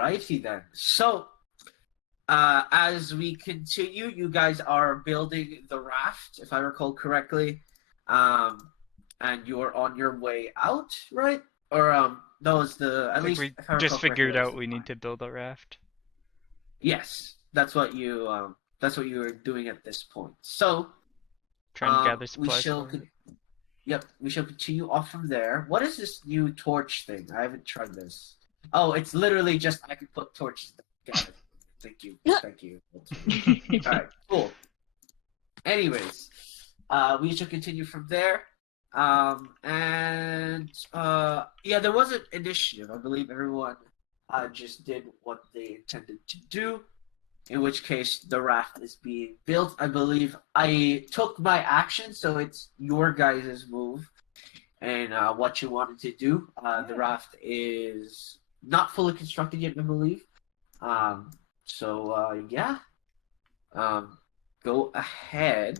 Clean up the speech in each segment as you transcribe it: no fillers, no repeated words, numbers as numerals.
Alrighty then. So, as we continue, you guys are building the raft, if I recall correctly, and you're on your way out, right? Or that was the I at think least we if I recall just correctly, figured that was out the we plan. need to build a raft. Yes, that's what you were doing at this point. So, Trying to gather we supplies shall for it. yep, we shall continue off from there. What is this new torch thing? I haven't tried this. Oh, it's literally just I can put torches. Got it. Thank you. Thank you. Alright, cool. Anyways, we shall continue from there. Yeah, there was an initiative. I believe everyone just did what they intended to do. In which case, the raft is being built. I believe I took my action, so it's your guys' move and what you wanted to do. The raft is not fully constructed yet, I believe. Yeah, go ahead.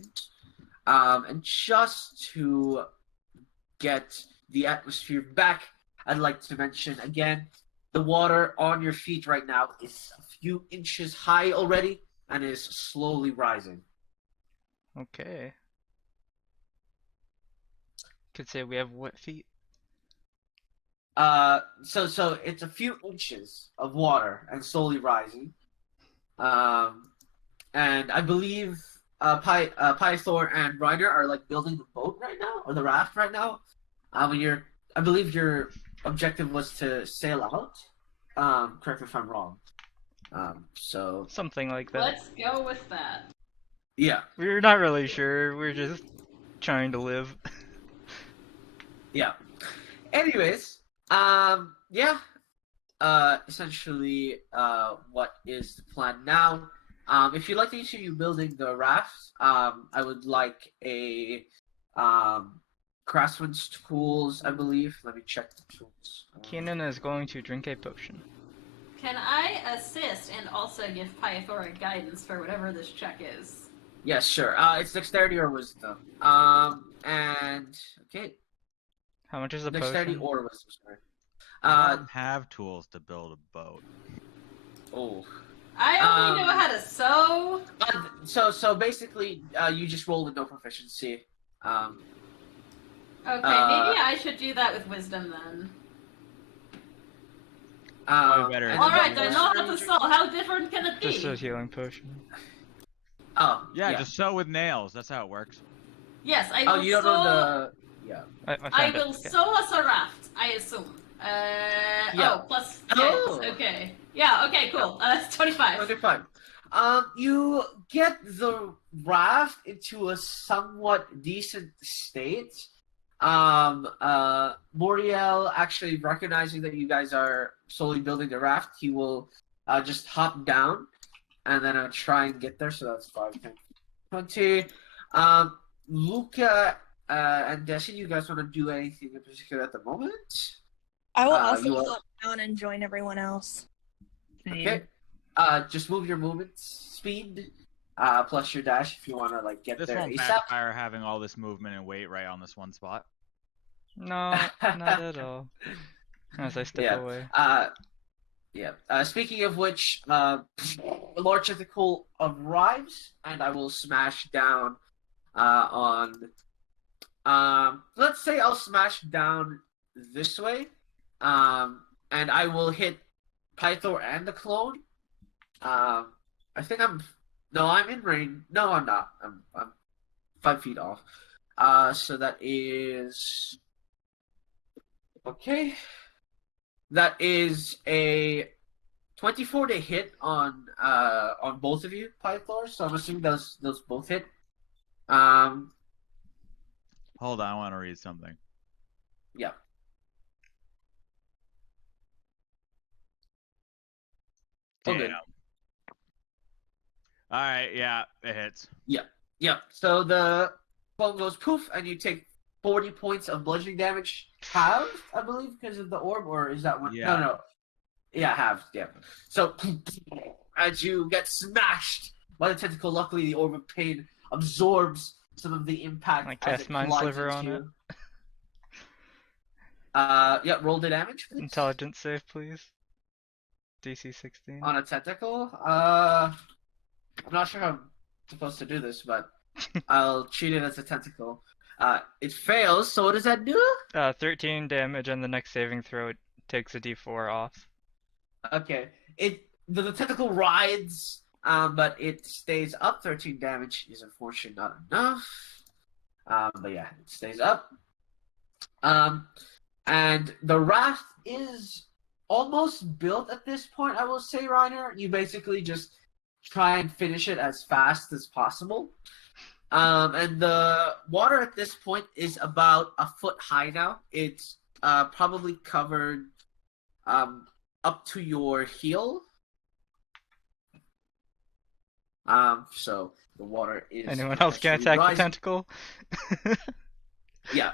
And just to get the atmosphere back, I'd like to mention again the water on your feet right now is a few inches high already and is slowly rising. Okay. Could say we have wet feet. So it's a few inches of water and slowly rising. And I believe Pythor and Reiner are like building the boat right now or the raft right now. I believe your objective was to sail out. Correct me if I'm wrong. So Something like that. Let's go with that. yeah, We're not really sure. We're just trying to live. yeah. Anyways, yeah. Essentially, what is the plan now? If you'd like to continue building the raft, I would like a craftsman's tools, I believe. Let me check the tools. Keenan is going to drink a potion. Can I assist and also give Pythora guidance for whatever this check is? Yes, sure. It's dexterity or wisdom. And okay, How much is a dexterity potion? or wisdom. Sorry. I don't have tools to build a boat. Oh. I only know how to sew. So basically, you just roll with no proficiency. Okay, maybe I should do that with wisdom then. better. Alright, I know how to sew. How different can it be? Just a healing potion. Oh, Yeah, just sew with nails. That's how it works. Yes, I will Oh, you don't sew. know the. Yeah. I will sew us a raft, I assume. Yeah. Oh, plus Oh. yes, okay. Yeah, okay, cool. That's 25. Okay, fine. You get the raft into a somewhat decent state. Moriel actually recognizing that you guys are slowly building the raft, he will just hop down and then try and get there. So that's 5, 10, 20. Luca and Desi, you guys want to do anything in particular at the moment? I will also you hop down and join everyone else. Okay. Just move your movement speed, plus your dash if you want to like get This there won't ASAP. backfire having all this movement and weight right on this one spot. No, not at all. As I step away. Speaking of which, the Lord Tentacle arrives, and I will smash down on. Let's say I'll smash down this way, and I will hit Pythor and the clone. I think I'm in range. No, I'm not. I'm 5 feet off. So that is okay. That is a 24 to hit on both of you, Pythor. So I'm assuming those both hit. Hold on, I want to read something. Yeah. Damn. Okay. Alright, yeah, it hits. Yeah. So the phone goes poof, and you take 40 points of bludgeoning damage, halved, I believe, because of the orb, or is that one? Yeah. No. Yeah, halved. Yeah. So as you get smashed by the tentacle, luckily the orb of pain absorbs some of the impact. I as cast it Mind collides Sliver into on you. it. Yeah, roll the damage, please. Intelligence save, please. DC 16. On a tentacle? I'm not sure how I'm supposed to do this, but I'll treat it as a tentacle. It fails, so what does that do? 13 damage, and the next saving throw it takes a D4 off. Okay. The tentacle rides, but it stays up. 13 damage is unfortunately not enough. But yeah, it stays up. And the raft is almost built at this point, I will say, Reiner. You basically just try and finish it as fast as possible. And the water at this point is about a foot high now. It's probably covered up to your heel. So the water is. Anyone else can attack the tentacle? Yeah.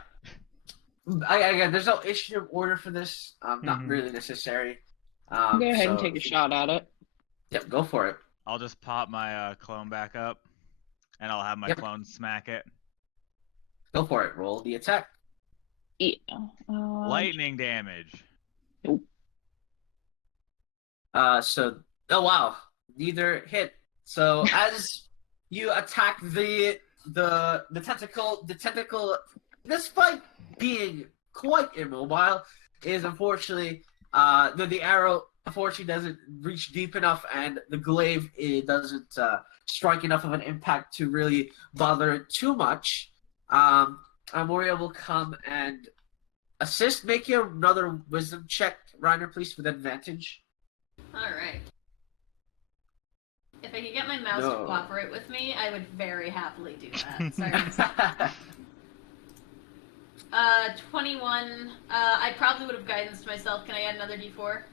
Again, there's no issue of order for this. Not Mhm. really necessary. Go ahead and so take a shot at it. Yep, go for it. I'll just pop my clone back up, and I'll have my Yep. clone smack it. Go for it. Roll the attack. Yeah. Lightning damage. So oh wow, neither hit. So as you attack the tentacle, despite being quite immobile, is unfortunately the arrow unfortunately doesn't reach deep enough, and the glaive doesn't strike enough of an impact to really bother it too much. Moria will come and assist. Make you another wisdom check, Reiner, please, with advantage. Alright. If I could get my mouse to cooperate with me, I would very happily do that. Sorry. 21. I probably would have guidance myself. Can I add another D4?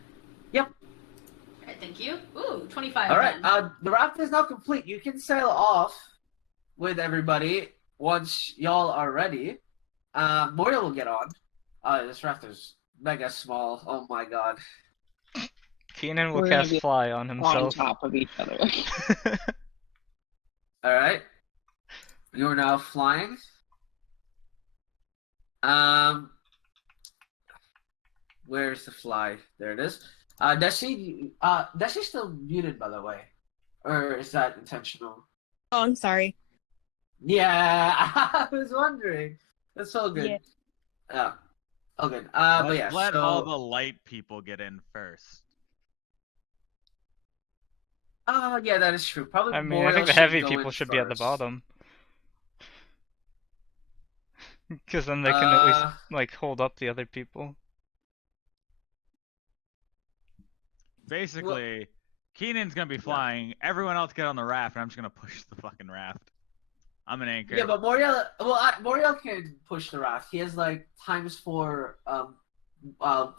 Yep. Alright, thank you. Ooh, 25. Alright, then. the raft is now complete. You can sail off with everybody once y'all are ready. Moria will get on. This raft is mega small. Oh my god. Keenan will We're gonna cast be Fly on On himself. top of each other. Alright. You are now flying. Where's the fly? There it is. Desi still muted, by the way. Or is that intentional? Oh, I'm sorry. Yeah, I was wondering. That's so good. Yeah. Oh, good. But yeah, Let so... all the light people get in first. yeah, that is true. Probably I mean, I Moriel think the should heavy go people in should be at the first. bottom. Because then they can at least, like, hold up the other people. Basically, Keenan's gonna be flying. Everyone else get on the raft, and I'm just gonna push the fucking raft. I'm an anchor. Yeah, but Moriel, Moriel can push the raft. He has like ×4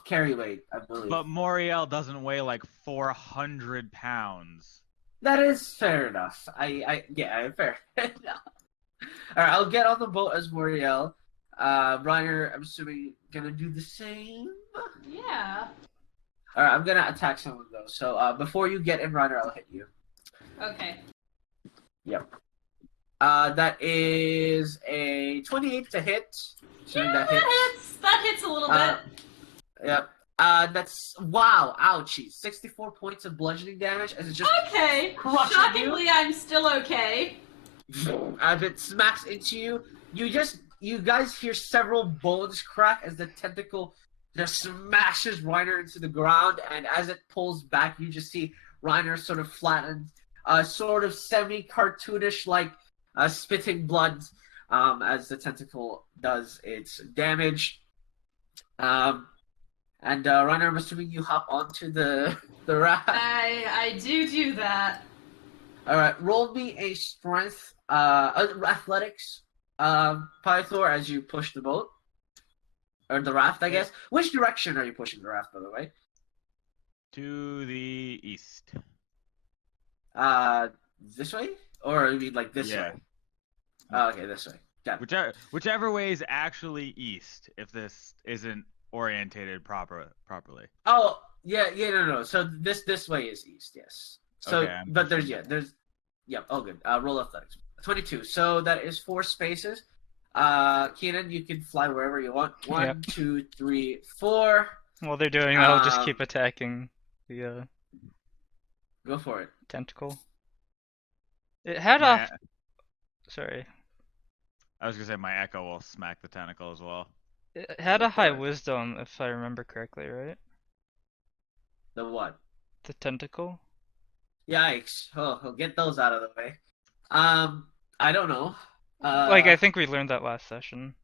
carry weight, I believe. But Moriel doesn't weigh like 400 pounds. That is fair enough. Yeah, fair enough. All right, I'll get on the boat as Moriel. Reiner, I'm assuming gonna do the same. Yeah. All right, I'm gonna attack someone though. So before you get in, Reiner, I'll hit you. Okay. Yep. That is a 28 to hit. So Yeah, that that hits. hits. That hits a little bit. Yep. That's wow, ouchie. 64 points of bludgeoning damage as it just Okay. crushes Shockingly, I'm still okay. as it smacks into you. You guys hear several bones crack as the tentacle just smashes Reiner into the ground, and as it pulls back, you just see Reiner sort of flattened, sort of semi-cartoonish like spitting blood as the tentacle does its damage. And Reiner, I'm assuming you hop onto the raft. I do that. All right, roll me a strength, athletics, Pythor, as you push the boat or the raft, I guess. Which direction are you pushing the raft, by the way? To the east. This way, or you mean like this Yeah. way? Oh, okay, this way. Got it. Whichever way is actually east, if this isn't orientated properly. Oh, yeah, no. So this way is east, yes. So, Okay, but there's oh good. Roll athletics. 22. So that is 4 spaces. Keenan, you can fly wherever you want. 1, Yep. 2, 3, 4. While they're doing that, I'll just keep attacking the Go for it. Tentacle. It had My- a. Sorry. I was gonna say my echo will smack the tentacle as well. It had a high Alright. wisdom, if I remember correctly, right? The what? The tentacle. Yikes! Oh, get those out of the way. I don't know. Like I think we learned that last session.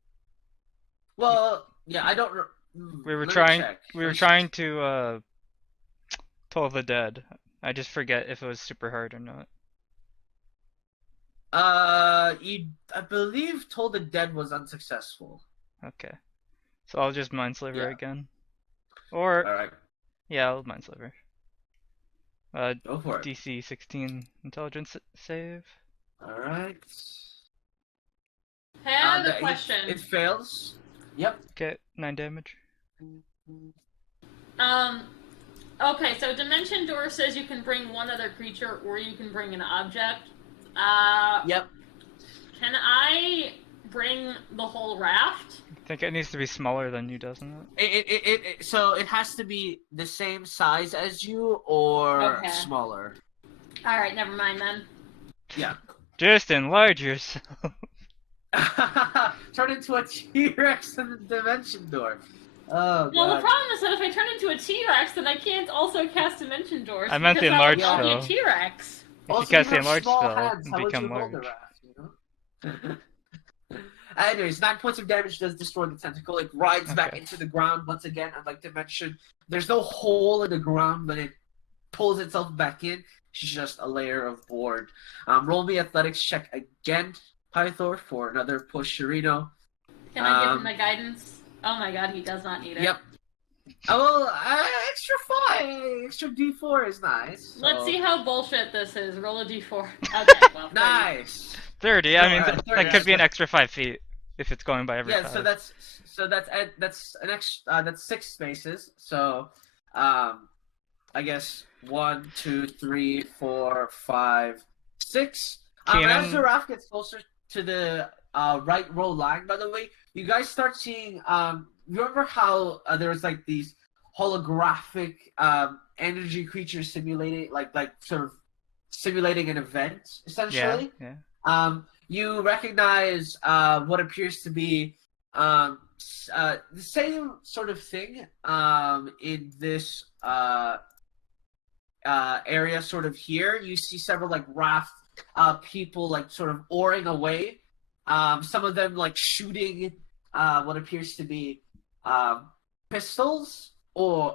Well, yeah, I don't. We were let me trying. check. We were trying to toll the dead. I just forget if it was super hard or not. I believe Toll the Dead was unsuccessful. Okay. So I'll just Mind Sliver Yeah. again. Or Alright, yeah, I'll Mind Sliver. go for it. DC 16 intelligence save. Alright. Have a question. It fails. Yep. Okay, 9 damage. Okay, so Dimension Door says you can bring one other creature or you can bring an object. Yep. Can I bring the whole raft? I think it needs to be smaller than you, doesn't it? So it has to be the same size as you or Okay. smaller. Alright, never mind then. Yeah. Just enlarge yourself. Turn into a T-Rex in the Dimension Door. Oh, Well, the God. problem is that if I turn into a T-Rex, then I can't also cast Dimension Doors. I meant the because enlarge I'll be spell. a T-Rex. If Also, you cast the have enlarge small spell, hands. you How would become you roll the large. raft, you know? Anyways, 9 points of damage does destroy the tentacle. It rides back Okay. into the ground once again. I'd like to mention there's no hole in the ground when it pulls itself back in. It's just a layer of board. Roll me athletics check again, Pythor, for another push Shirino. Can I give him the guidance? Oh my god, he does not need it. Yep. Oh, well, extra 5, extra D4 is nice. So. Let's see how bullshit this is. Roll a d4. Okay, well, Nice. 30. I mean, Alright, that could be an extra 5 feet if it's going by every Yeah, 5. so that's an extra that's 6 spaces. So, I guess 1, 2, 3, 4, 5, 6. Keenan- As the raft gets closer to the right row line, by the way, you guys start seeing. Remember how there was like these holographic energy creatures simulating, like sort of simulating an event, essentially. Yeah. You recognize what appears to be the same sort of thing in this area, sort of here. You see several like raft people like sort of oaring away. Some of them like shooting what appears to be pistols or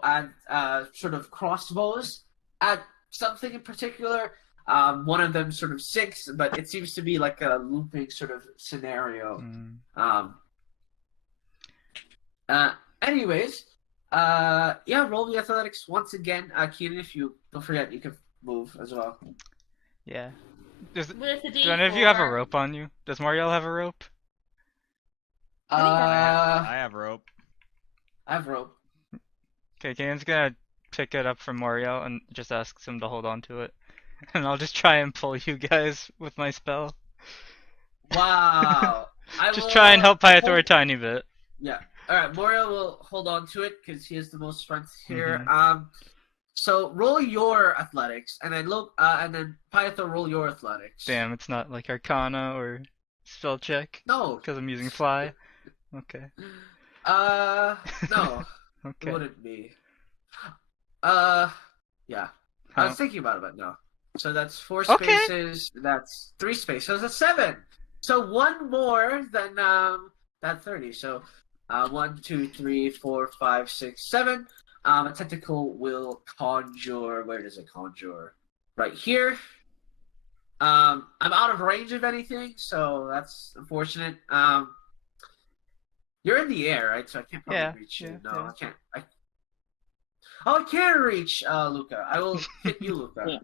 sort of crossbows at something in particular. One of them sort of sinks, but it seems to be like a looping sort of scenario. Anyways, yeah, roll the athletics once again. Keenan, if you don't forget, you can move as well. Yeah. with a d4. Do any of you have a rope on you? Does Mariel have a rope? I have rope. I have rope. Okay, Kane's gonna pick it up from Mariel and just asks him to hold on to it. And I'll just try and pull you guys with my spell. Wow. Just try and help Pythor a tiny bit. Yeah. All right. Moria will hold on to it because he has the most strength here. Mhm. So roll your athletics, and then and then Pythor roll your athletics. Damn, it's not like Arcana or spell check No. because I'm using fly. Okay. No. It Okay. wouldn't be. Yeah. I was Huh. thinking about it, but no. So that's 4 Okay. spaces. That's 3 spaces. So that's 7. So one more than that 30. So 1, 2, 3, 4, 5, 6, 7. A tentacle will conjure. Where does it conjure? Right here. I'm out of range of anything, so that's unfortunate. You're in the air, right? So I can't probably reach you. yeah, No, yeah. I can't. I can reach Luca. I will hit you, Luca.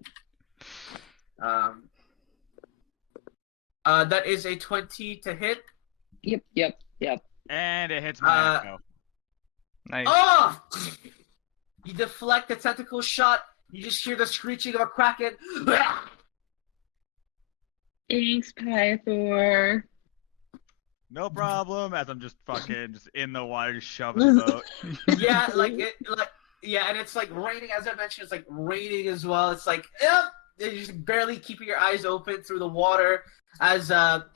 That is a 20 to hit. Yep. And it hits my echo. Nice. Oh! You deflect the tentacle shot. You just hear the screeching of a kraken. Thanks, Pythor. No problem. As I'm just fucking just in the water, just shoving the boat. Yeah, Yeah, and it's like raining, as I mentioned, it's like raining as well. It's like, yep, you're just barely keeping your eyes open through the water as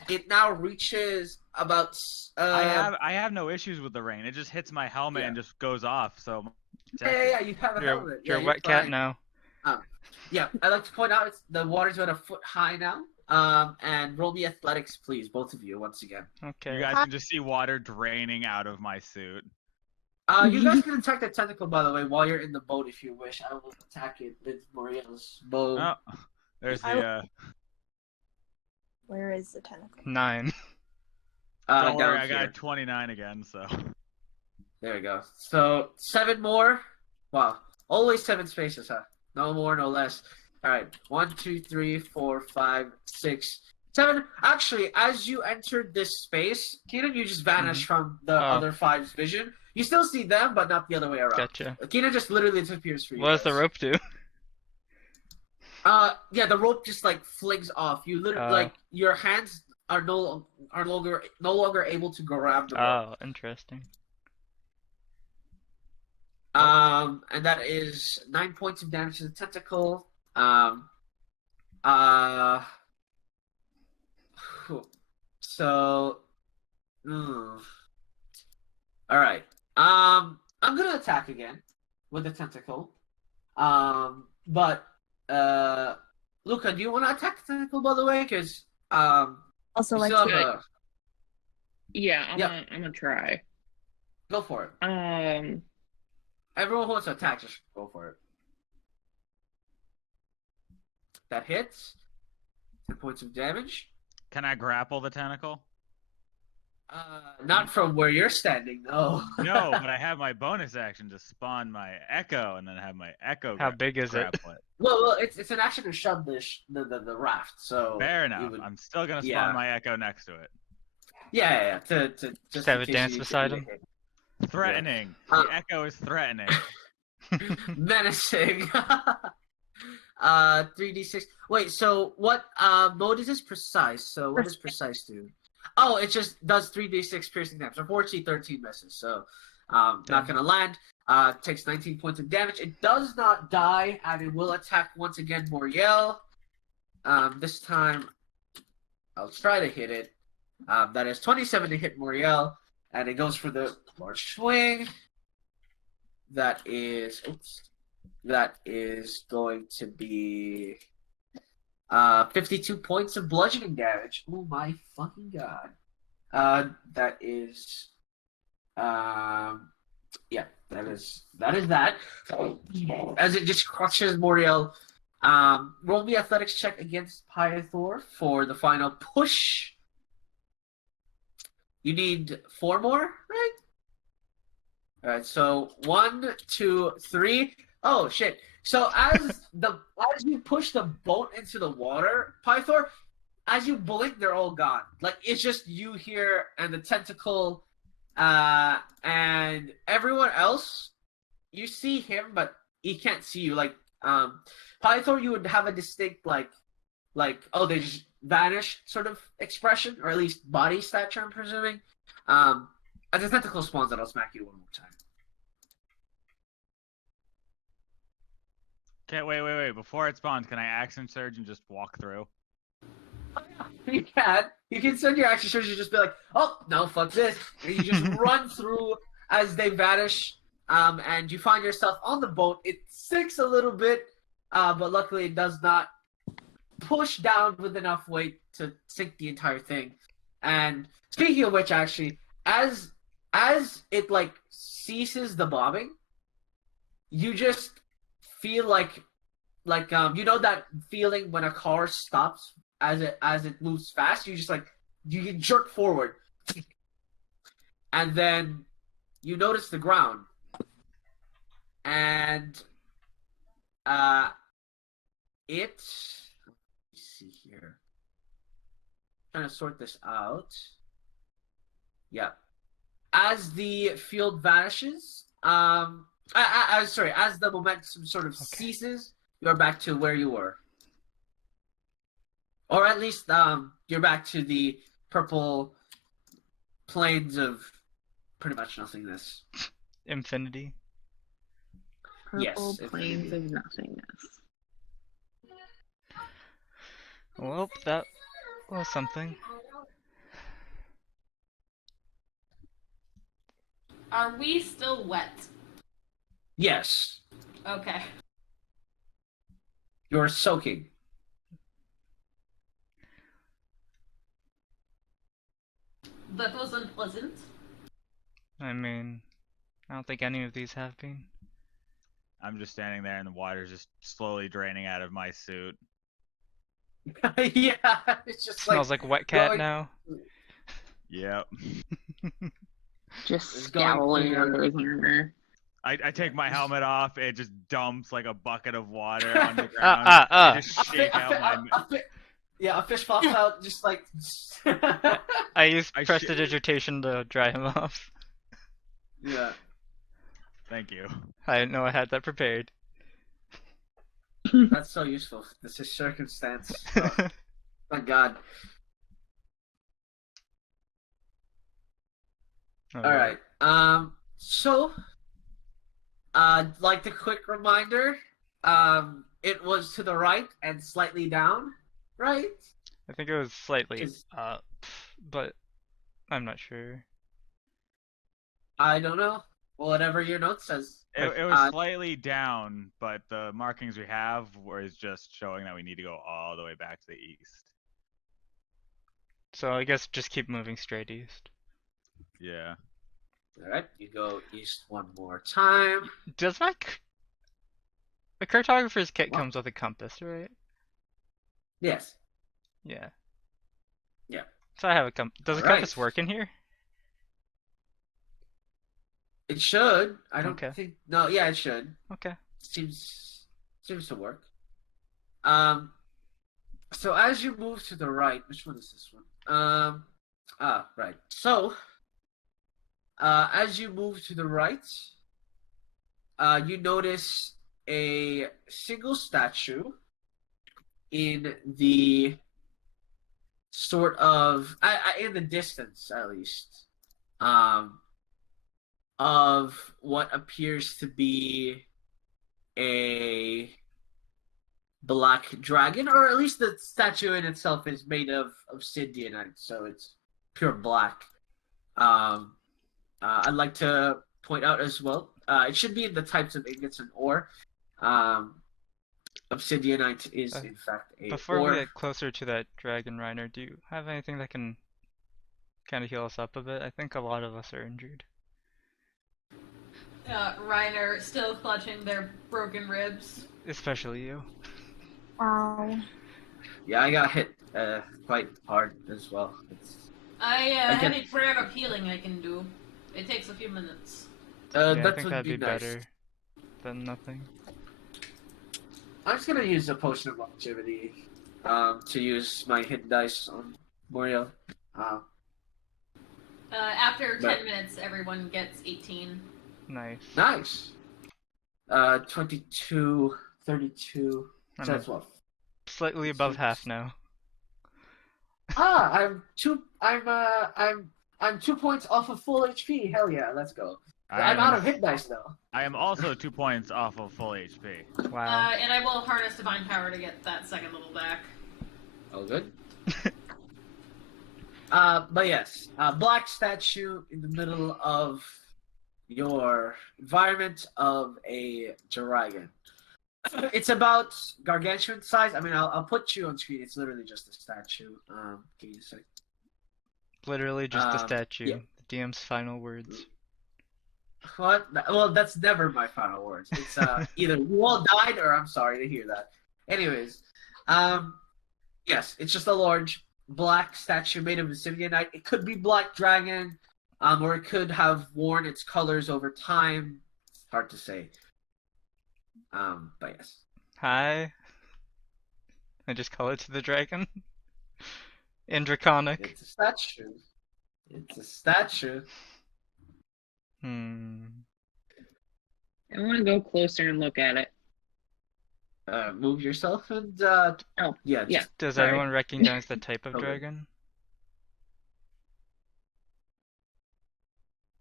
it now reaches about. I have no issues with the rain. It just hits my helmet Yeah. and just goes off. So Yeah, you have a helmet. You're a you're wet cat fine. now. Yeah, I'd like to point out the water's about a foot high now. And roll me athletics, please, both of you, once again. Okay. you guys can just see water draining out of my suit. You guys can attack the tentacle, by the way, while you're in the boat if you wish. I will attack it with Moriel's bow. Oh, there's I the. Where is the tentacle? 9. Don't worry, down I here. got 29 again. So. There we go. So 7 more. Wow, always 7 spaces, huh? No more, no less. All right, 1, 2, 3, 4, 5, 6, 7. Actually, as you entered this space, Keenan, you just vanished from the other 5's vision. You still see them, but not the other way around. Gotcha. Keenan just literally disappears for you. What does the guys. rope do? Yeah, the rope just like flings off. You literally like your hands are no longer able to grab the rope. Oh, interesting. And that is 9 points of damage to the tentacle. So, all right. I'm gonna attack again with the tentacle. But Luca, do you want to attack the tentacle, by the way? Because Also, you like still to have Yeah, I'm Yep. gonna try. go for it. Everyone who wants to attack, just go for it. That hits. 10 points of damage. Can I grapple the tentacle? Not from where you're standing, no. No, but I have my bonus action to spawn my echo, and then have my echo. How big is it? grapple it. Well, it's an action to shove the raft. So Fair you enough. would- I'm still gonna spawn Yeah. my echo next to it. Yeah. To Just have in it case dance you need to beside do him? the hit. Threatening. Uh, The echo is threatening. Menacing. 3d6. Wait, so what mode is this? Precise. So what does precise do? Oh, it just does 3d6 piercing damage. Unfortunately, 13 misses. So not gonna land. Takes 19 points of damage. It does not die, and it will attack once again Moriel. This time I'll try to hit it. That is 27 to hit Moriel, and it goes for the large swing. That is going to be 52 points of bludgeoning damage. Oh my fucking god. That is yeah, that is that. As it just crushes Moriel. Roll me athletics check against Pythor for the final push. You need 4 more, right? Alright, so 1, 2, 3. Oh shit. So as you push the boat into the water, Pythor, as you blink, they're all gone. Like it's just you here and the tentacle, and everyone else. You see him, but he can't see you. Like Pythor, you would have a distinct like oh, they just vanished sort of expression, or at least body stature, I'm presuming. As the tentacle spawns, I'll smack you one more time. Okay, wait. Before it spawns, can I action surge and just walk through? You can. You can send your action surge and just be like, oh, no, fuck this. And you just run through as they vanish, and you find yourself on the boat. It sinks a little bit, but luckily it does not push down with enough weight to sink the entire thing. And speaking of which, actually, as it, like, ceases the bombing, you just feel like you know that feeling when a car stops as it moves fast. You just you get jerked forward, and then you notice the ground, and let's see here. Trying to sort this out. Yeah, as the field vanishes, as the momentum sort of ceases, you're back to where you were. Or at least, you're back to the purple plains of pretty much nothingness. Infinity. Purple Yes, plains infinity. of nothingness. Well, that was something. Are we still wet? Yes, Okay. you're soaking. That was unpleasant. I mean, I don't think any of these have been. I'm just standing there and the water's just slowly draining out of my suit. Yeah, it's just Smells like wet cat going- now. Yep. Just It's going scowling through under his armor. I take my helmet off, it just dumps like a bucket of water on the ground. ah. I just shake out my... Yeah, a fish pops out, just like. I used I prestidigitation to dry him off. Yeah. Thank you. I didn't know I had that prepared. That's so useful. This is circumstance. Oh, my God. All right. So, like the quick reminder, it was to the right and slightly down, right? I think it was slightly 'Cause- up, but I'm not sure. I don't know. Whatever your note says. It was slightly down, but the markings we have was just showing that we need to go all the way back to the east. So I guess just keep moving straight east. Yeah. All right, you go east one more time. Does the cartographer's kit What? comes with a compass, right? Yes. Yeah. Yeah. So I have a does a Alright. compass work in here? It should. I don't Okay. think. No, yeah, it should. Okay. Seems to work. So as you move to the right, which one is this one? Right. So, as you move to the right, you notice a single statue in the sort of, in the distance at least, of what appears to be a black dragon, or at least the statue in itself is made of obsidianite, so it's pure black. I'd like to point out as well, it should be in the types of ingots and ore. Obsidianite is in fact a Before ore. we get closer to that dragon, Reiner, do you have anything that can kind of heal us up a bit? I think a lot of us are injured. Reiner still clutching their broken ribs. Especially you. Wow. Yeah, I got hit quite hard as well. I I have get- a prayer of healing I can do. It takes a few minutes. Yeah, I that think would that'd be nice. better than nothing. I'm just gonna use a potion of longevity to use my hidden dice on Moriel. After 10 But- minutes, everyone gets 18. Nice. Nice. 22, 32. I'm So that's what? slightly above half now. I'm 2 points off of full HP. Hell yeah, let's go. I'm out of hit dice though. I am also 2 points off of full HP. Wow. And I will harness divine power to get that second level back. Oh, good. But yes, black statue in the middle of your environment of a dragon. It's about gargantuan size. I mean, I'll put you on screen. It's literally just a statue. Give me a sec. Literally just a statue. yeah. The DM's final words. What? Well, that's never my final words. It's either you all died or I'm sorry to hear that. Anyways, yes, it's just a large black statue made of obsidianite. It could be black dragon, or it could have worn its colors over time. It's hard to say. But yes. Hi. I just call it to the dragon. In Draconic. It's a statue. It's a statue. Hmm. I want to go closer and look at it. Move yourself and Oh, yeah. yeah. just- Does Sorry. anyone recognize the type of Okay. dragon?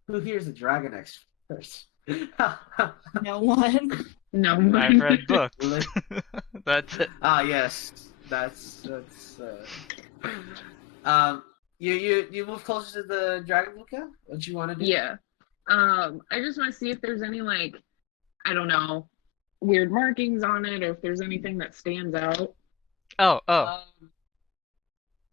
Who here's the dragon expert? No one. No. I've read books. Li- That's it. Ah, yes. That's. You move closer to the dragon, Luca? What you want to do? Yeah. I just want to see if there's any like, I don't know, weird markings on it, or if there's anything that stands out. Oh.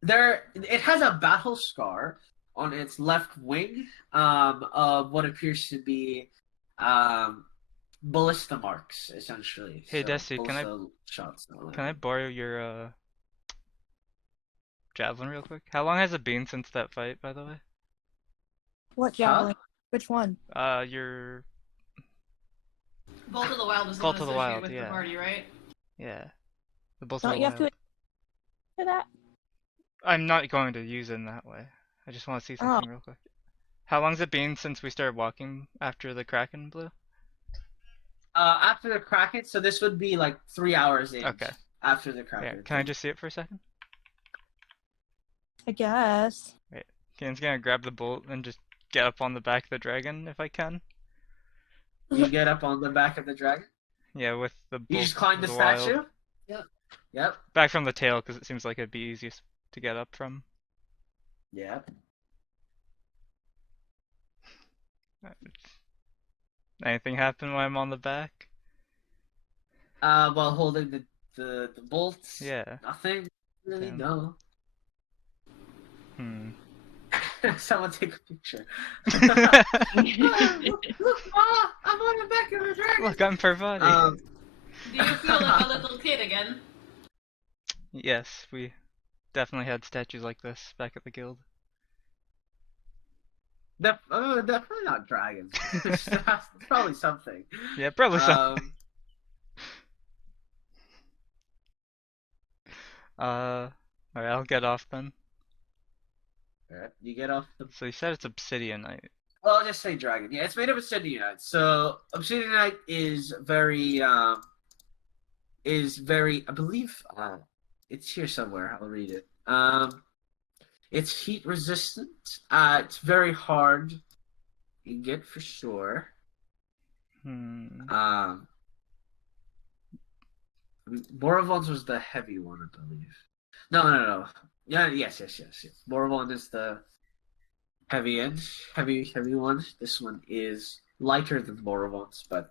It has a battle scar on its left wing, of what appears to be, ballista marks, essentially. Hey, So, Desi, ballista shots. Can I borrow your javelin real quick? How long has it been since that fight, by the way? What Huh? javelin? Which one? Your Bolt of the Wild is the Bolt one of the associated Wild, with yeah. the party, right? yeah, the Bolt of Don't the you have to Wild. for that? I'm not going to use it in that way. I just want to see something real quick. How long's it been since we started walking after the Kraken blew? After the Kraken, so this would be like 3 hours in. Okay. After the Yeah, Kraken. can I just see it for a second? I guess. Ken's gonna grab the bolt and just get up on the back of the dragon if I can. You get up on the back of the dragon? Yeah, with the bolt You just climb of the Wild. statue? Yep. Back from the tail, because it seems like it'd be easiest to get up from. Yep. Anything happen when I'm on the back? While holding the bolts? Yeah. Nothing? Really? Damn. No. Someone take a picture. Look, Ma! I'm on the back of the dragon! Look, I'm Pervadis. Do you feel like a little kid again? Yes, we definitely had statues like this back at the guild. Definitely not dragons. It's probably something. Yeah, probably something. Alright, I'll get off then. Alright, you get off the. So you said it's obsidianite. Well, I'll just say dragon. Yeah, it's made of obsidianite. So obsidianite is very. I believe. It's here somewhere. I'll read it. It's heat resistant. It's very hard. Ingot for sure. Boravon's was the heavy one, I believe. No. Yeah, yes. Boravon is the heavy one. This one is lighter than Boravon's, but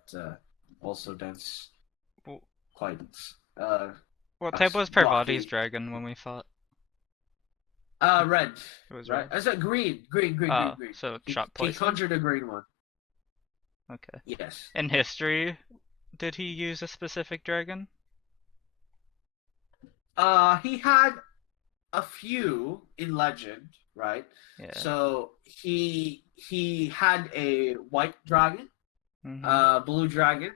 also dense. Well, Quite. what type was blocky. Pervadis Dragon when we fought? Red. It was Right? red? I said green. Green. So it He shot poison? conjured a green one. Okay. Yes. In history, did he use a specific dragon? He had a few in legend, right? Yeah. So he had a white dragon, blue dragon,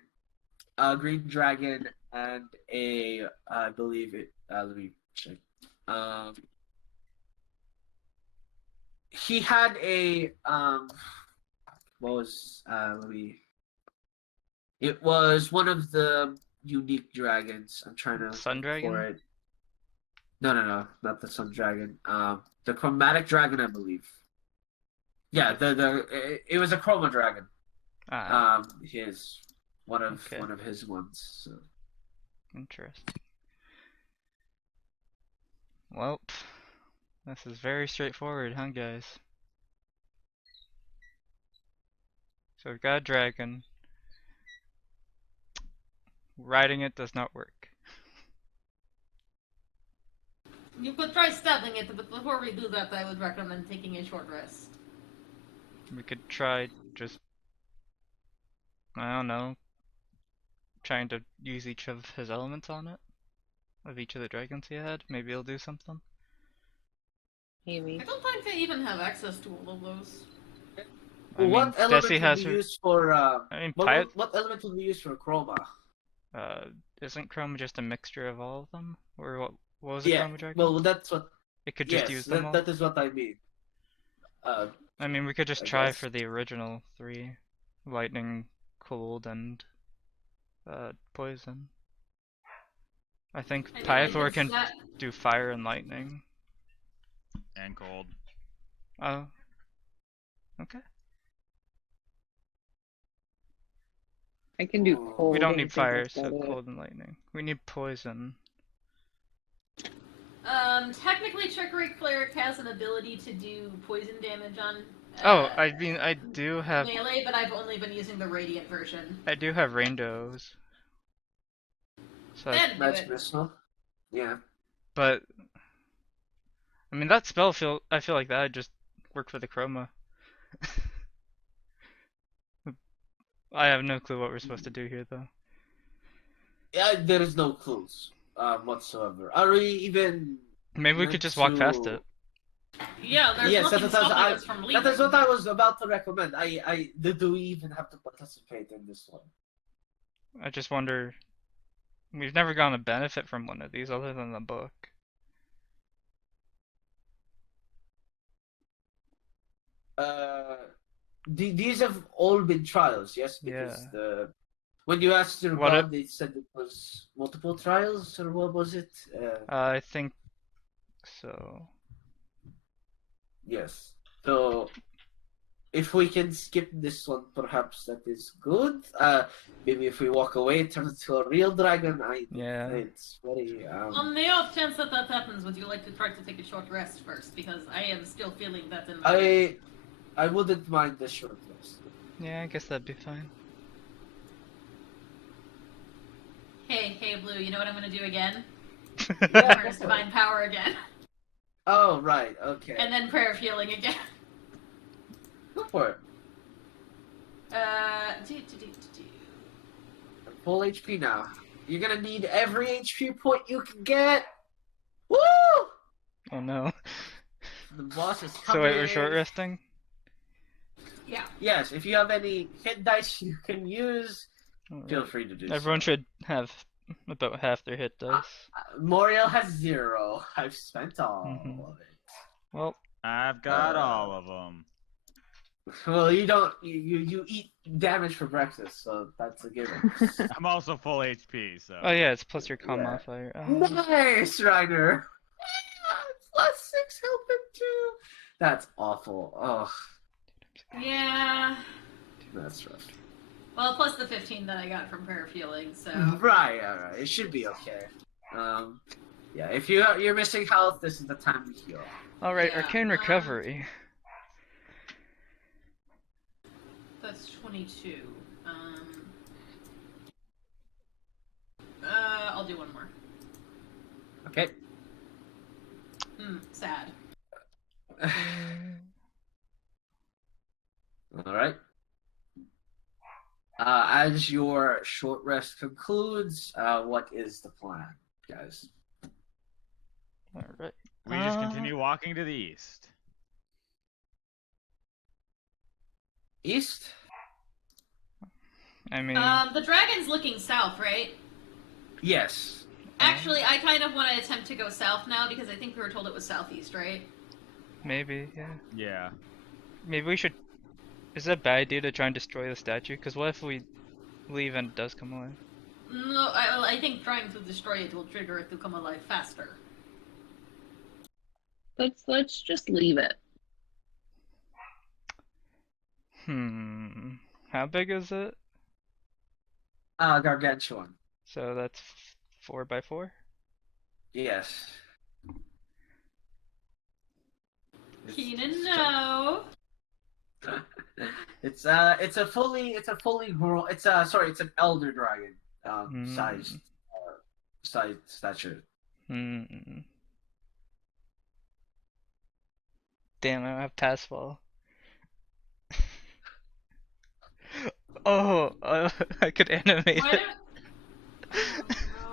a green dragon, and a I believe it. Let me check. He had a what was let me. It was one of the unique dragons. I'm trying to Sun look dragon? for it. No, not the Sun Dragon. The Chromatic Dragon, I believe. Yeah, it was a Chroma Dragon. His one of his ones. So. Interesting. Well, this is very straightforward, huh, guys? So we've got a dragon. Riding it does not work. You could try stabbing it, but before we do that, I would recommend taking a short rest. We could try just, I don't know, trying to use each of his elements on it. Of each of the dragons he had. Maybe it'll do something. Maybe. I don't think they even have access to all of those. I mean, What element Desi would has be her. used for? I mean, What element would be used for Chroma? Isn't Chrome just a mixture of all of them? Or what was it, Chroma Dragon? Well, that's what. It could just Yes, use them all? that is what I mean. I mean, we could just I try guess. for the original 3. Lightning, cold, and poison. I think I think Pythor it's can that- do fire and lightning. And cold. Oh. Okay. I can do Ooh. cold. We don't and I need think fire, that's so about it. cold and lightning. We need poison. Technically, Trickery Cleric has an ability to do poison damage on Oh, I mean, I do have melee, but I've only been using the Radiant version. rainbows. So, Then do That's it. missile. Yeah. but I mean that spell I feel like that would just work for the chroma. I have no clue what we're supposed to do here though. Yeah, there is no clues whatsoever. Are we even Maybe we meant could just walk past to- it. Yeah, there's Yes, nothing that's stopping I- us from leaving. That is what I was about to recommend. Do we even have to participate in this one? I just wonder. We've never gotten a benefit from one of these other than the book. These have all been trials, yes, because when you asked your What god, they said it was multiple trials, or what was it? I think so. Yes. So if we can skip this one, perhaps that is good. Maybe if we walk away, it turns into a real dragon. Yeah. It's very. On the off chance that that happens, would you like to try to take a short rest first? Because I am still feeling that in my I wouldn't mind the short rest. Yeah, I guess that'd be fine. Hey, Blue, you know what I'm gonna do again? Yeah. Harness Divine Power again. Oh right, okay. And then Prayer of Healing again. Go for it. Do. Full HP now. You're gonna need every HP point you can get. Woo! Oh no. The boss is So coming. wait, we're short resting? Yeah. Yes, if you have any hit dice you can use, feel free to do Everyone so. should have about half their hit dice. Moriel has 0. I've spent all of it. Well, I've got all of them. Well, you don't. You eat damage for breakfast, so that's a given. I'm also full HP, so. oh yeah, it's plus your con Yeah. modifier. Nice, Reiner. Plus 6 helping too. That's awful. Oh, Yeah. that's rough. Well, plus the 15 that I got from Prayer of Healing, so. Right. It should be okay. Yeah. If you're missing health, this is the time to heal. All right, Yeah, Arcane Recovery. That's 22. I'll do one more. Okay. Sad. All right. As your short rest concludes, what is the plan, guys? All right. We just continue walking to the east. East? I mean, The dragon's looking south, right? Yes. Actually, I kind of want to attempt to go south now because I think we were told it was southeast, right? maybe, yeah. Yeah. Maybe we should. Is it a bad idea to try and destroy the statue? Because what if we leave and it does come alive? No, I think trying to destroy it will trigger it to come alive faster. Let's just leave it. How big is it? Gargantuan. So that's 4x4? Yes. Keenan, no. It's an elder dragon sized stature. Damn, I don't have pass fall. Oh, I could animate Why it.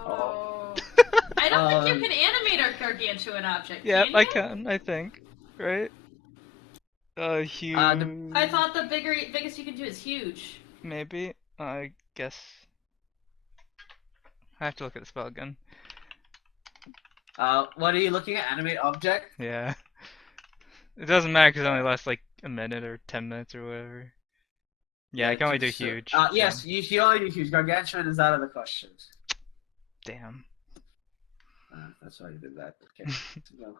don't... I don't think you can animate a gargantuan object. Yeah, can I you? can, I think. Right? Huge. I thought the biggest you can do is huge. Maybe. I guess. I have to look at the spell again. What are you looking at? Animate object? Yeah. It doesn't matter because it only lasts like a minute or 10 minutes or whatever. Yeah, I can only do huge. Yes, you can only do huge. Gargantuan is out of the question. Damn. That's why you did that. Okay. No,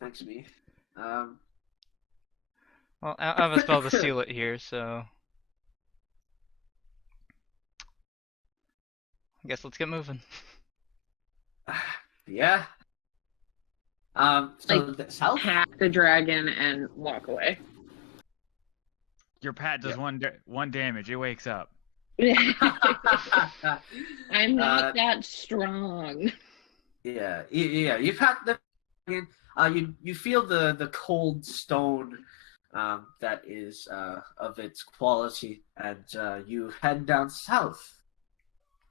thanks, me. Well, I have a spell to seal it here, so. I guess let's get moving. Yeah. So Like, the south. Hack the dragon and walk away. Your pat does one damage. It wakes up. I'm not that strong. Yeah. You've had the. You feel the cold stone, that is of its quality, and you head down south.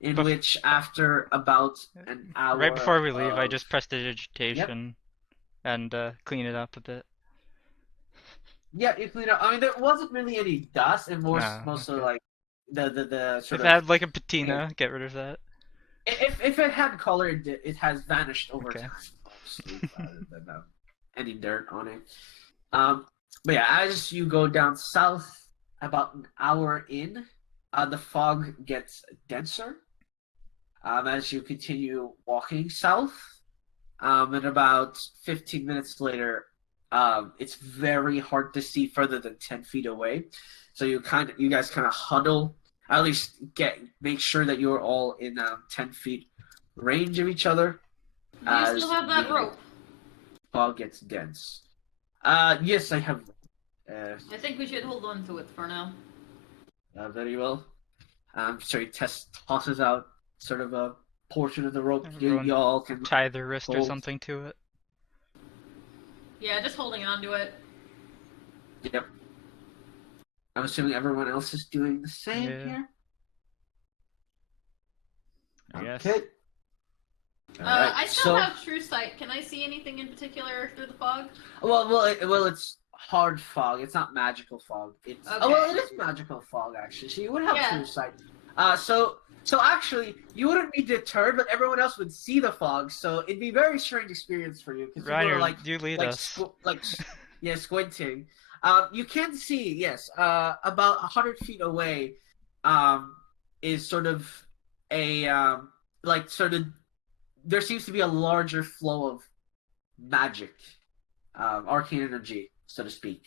In Bef- which, after about an hour, Right before we leave, I of- just pressed digitation and clean it up a bit. Yeah, you clean up. I mean, there wasn't really any dust, and Ah, mostly okay. like the If sort it of. had like a patina, get rid of that. If it had color, it has vanished over Okay. time, obviously, rather than any dirt on it. But yeah, as you go down south, about an hour in, the fog gets denser. As you continue walking south, and about 15 minutes later, it's very hard to see further than 10 feet away. So you guys kind of huddle. At least make sure that you're all in 10 feet range of each other. Do you still have that the rope? Fog gets dense. Yes, I have. I think we should hold on to it for now. Very well. So he tosses out sort of a portion of the rope. Everyone You all can. Tie their wrist or hold. something to it. Yeah, just holding on to it. Yep. I'm assuming everyone else is doing the same Yeah. here. I guess. Okay. Alright, I still have true sight. Can I see anything in particular through the fog? Well, it's hard fog. It's not magical fog. It's Okay. well, it is magical fog actually. So you would have Yeah. true sight. So actually, you wouldn't be deterred, but everyone else would see the fog. So it'd be a very strange experience for you because people are Reiner, you lead us. Squinting. You can see, yes, about 100 feet away, is sort of a there seems to be a larger flow of magic, arcane energy, so to speak.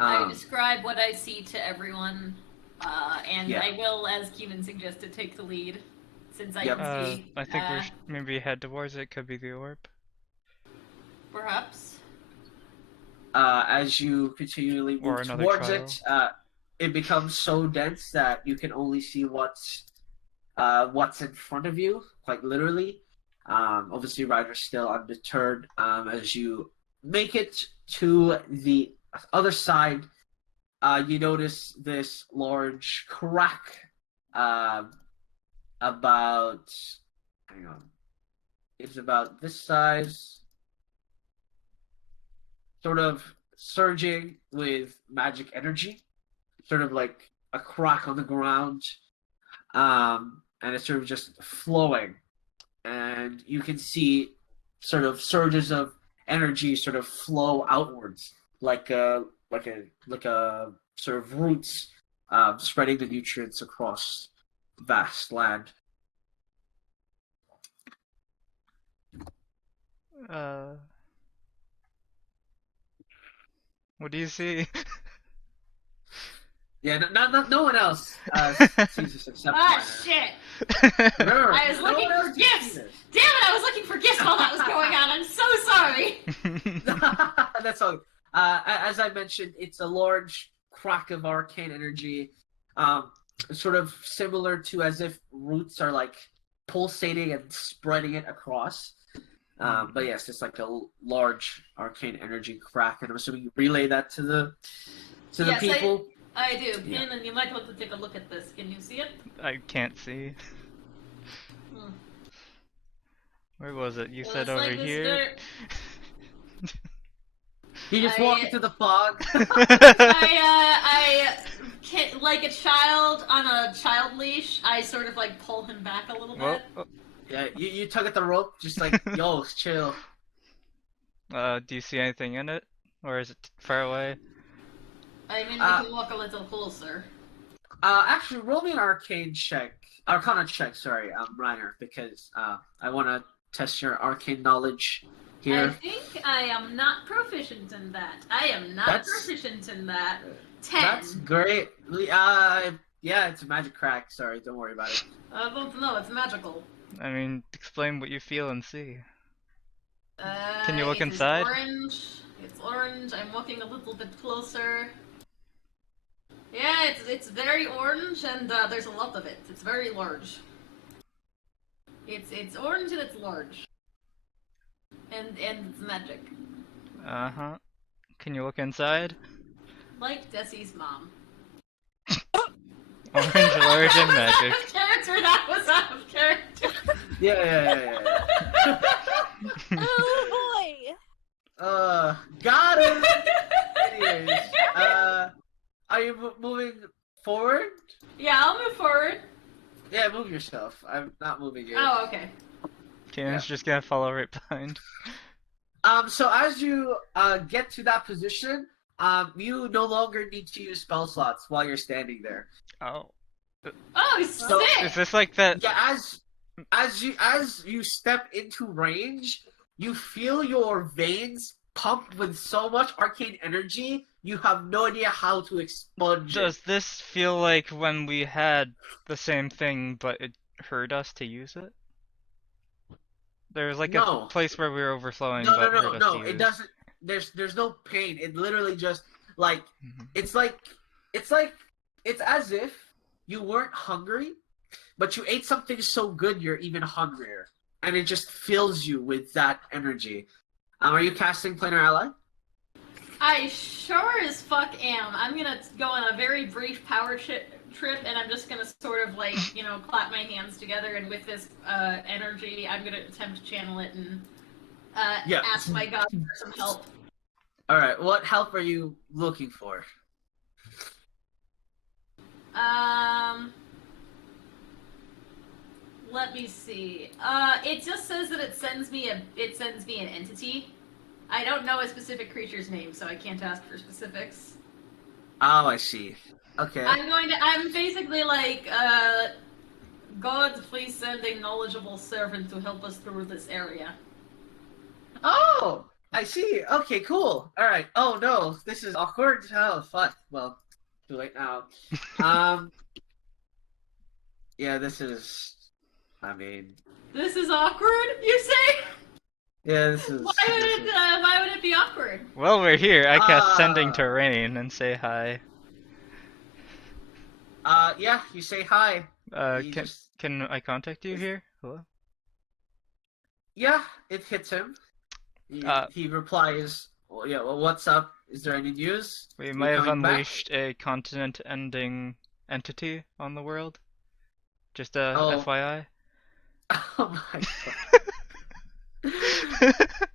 I describe what I see to everyone, and Yeah. I will, as Keenan suggested, take the lead, since I Yep. can see. I think we should maybe head towards it. Could be the orb. Perhaps. As you continually Or move another towards trial. it, it becomes so dense that you can only see what's in front of you, quite literally. Obviously, Reiner's still undeterred. As you make it to the other side, you notice this large crack, about. Hang on. It's about this size. Sort of surging with magic energy, sort of like a crack on the ground, and it's sort of just flowing, and you can see sort of surges of energy sort of flow outwards, like a sort of roots, spreading the nutrients across vast land. What do you see? Yeah, no one else sees this except Ah, Reiner. shit! Remember, I was no looking one for else can see gifts! this. Damn it, I was looking for gifts while that was going on. I'm so sorry. That's all. As I mentioned, it's a large crack of arcane energy, sort of similar to as if roots are like pulsating and spreading it across. But yes, it's like a large arcane energy crack, and I'm assuming you relay that to the Yes, people. I do. Yeah. Keenan, you might want to take a look at this. Can you see it? I can't see. Hmm. Where was it? You Well, said it's over like this here. dirt. You just I- walk into the fog. I can't, like a child on a child leash, I sort of like pull him back a little Well, bit. Yeah, you tug at the rope, just like yo, chill. do you see anything in it, or is it far away? I mean, we can walk a little closer. Actually, roll me an arcana check, sorry, Reiner, because I want to test your arcane knowledge I here. think I am not proficient in that. I am not That's- proficient in that. 10. That's great. Yeah, it's a magic crack. Sorry, don't worry about it. No, it's magical. I mean, explain what you feel and see. Can you look It is inside? orange. It's orange. I'm looking a little bit closer. Yeah, it's very orange, and there's a lot of it. It's very large. It's orange and it's large. And it's magic. Uh-huh. Can you look inside? Like Desi's mom. Orange, large, and magic. Out of character, that was out of character. Yeah. Oh boy! Got him! Anyways, are you moving forward? Yeah, I'll move forward. Yeah, move yourself. I'm not moving you. Oh, okay. Kanan's just gonna follow right behind. So as you get to that position, you no longer need to use spell slots while you're standing there. Oh. Oh, So- sick! Is this like that? Yeah, as you step into range, you feel your veins pumped with so much arcane energy, you have no idea how to expunge it. Does this feel like when we had the same thing, but it hurt us to use it? There was like No. a place where we were overflowing, No, but no, hurt no, us no. to It use. doesn't. There's no pain. It literally just like Mhm. it's as if you weren't hungry, but you ate something so good you're even hungrier, and it just fills you with that energy. Are you casting Planar Ally? I sure as fuck am. I'm gonna go on a very brief power trip, and I'm just gonna sort of like, clap my hands together, and with this energy, I'm gonna attempt to channel it and Yeah. ask my god for some help. All right. What help are you looking for? Let me see. It just says that it sends me an entity. I don't know a specific creature's name, so I can't ask for specifics. Oh, I see. Okay. I'm basically like, God, please send a knowledgeable servant to help us through this area. Oh, I see. Okay, cool. All right. Oh no, this is awkward. Oh fuck. Well, too late now. Yeah, this is. I mean, This is awkward, you say? yeah, this is. Why would it be awkward? Well, we're here. I cast Sending Ah. to Rain and say hi. Yeah, you say hi. You Can just- can I contact you here? Hello? Yeah, it hits him. He replies, well, yeah, well, what's up? Is there any news? We You might have coming back?" unleashed a continent-ending entity on the world. Just a Oh. FYI. Oh my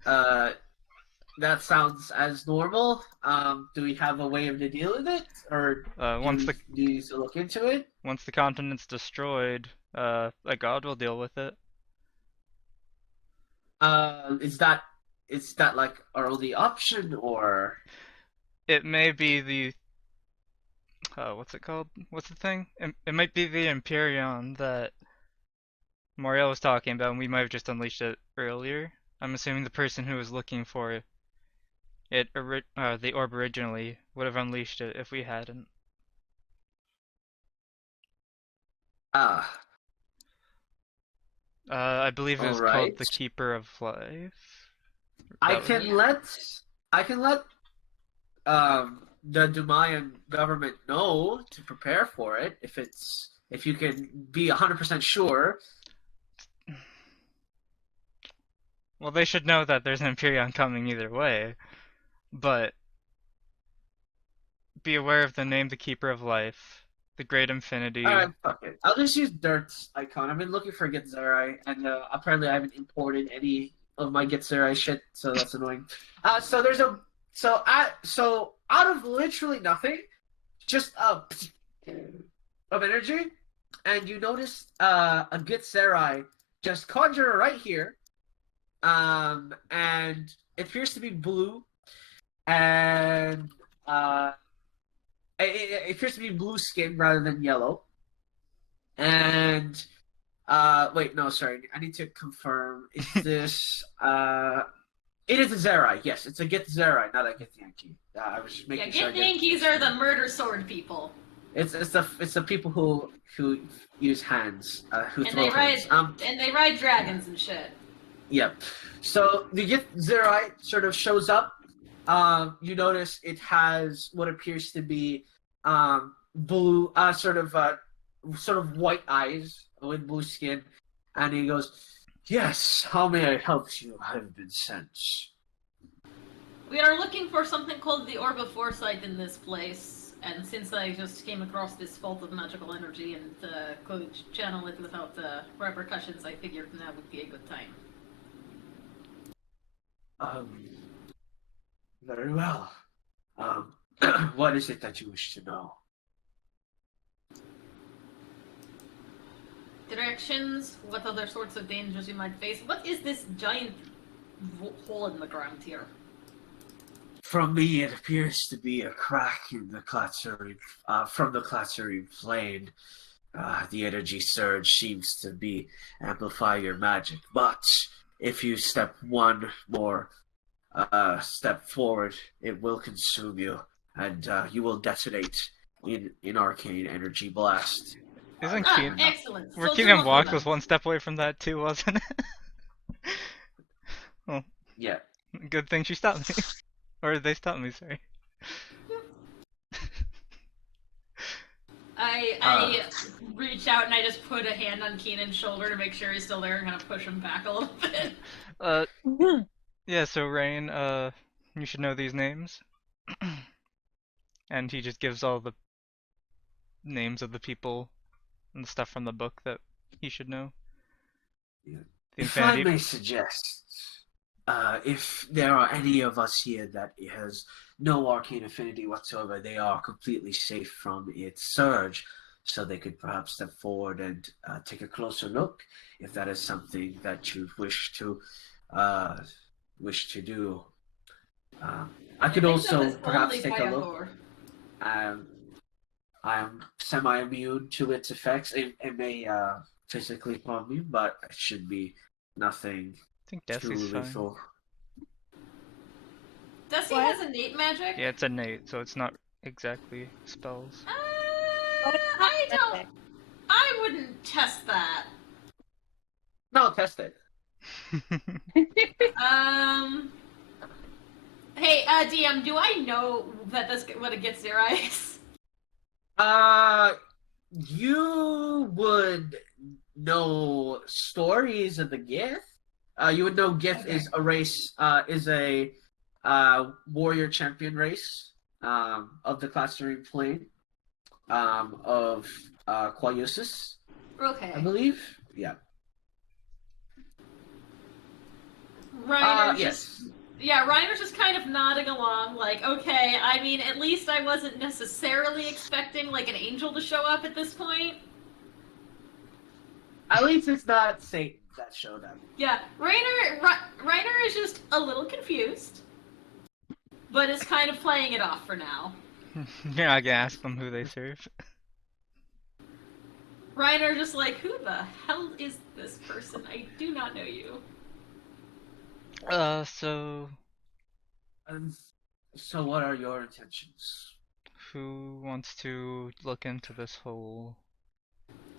god. That sounds as normal. Do we have a way of to deal with it? Or Once do you need to look into it? once the continent's destroyed, a god will deal with it. Is that like our only option, or It may be the what's it called? What's the thing? It might be the Empyrean that Moriel was talking about, and we might have just unleashed it earlier. I'm assuming the person who was looking for the orb originally would have unleashed it if we hadn't. I believe it was called Alright. the Keeper of Life. I That was- can let the Dumayan government know to prepare for it if you can be 100% sure. Well, they should know that there's an Empyrean coming either way, but be aware of the name the Keeper of Life, the Great Infinity. Alright, fuck it. I'll just use Dirt's icon. I've been looking for Gitzerai, and apparently I haven't imported any of my Gitzerai shit, so that's annoying. So out of literally nothing, just of energy, and you notice a Gitzerai just conjure right here, and it appears to be blue, and it appears to be blue skin rather than yellow. And wait, no, sorry, I need to confirm. Is this it is a Zerai, yes, it's a Git Zerai, not a Git Yankee. I was just making sure. Git Yankees are the murder sword people. It's the people who use hands, who And throw they ride hands. and they ride dragons and shit. Yep. So you get Zerai sort of shows up. You notice it has what appears to be blue, sort of white eyes with blue skin, and he goes, "Yes, how may I help you? I have been sent." We are looking for something called the Orb of Foresight in this place, and since I just came across this fault of magical energy and could channel it without repercussions, I figured now would be a good time. Very well. What is it that you wish to know? Directions, what other sorts of dangers you might face. What is this giant hole in the ground here? From me, it appears to be a crack in the Klatsuri, from the Klatsuri plane. The energy surge seems to be amplify your magic, but if you step one more step forward, it will consume you, and you will detonate in arcane energy blast. Isn't Excellent. So Keenan Walk that. was one step away from that too, wasn't it? Well, Yeah. good thing she stopped me. Or they stopped me, sorry. I reach out and I just put a hand on Keenan's shoulder to make sure he's still there and kind of push him back a little bit. Yeah, so Rain, you should know these names. And he just gives all the names of the people and the stuff from the book that he should know. Yeah. The If I Infinity. may suggest, if there are any of us here that has no arcane affinity whatsoever, they are completely safe from its surge, so they could perhaps step forward and take a closer look, if that is something that you wish to do. I could also perhaps take a look. I am semi-immune to its effects. It may physically harm me, but it should be nothing I think too Desi's fine. lethal. Desi What? has innate magic? Yeah, it's innate, so it's not exactly spells. I wouldn't test that. No, test it. Hey, DM, do I know that this what it gets their eyes? You would know stories of the Gith. You would know Gith Okay. is a race, is a warrior champion race of the Classroom plane of Quaiosus, Okay. I believe. Yeah. Reiner Yes. Yeah, Reiner's just kind of nodding along, like, okay, I mean, at least I wasn't necessarily expecting, like, an angel to show up at this point. At least it's not Satan that showed up. Yeah, Reiner is just a little confused, but is kind of playing it off for now. You're not gonna ask them who they serve. Reiner just like, who the hell is this person? I do not know you. So So what are your intentions? who wants to look into this whole...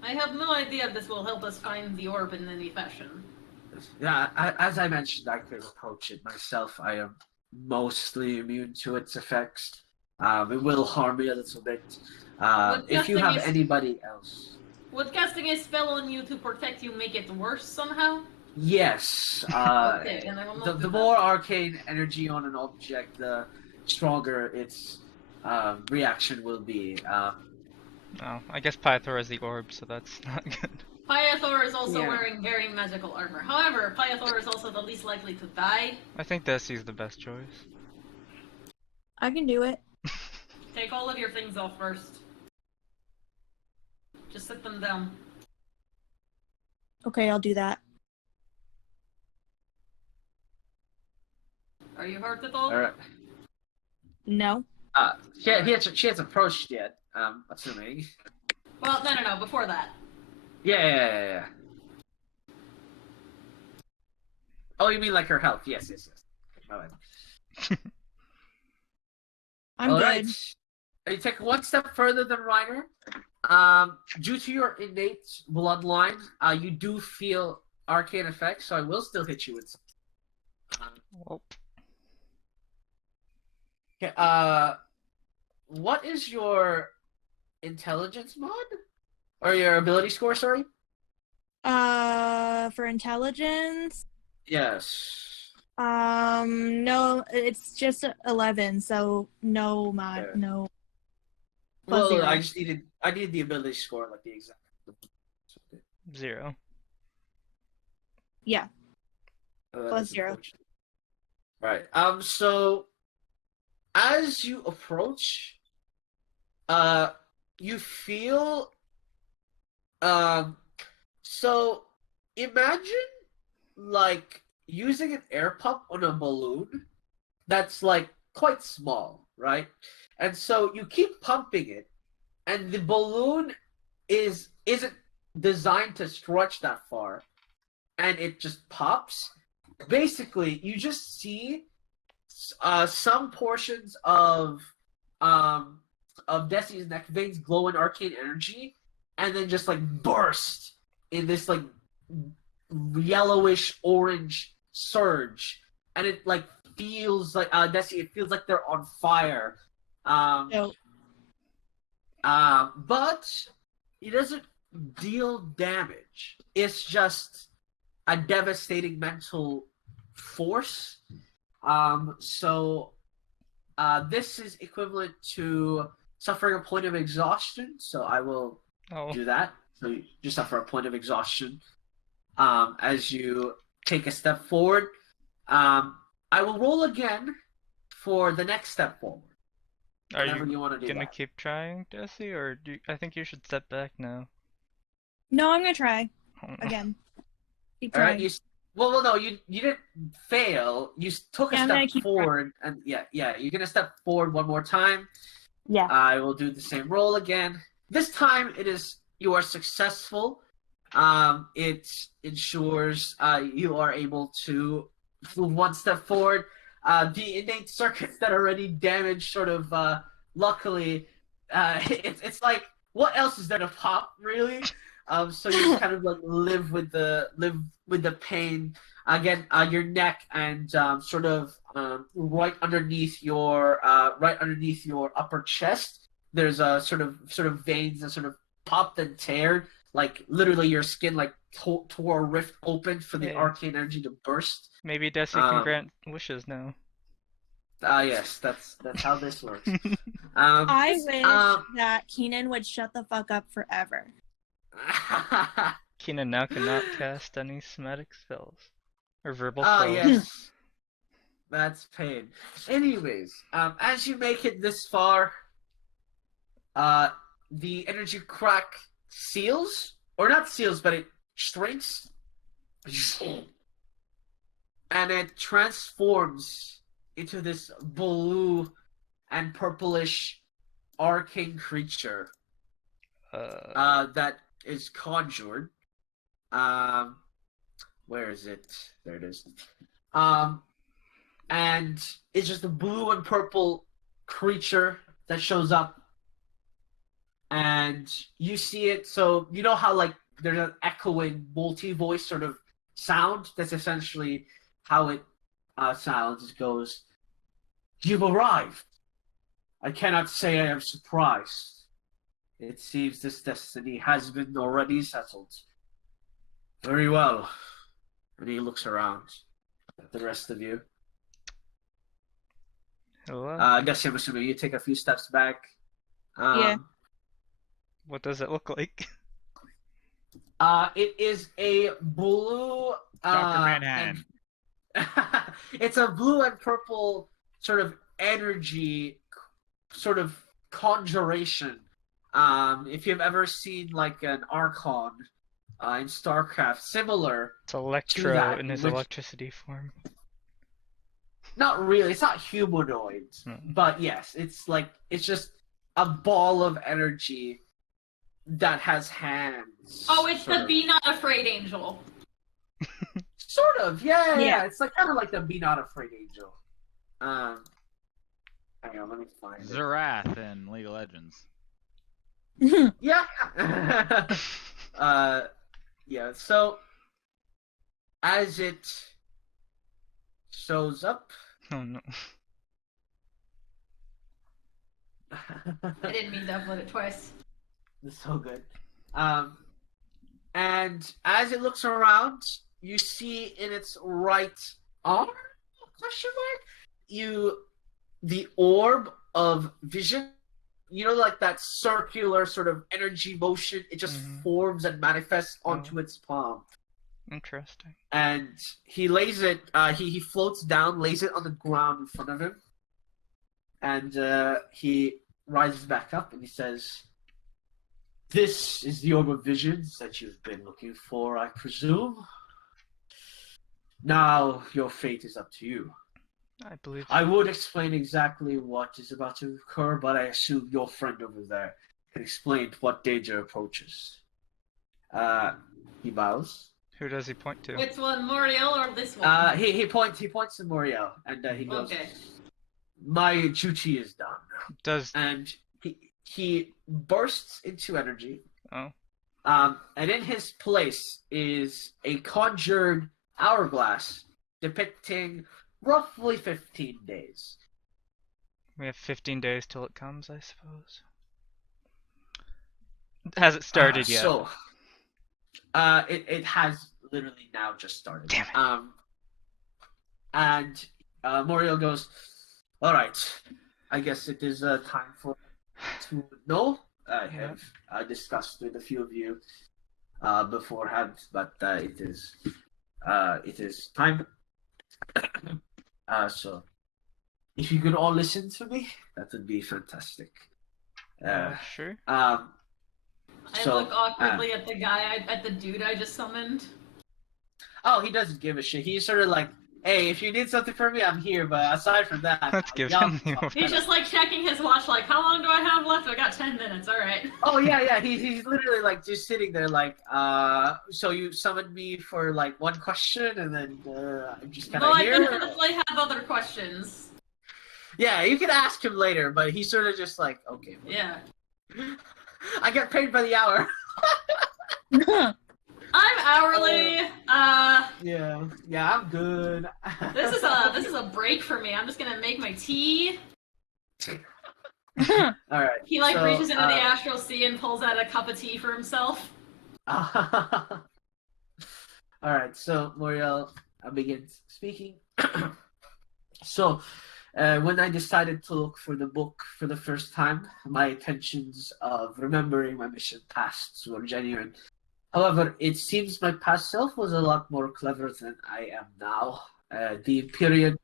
I have no idea if this will help us find the orb in any fashion. Yeah, as I mentioned, I could approach it myself. I am mostly immune to its effects. It will harm me a little bit. If you have anybody else. Would casting a spell on you to protect you make it worse somehow? Yes. Okay, and I will not do the that. more arcane energy on an object, the stronger its reaction will be. Oh, I guess Pythor has the orb, so that's not good. Pythor is also Yeah. wearing very magical armor. However, Pythor is also the least likely to die. I think Desi's the best choice. I can do it. Take all of your things off first. Just sit them down. Okay, I'll do that. Are you hurt at all? All right. No. She hasn't approached yet. Assuming. Well, no, before that. Yeah. Oh, you mean like her health? Yes. My bad. I'm All good. right. you take one step further than Reiner. Due to your innate bloodline, you do feel arcane effects, so I will still hit you with. Well, Okay, what is your intelligence mod? Or your ability score, sorry? For intelligence, Yes. no, it's just 11, so no mod, Okay. no. Plus Well, 0. I needed the ability score, like the exact. 0. Yeah, That plus is 0. unfortunate. Right. So as you approach, you feel, so imagine like using an air pump on a balloon that's like quite small, right? And so you keep pumping it, and the balloon isn't designed to stretch that far, and it just pops. Basically, you just see some portions um of Destiny's neck veins glow in arcane energy, and then just like burst in this like yellowish orange surge, and it like feels like Destiny. It feels like they're on fire. So, But it doesn't deal damage. It's just a devastating mental force. So this is equivalent to suffering a point of exhaustion. So I will Oh, do that. So you suffer a point of exhaustion as you take a step forward. I will roll again for the next step forward. are Whenever you you want to do gonna that. keep trying, Jesse, or I think you should step back now. no, I'm gonna try Oh, again. Keep All right, trying. well, no, you didn't fail. You took a Yeah, I'm gonna step keep forward, and yeah, you're gonna step forward one more time. Yeah. I will do the same roll again. This time, you are successful. It ensures you are able to move one step forward. The innate circuits that are already damaged, sort of, luckily, it's like, what else is there to pop, really? So you just kind of like live with the pain. Again, your neck and sort of right underneath your upper chest. There's a sort of veins that sort of popped and teared. Like literally, your skin like tore a rift open for the Hey. arcane energy to burst. maybe Jesse can grant wishes now. Yes, that's how this works. I wish um, that Keenan would shut the fuck up forever. Keenan now cannot cast any somatic spells or verbal Ah, spells. yes. That's pain. Anyways, as you make it this far, the energy crack seals, or not seals, but it shrinks, and it transforms into this blue and purplish arcane creature that is conjured. Where is it? There it is. And it's just a blue and purple creature that shows up, and you see it. So you know how like there's an echoing multi-voice sort of sound. That's essentially how it sounds. It goes, "You've arrived. I cannot say I am surprised. It seems this destiny has been already settled. Very well." And he looks around at the rest of you. Hello? I guess I'm assuming you take a few steps back. Yeah. What does it look like? It is a blue. Dr. Manhattan. It's a blue and purple sort of energy, sort of conjuration. If you've ever seen like an Archon in StarCraft, similar. It's Electro that, in his which- electricity form. Not really. It's not humanoid, but yes, it's just a ball of energy that has hands. Oh, it's sort the of. Be Not Afraid Angel. Sort of, yeah. Yeah. It's like kind of like the Be Not Afraid Angel. Hang on, let me find it. Zerath in League of Legends. Yeah. Yeah. So as it shows up. Oh no. I didn't mean to upload it twice. It's so good. And as it looks around, you see in its right arm, question mark, the orb of vision. You know, like that circular sort of energy motion. It just forms and manifests onto its palm. Interesting. And he lays it. He floats down, lays it on the ground in front of him, and he rises back up and he says, "This is the orb of visions that you've been looking for, I presume. Now your fate is up to you. I believe. I would explain exactly what is about to occur, but I assume your friend over there can explain what danger approaches." He bows. Who does he point to? Which one, Moriel or this one? He points to Moriel, and he goes, Okay. "My duty is done." Does And he bursts into energy. oh And in his place is a conjured hourglass depicting roughly 15 days. we have 15 days till it comes, I suppose. Has it started yet? So, it has literally now just started. Damn it. And Moriel goes, "All right, I guess it is time for to know. I have discussed with a few of you beforehand, but it is time. So, if you could all listen to me, that would be fantastic." Sure. I So, look awkwardly at the at the dude I just summoned. Oh, he doesn't give a shit. He's sort of like, "Hey, if you need something from me, I'm here. But aside from that, Let's give y'all him can the talk." He's just like checking his watch, like, how long do I have left? I got 10 minutes. All right. Oh yeah. He's literally like just sitting there, like, so you summoned me for like one question, and then I'm just kind Well, of I here. definitely have other questions. Yeah, you can ask him later, but he's sort of just like, "Okay, Yeah. I get paid by the hour." I'm hourly. Yeah, I'm good. This is a break for me. I'm just gonna make my tea. All right. He like so, reaches into the astral sea and pulls out a cup of tea for himself. All right, so Moriel begins speaking. So, when I decided to look for the book for the first time, my intentions of remembering my mission pasts were genuine. However, it seems my past self was a lot more clever than I am now. The period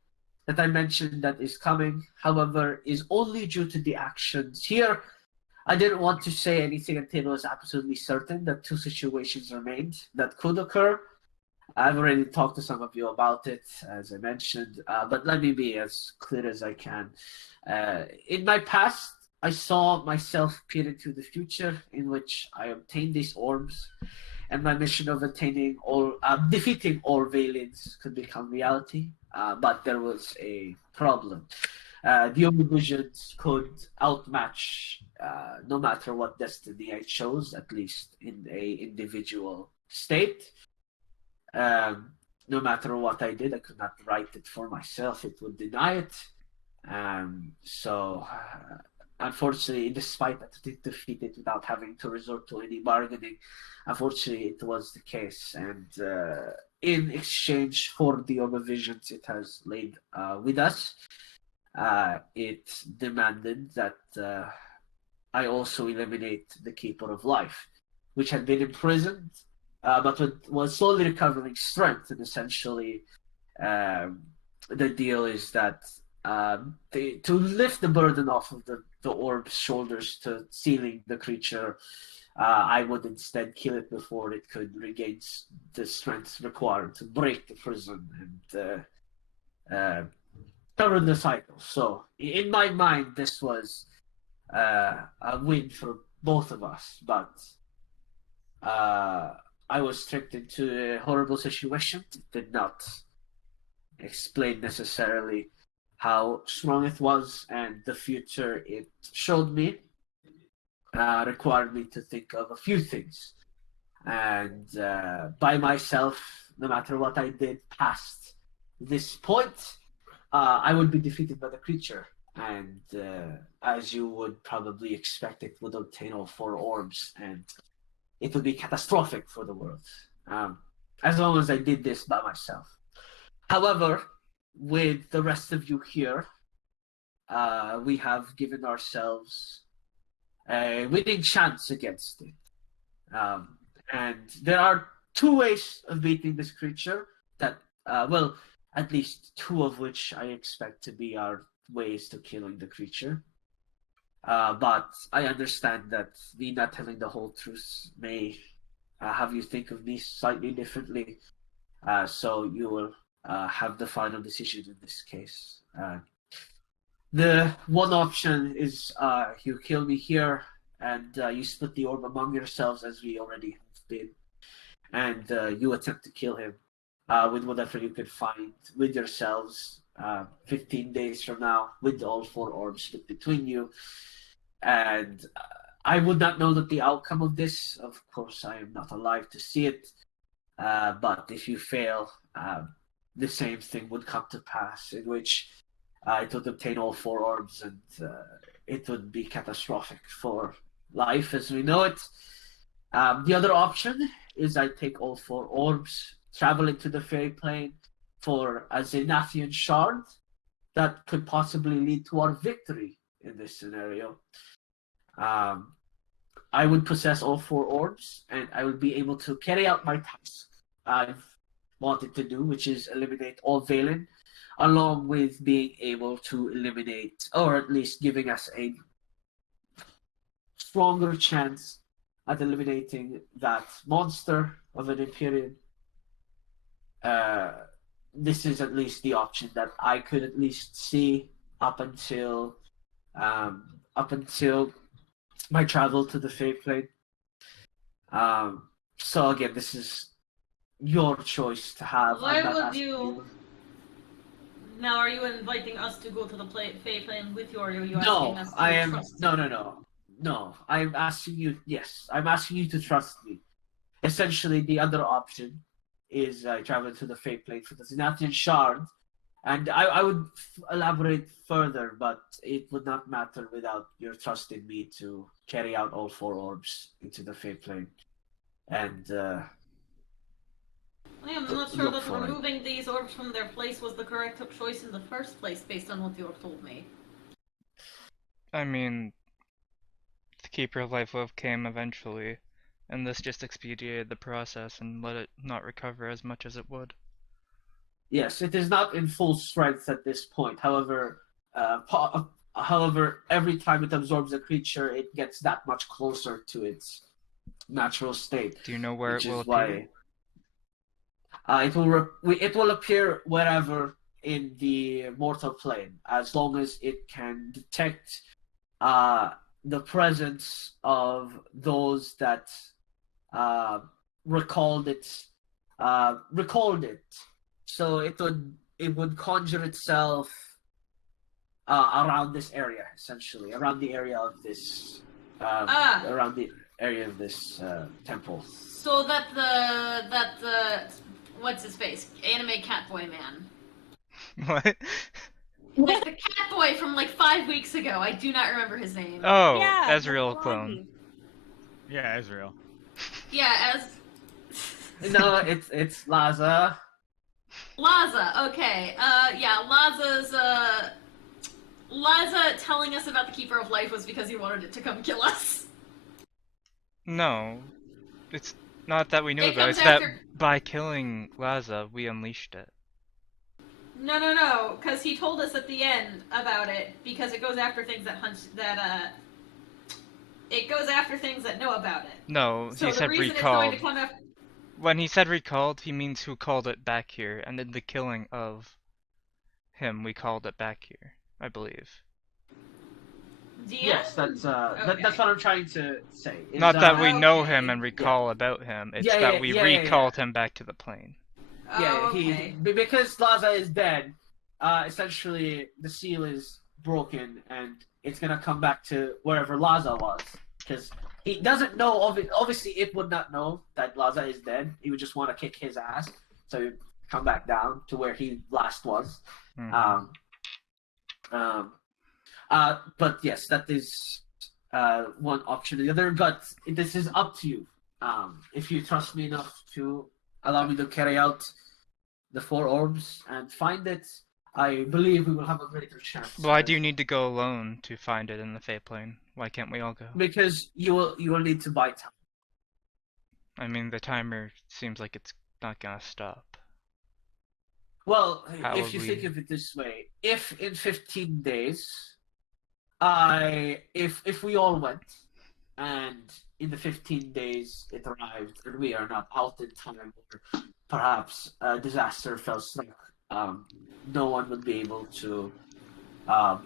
that I mentioned that is coming, however, is only due to the actions here. I didn't want to say anything until it was absolutely certain that two situations remained that could occur. I've already talked to some of you about it, as I mentioned, but let me be as clear as I can. In my past, I saw myself peer into the future in which I obtained these orbs, and my mission of defeating all Valians could become reality. But there was a problem. The Visions could outmatch no matter what destiny I chose, at least in a individual state. No matter what I did, I could not write it for myself. It would deny it. So, unfortunately, despite that, I defeat it without having to resort to any bargaining. Unfortunately, it was the case. And in exchange for the Visions it has laid with us, it demanded that I also eliminate the Keeper of Life, which had been imprisoned, but was slowly recovering strength. And essentially, the deal is that to lift the burden off of the orb's shoulders to sealing the creature, I would instead kill it before it could regain the strength required to break the prison and cover the cycle. So, in my mind, this was a win for both of us, but I was tricked into a horrible situation. It did not explain necessarily how strong it was, and the future it showed me required me to think of a few things. And by myself, no matter what I did past this point, I would be defeated by the creature. And as you would probably expect, it would obtain all 4 orbs, and it would be catastrophic for the world. As long as I did this by myself. However, with the rest of you here, we have given ourselves a winning chance against it. And there are 2 ways of beating this creature that, well, at least 2 of which I expect to be our ways to killing the creature. But I understand that me not telling the whole truth may have you think of me slightly differently. So you will have the final decision in this case. The one option is you kill me here, and you split the orb among yourselves, as we already have been, and you attempt to kill him with whatever you could find with yourselves 15 days from now, with all 4 orbs split between you. And I would not know that the outcome of this. Of course, I am not alive to see it. But if you fail, the same thing would come to pass, in which it would obtain all 4 orbs, and it would be catastrophic for life as we know it. The other option is I take all 4 orbs, travel into the fairy plane for a Zenathian shard that could possibly lead to our victory in this scenario. I would possess all 4 orbs, and I would be able to carry out my task I've wanted to do, which is eliminate all Valen, along with being able to eliminate, or at least giving us a stronger chance at eliminating that monster of an Empyrean. This is at least the option that I could at least see up until my travel to the Fey Plane. So again, this is your choice to have. Why would you? Now, are you inviting us to go to the Fey Plane with you, or are you asking us to trust you? No, I'm asking you. Yes, I'm asking you to trust me. Essentially, the other option is I travel to the Fey Plane for the Zenathian Shard, and I would elaborate further, but it would not matter without your trust in me to carry out all 4 orbs into the Fey Plane. And I'm not sure that removing these orbs from their place was the correct choice in the first place, based on what you have told me. I mean, the Keeper of Life Wolf came eventually, and this just expedited the process and let it not recover as much as it would. Yes, it is not in full strength at this point. However, every time it absorbs a creature, it gets that much closer to its natural state. Do you know where it will appear? It will appear wherever in the mortal plane, as long as it can detect the presence of those that recalled it. So it would conjure itself around this area, essentially, around the area of this temple. So that the what's his face? Anime Catboy man. What? Like the Catboy from like 5 weeks ago. I do not remember his name. Oh, Yeah, Ezreal clone. Yeah, Ezreal. Yeah, No, it's Laza. Laza, okay. Yeah, Laza telling us about the Keeper of Life was because he wanted it to come kill us. No. It's not that we knew It about it, comes it's after- that by killing Laza, we unleashed it. No, because he told us at the end about it, because it goes after things it goes after things that know about it. No, So he the said reason recalled. it's going to come after... When he said recalled, he means who called it back here, and in the killing of him, we called it back here, I believe. Yes, that's Okay. that's what I'm trying to say. Not that we know okay. him and recall about him, it's Yeah, that yeah, we yeah, recalled him back to the plane. Yeah, Oh, okay. because Laza is dead, essentially the seal is broken and it's gonna come back to wherever Laza was, because he doesn't know of it. Obviously, it would not know that Laza is dead. He would just want to kick his ass, so he'd come back down to where he last was. Mhm. But yes, that is one option. The other, but this is up to you. If you trust me enough to allow me to carry out the 4 orbs and find it, I believe we will have a greater chance. Why do you need to go alone to find it in the Fey Plane? Why can't we all go? Because you will need to buy time. I mean, the timer seems like it's not gonna stop. Well, How if you would think we- of it this way, if in 15 days, if we all went, and in the 15 days it arrived, and we are not out in time, or perhaps a disaster fell through, no one would be able to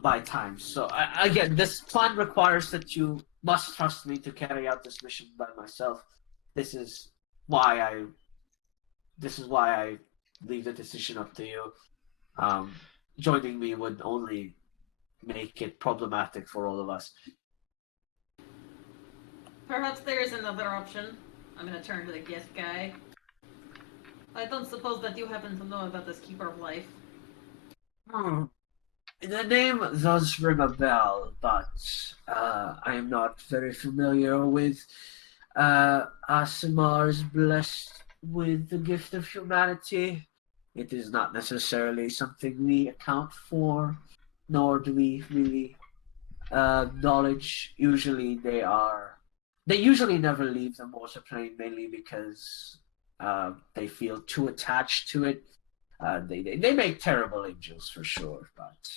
buy time. So again, this plan requires that you must trust me to carry out this mission by myself. This is why I leave the decision up to you. Joining me would only make it problematic for all of us. Perhaps there is another option. I'm gonna turn to the gift guy. I don't suppose that you happen to know about this Keeper of Life. The name does ring a bell, but I am not very familiar with Asimar's blessed with the gift of humanity. It is not necessarily something we account for, nor do we really acknowledge. Usually they usually never leave the mortar plane, mainly because they feel too attached to it. They make terrible angels for sure, but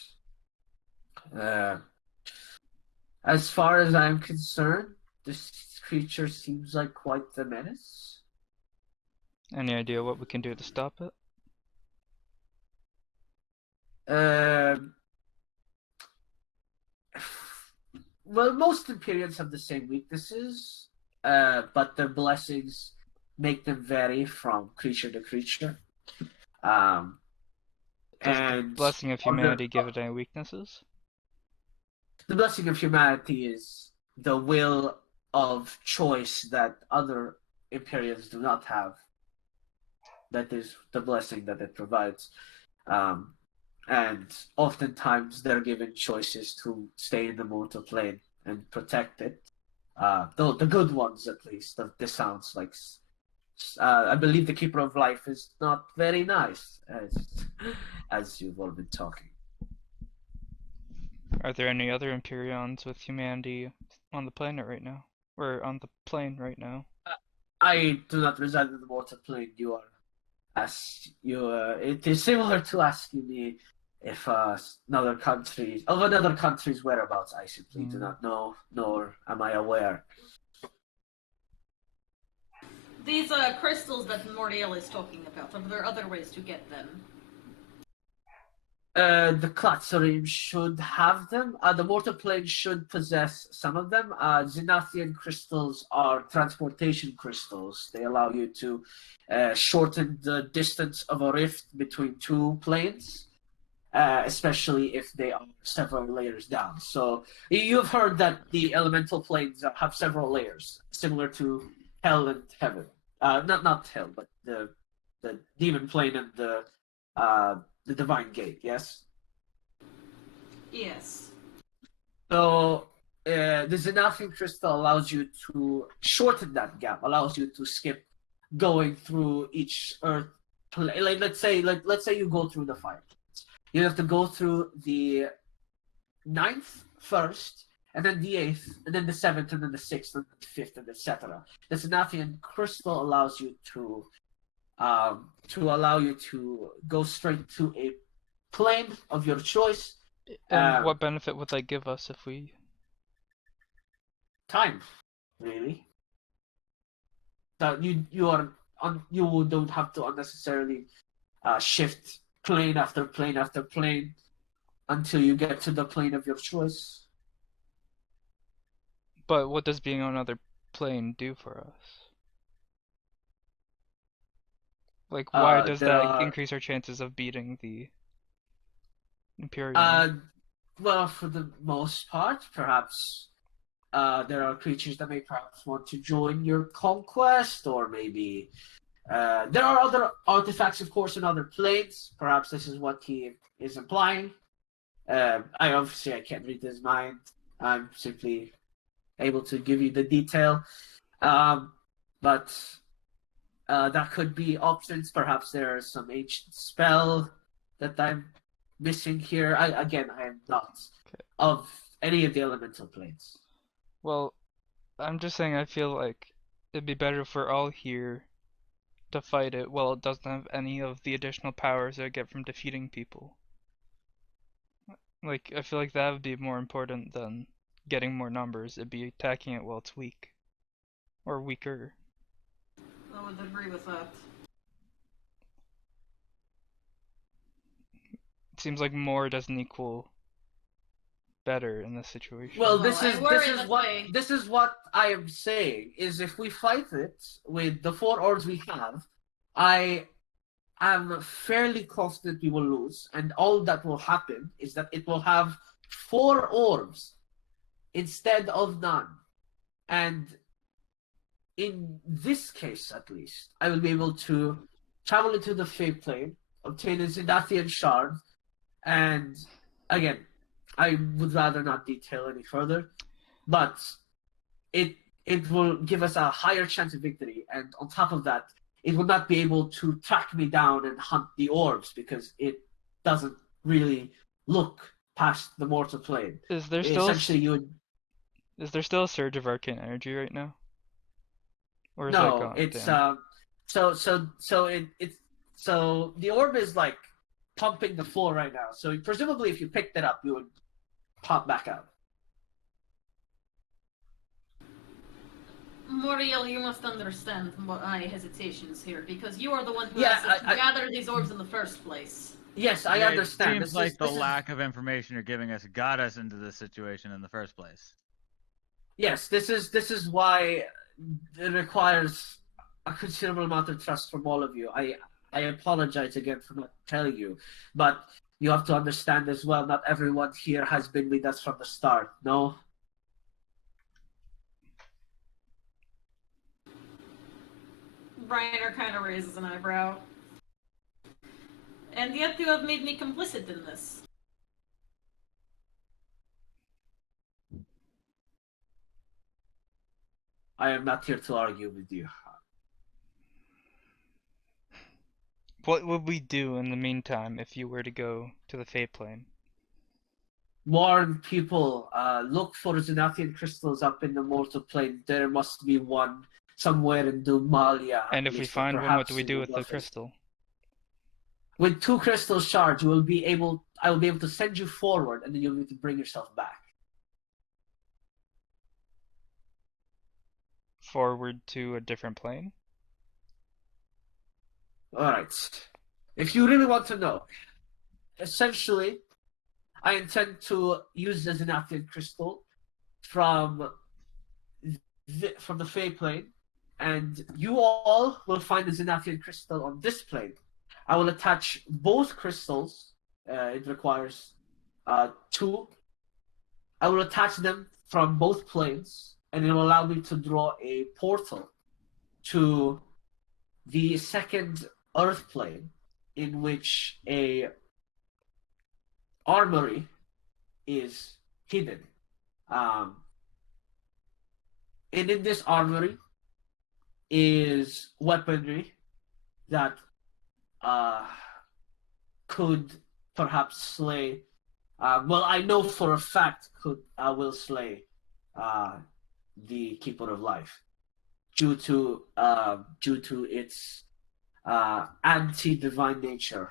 as far as I'm concerned, this creature seems like quite the menace. Any idea what we can do to stop it? Well, most Imperials have the same weaknesses, but their blessings make them vary from creature to creature. Does the And blessing of humanity give it any weaknesses? the blessing of humanity is the will of choice that other Imperials do not have. That is the blessing that it provides. And oftentimes they're given choices to stay in the mortal plane and protect it. The good ones, at least. This sounds like. I believe the Keeper of Life is not very nice, as you've all been talking. Are there any other Empyreans with humanity on the planet right now? Or on the plane right now? I do not reside in the mortal plane. You are. It is similar to asking me if another country's whereabouts. I simply do not know, nor am I aware. These crystals that Mordiel is talking about, are there other ways to get them? The Klatzarim should have them. The mortal plane should possess some of them. Zenathian crystals are transportation crystals. They allow you to shorten the distance of a rift between 2 planes, especially if they are several layers down. So you've heard that the elemental planes have several layers, similar to Hell and Heaven. Not Hell, but the demon plane and the Divine Gate, yes? Yes. So, the Zenathian Crystal allows you to shorten that gap, allows you to skip going through each Earth plane. Let's say you go through the 5 planes. You have to go through the 9th first, and then the 8th, and then the 7th, and then the 6th, and the 5th, and etc. The Zenathian Crystal allows you to allow you to go straight to a plane of your choice. And what benefit would they give us if we... Time, really. So you don't have to unnecessarily shift plane after plane after plane until you get to the plane of your choice. But what does being on another plane do for us? Like, why does that increase our chances of beating the Imperium. Well, for the most part, perhaps there are creatures that may perhaps want to join your conquest, or maybe there are other artifacts, of course, in other planes. Perhaps this is what he is implying. I can't read his mind. I'm simply able to give you the detail. But that could be options. Perhaps there is some ancient spell that I'm missing here. I am not of any of the elemental planes. Well, I'm just saying I feel like it'd be better if we're all here to fight it while it doesn't have any of the additional powers I get from defeating people. Like, I feel like that would be more important than getting more numbers. It'd be attacking it while it's weak. Or weaker. I would agree with that. It seems like more doesn't equal better in this situation. Well, Well, this is what I am saying, is if we fight it with the 4 orbs we have, I am fairly confident we will lose, and all that will happen is that it will have 4 orbs instead of none. And in this case, at least, I will be able to travel into the Fey Plane, obtain a Zendathian shard, and again, I would rather not detail any further, but it will give us a higher chance of victory, and on top of that, it will not be able to track me down and hunt the orbs because it doesn't really look past the mortal plane. Is there still a surge of arcane energy right now? Or is that No, gone? it's Damn. so the orb is like pumping the floor right now. So presumably, if you picked it up, you would pop back out. Moriel, you must understand my hesitations here, because you are the one who Yeah, asked us to gather these orbs in the first place. Yes, I understand. It seems like the lack of information you're giving us got us into this situation in the first place. Yes, this is why it requires a considerable amount of trust from all of you. I apologize again for not telling you, but you have to understand as well, not everyone here has been with us from the start, no? Reiner kind of raises an eyebrow. And yet you have made me complicit in this. I am not here to argue with you. What would we do in the meantime if you were to go to the Fey Plane? Warn people, look for Zenathian crystals up in the mortal plane. There must be one somewhere in Dumalia. And if we find one, what do we do with the crystal? With 2 crystal shards, I will be able to send you forward, and then you'll need to bring yourself back. Forward to a different plane? Alright. If you really want to know, essentially, I intend to use the Zenathian crystal from the Fey plane, and you all will find the Zenathian crystal on this plane. I will attach both crystals. It requires 2. I will attach them from both planes, and it will allow me to draw a portal to the second Earth plane, in which a armory is hidden. And in this armory is weaponry that could perhaps slay. Well, I know for a fact will slay the Keeper of Life due to its anti-divine nature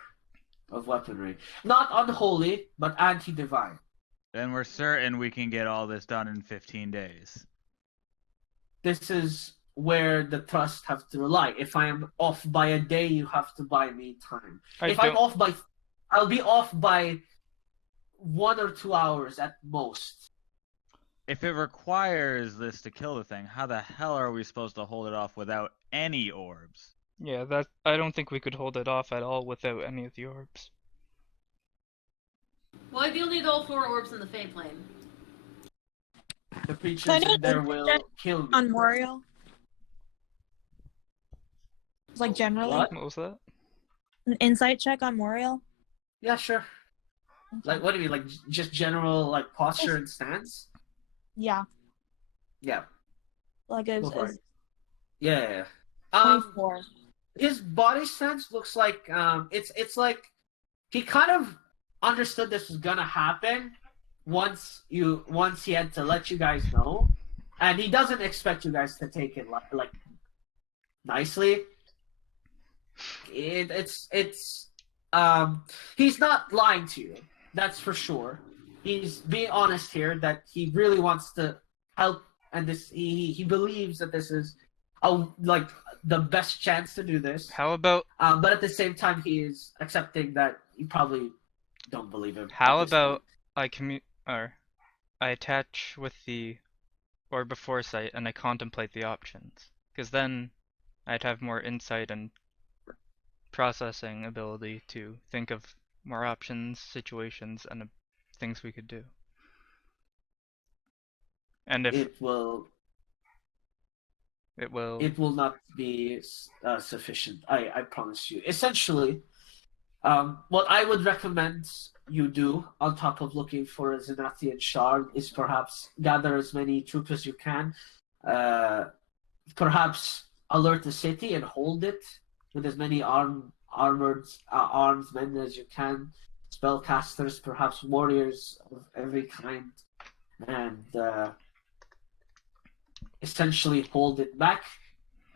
of weaponry. Not unholy, but anti-divine. Then we're certain we can get all this done in 15 days. This is where the trust have to rely. If I am off by a day, you have to buy me time. I'll be off by 1 or 2 hours at most. If it requires this to kill the thing, how the hell are we supposed to hold it off without any orbs? Yeah, I don't think we could hold it off at all without any of the orbs. Well, you'll need all 4 orbs in the Fey Plane. The Can I creatures do in an there insight will check kill me. on Moriel? Like generally, What? What was that? an insight check on Moriel. Yeah, sure. Like, what do you mean? Like, just general, like, posture and stance? Yeah, Yeah, like go as, for as it. Yeah. 24. His body sense looks like, it's like, he kind of understood this was gonna happen once he had to let you guys know. And he doesn't expect you guys to take it, like nicely. He's not lying to you, that's for sure. He's being honest here that he really wants to help, and he believes that this is like the best chance to do this. How about But at the same time, he is accepting that you probably don't believe him. how at this about point. I attach with the Orb of Foresight and I contemplate the options, because then I'd have more insight and processing ability to think of more options, situations, and things we could do. And if It will it will, not be sufficient. I promise you. Essentially, what I would recommend you do, on top of looking for a Zenathian shard, is perhaps gather as many troops as you can. Perhaps alert the city and hold it with as many armed men as you can. Spellcasters, perhaps warriors of every kind, and essentially hold it back.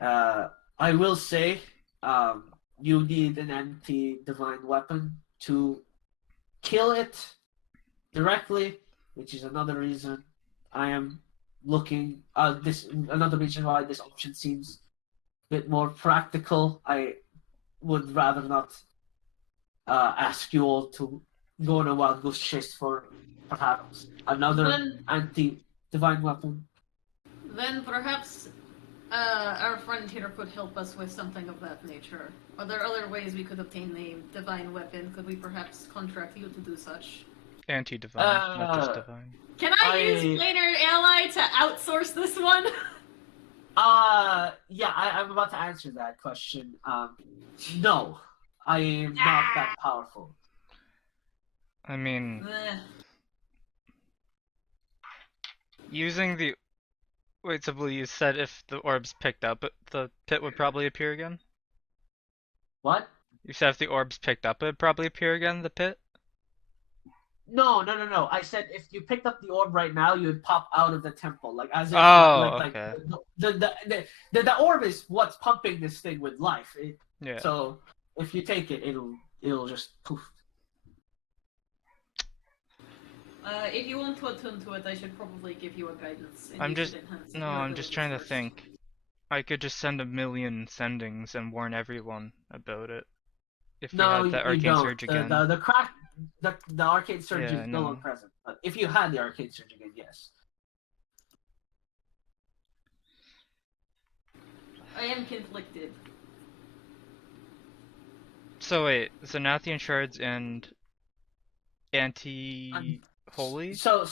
I will say, you need an anti-divine weapon to kill it directly, which is another reason I am looking. Another reason why this option seems a bit more practical. I would rather not ask you all to go on a wild goose chase for perhaps another anti-divine weapon. Then perhaps our friend here could help us with something of that nature. Are there other ways we could obtain the divine weapon? Could we perhaps contract you to do such? anti-divine, not just divine. Can I use Planar Ally to outsource this one? Yeah, I'm about to answer that question. No, I am not that powerful. I mean, using the wait, so you said if the orbs picked up, the pit would probably appear again? What? You said if the orbs picked up, it would probably appear again, the pit? No. I said if you picked up the orb right now, you would pop out of the temple, like as if okay. The orb is what's pumping this thing with life. Yeah. So if you take it, it'll just poof. If you want to attune to it, I should probably give you a guidance. I'm just trying to think. I could just send 1,000,000 sendings and warn everyone about it. If we had the Arcane Surge again. The Arcane Surge Yeah, is no longer present. But if you had the Arcane Surge again, yes. I am conflicted. So wait, Zenathian shards and anti-holy? So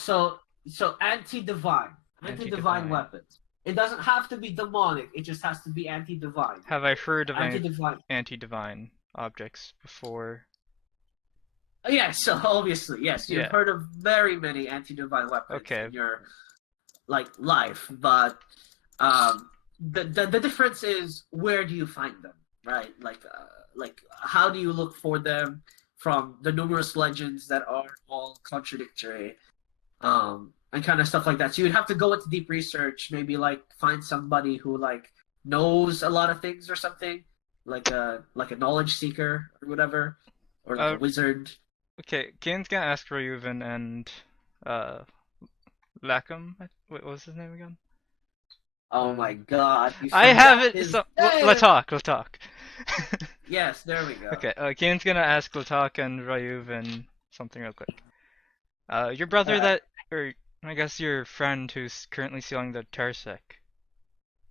anti-divine weapons. It doesn't have to be demonic. It just has to be anti-divine. Have I heard of anti-divine objects before? Yes, so obviously, yes. You've heard of very many anti-divine weapons in your life, but the difference is where do you find them, right? Like how do you look for them from the numerous legends that are all contradictory, and kind of stuff like that. So you'd have to go into deep research, maybe like find somebody who like knows a lot of things or something, like a knowledge seeker or whatever, or like a wizard. Okay, Kane's gonna ask Ryuven and Lackham. What was his name again? Oh my god! I have it. So let's talk. Yes, there we go. Okay, Kane's gonna ask Latak and Ryuven something real quick. Your brother or I guess your friend who's currently sealing the Tarsec,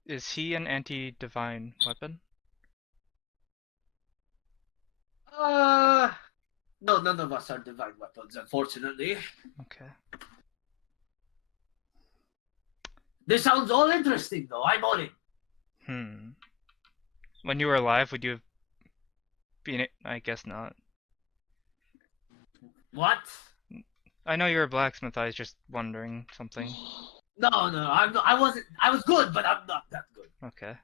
is he an anti-divine weapon? No, none of us are divine weapons, unfortunately. Okay. This sounds all interesting, though. I'm on it. When you were alive, would you have been? I guess not. What? I know you're a blacksmith. I was just wondering something. No, I'm not. I wasn't. I was good, but I'm not that good. Okay.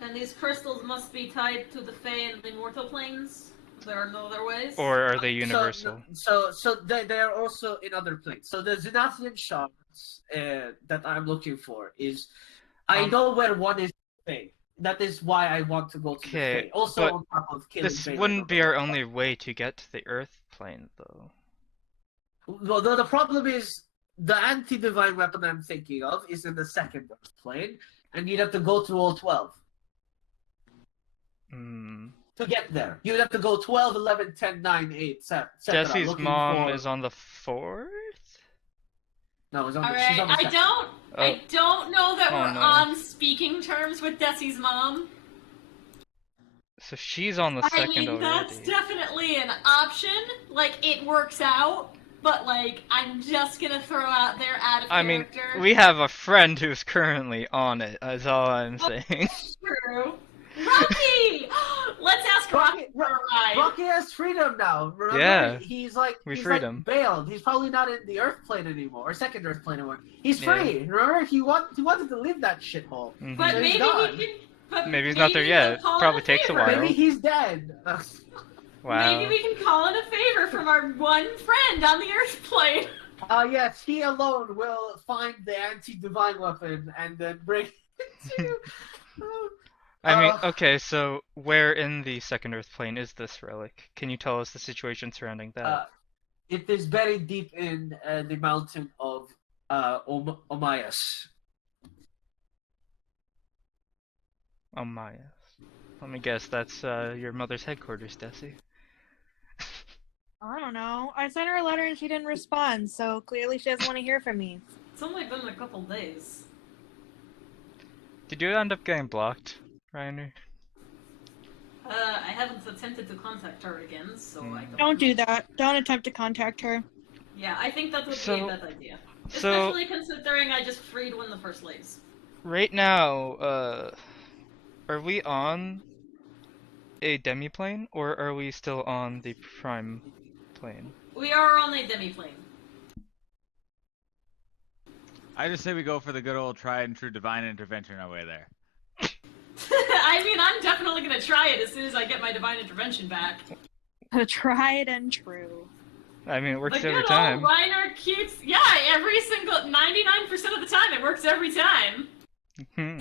And these crystals must be tied to the Fae and the mortal planes. There are no other ways. Or are they universal? So they are also in other planes. So the Zenathian shards that I'm looking for is, I know where one is Fae. That is why I want to go to the Fae. Also but on top of killing this Fae, wouldn't be our only way to get to the Earth plane, though. Well, the problem is the anti-divine weapon I'm thinking of is in the second Earth plane, and you'd have to go through all 12. To get there, you'd have to go 12, 11, 10, 9, 8, 7. Jesse's mom is on the 4th? No, it's on All the, she's right, on the second. I don't know that we're no. on speaking terms with Desi's mom. So she's on the second already. That's definitely an option. Like, it works out, but like, I'm just gonna throw out there out of character. I mean, we have a friend who's currently on it, that's all I'm saying. True. Rocky! Let's ask Rocky for a ride. Rocky has freedom now. Remember? Yeah. He's like, We he's freed like him. bailed. He's probably not in the Earth plane anymore, or second Earth plane anymore. He's Yeah. free. Remember, he wanted to leave that shithole. But He's maybe gone. he can. But Maybe he's not there yet. they'll call Probably in takes a favor. while. Maybe he's dead. Wow. Maybe we can call in a favor from our one friend on the Earth plane. Yes, he alone will find the anti-divine weapon and then bring it to you. I mean, okay, so where in the second Earth plane is this relic? Can you tell us the situation surrounding that? It is buried deep in the mountain of Omayas. Oh my. Let me guess, that's your mother's headquarters, Desi. I don't know. I sent her a letter and she didn't respond, so clearly she doesn't want to hear from me. It's only been a couple days. Did you end up getting blocked, Reiner? I haven't attempted to contact her again, so I don't. Don't do that. Don't attempt to contact her. Yeah, I think that would be So- a bad idea. so- Especially considering I just freed one of the first ladies. Right now, are we on a demi-plane, or are we still on the prime plane? We are on a demi-plane. I just say we go for the good old tried and true divine intervention our way there. I mean, I'm definitely gonna try it as soon as I get my divine intervention back. Tried and true. I mean, it The works good every old time. Reiner keeps, yeah, every single 99% of the time it works every time. Hmm.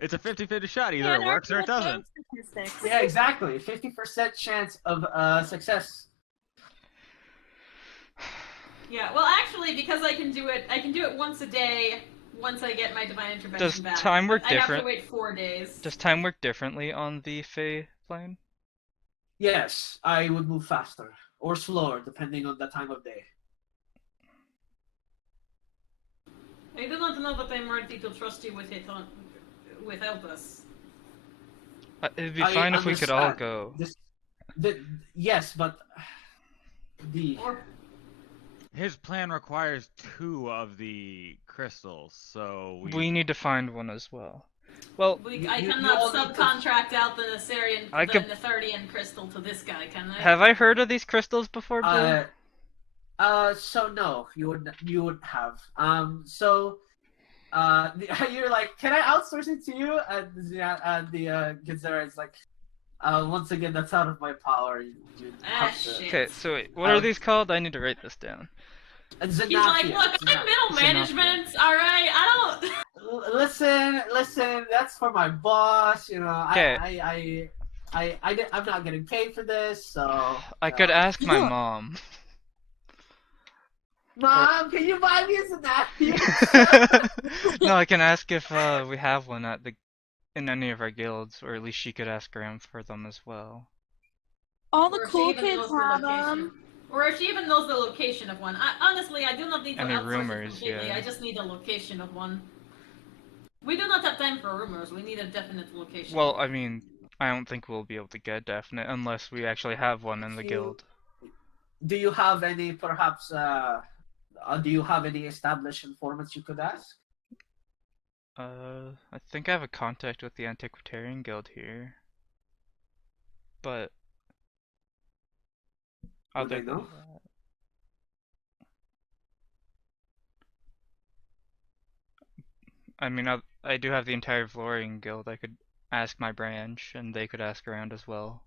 It's a 50-50 shot. Either it works or it doesn't. Statistics. Yeah, exactly. 50% chance of success. Yeah, well, actually, because I can do it once a day. Once I get my divine intervention Does back. time work I have different? to wait 4 days. Does time work differently on the Fae plane? Yes, I would move faster or slower depending on the time of day. I do not know that I'm ready to trust you with it without us. It'd be I fine if we could all understand. go. Yes, but Or His plan requires 2 of the crystals, so We need to find one as well. Well, I you cannot all need to- subcontract out the Nessarian, I the could- Netharian crystal to this guy, can I? have I heard of these crystals before, Bill? so no, you would have. You're like, can I outsource it to you? And the Gizera is like, once again, that's out of my power. You have to- Shit. Okay, so wait, what are these called? I need to write this down. He's like, look, I'm middle management, alright? I don't... Listen, that's for my boss, you know. Okay. I'm not getting paid for this, so. I could ask my mom. Mom, can you buy me a Zenathian? No, I can ask if we have one in any of our guilds, or at least she could ask around for them as well. All the Or if she cool even kids knows the have location. them. Or if she even knows the location of one. Honestly, I do not need to Any outsource it rumors, completely. yeah. I just need a location of one. We do not have time for rumors. We need a definite location. Well, I mean, I don't think we'll be able to get definite unless we actually have one in the guild. Do you have any, perhaps, do you have any established informants you could ask? I think I have a contact with the Antiquarian Guild here. But Would other they than know? that, I mean, I do have the entire Valorian Guild. I could ask my branch, and they could ask around as well.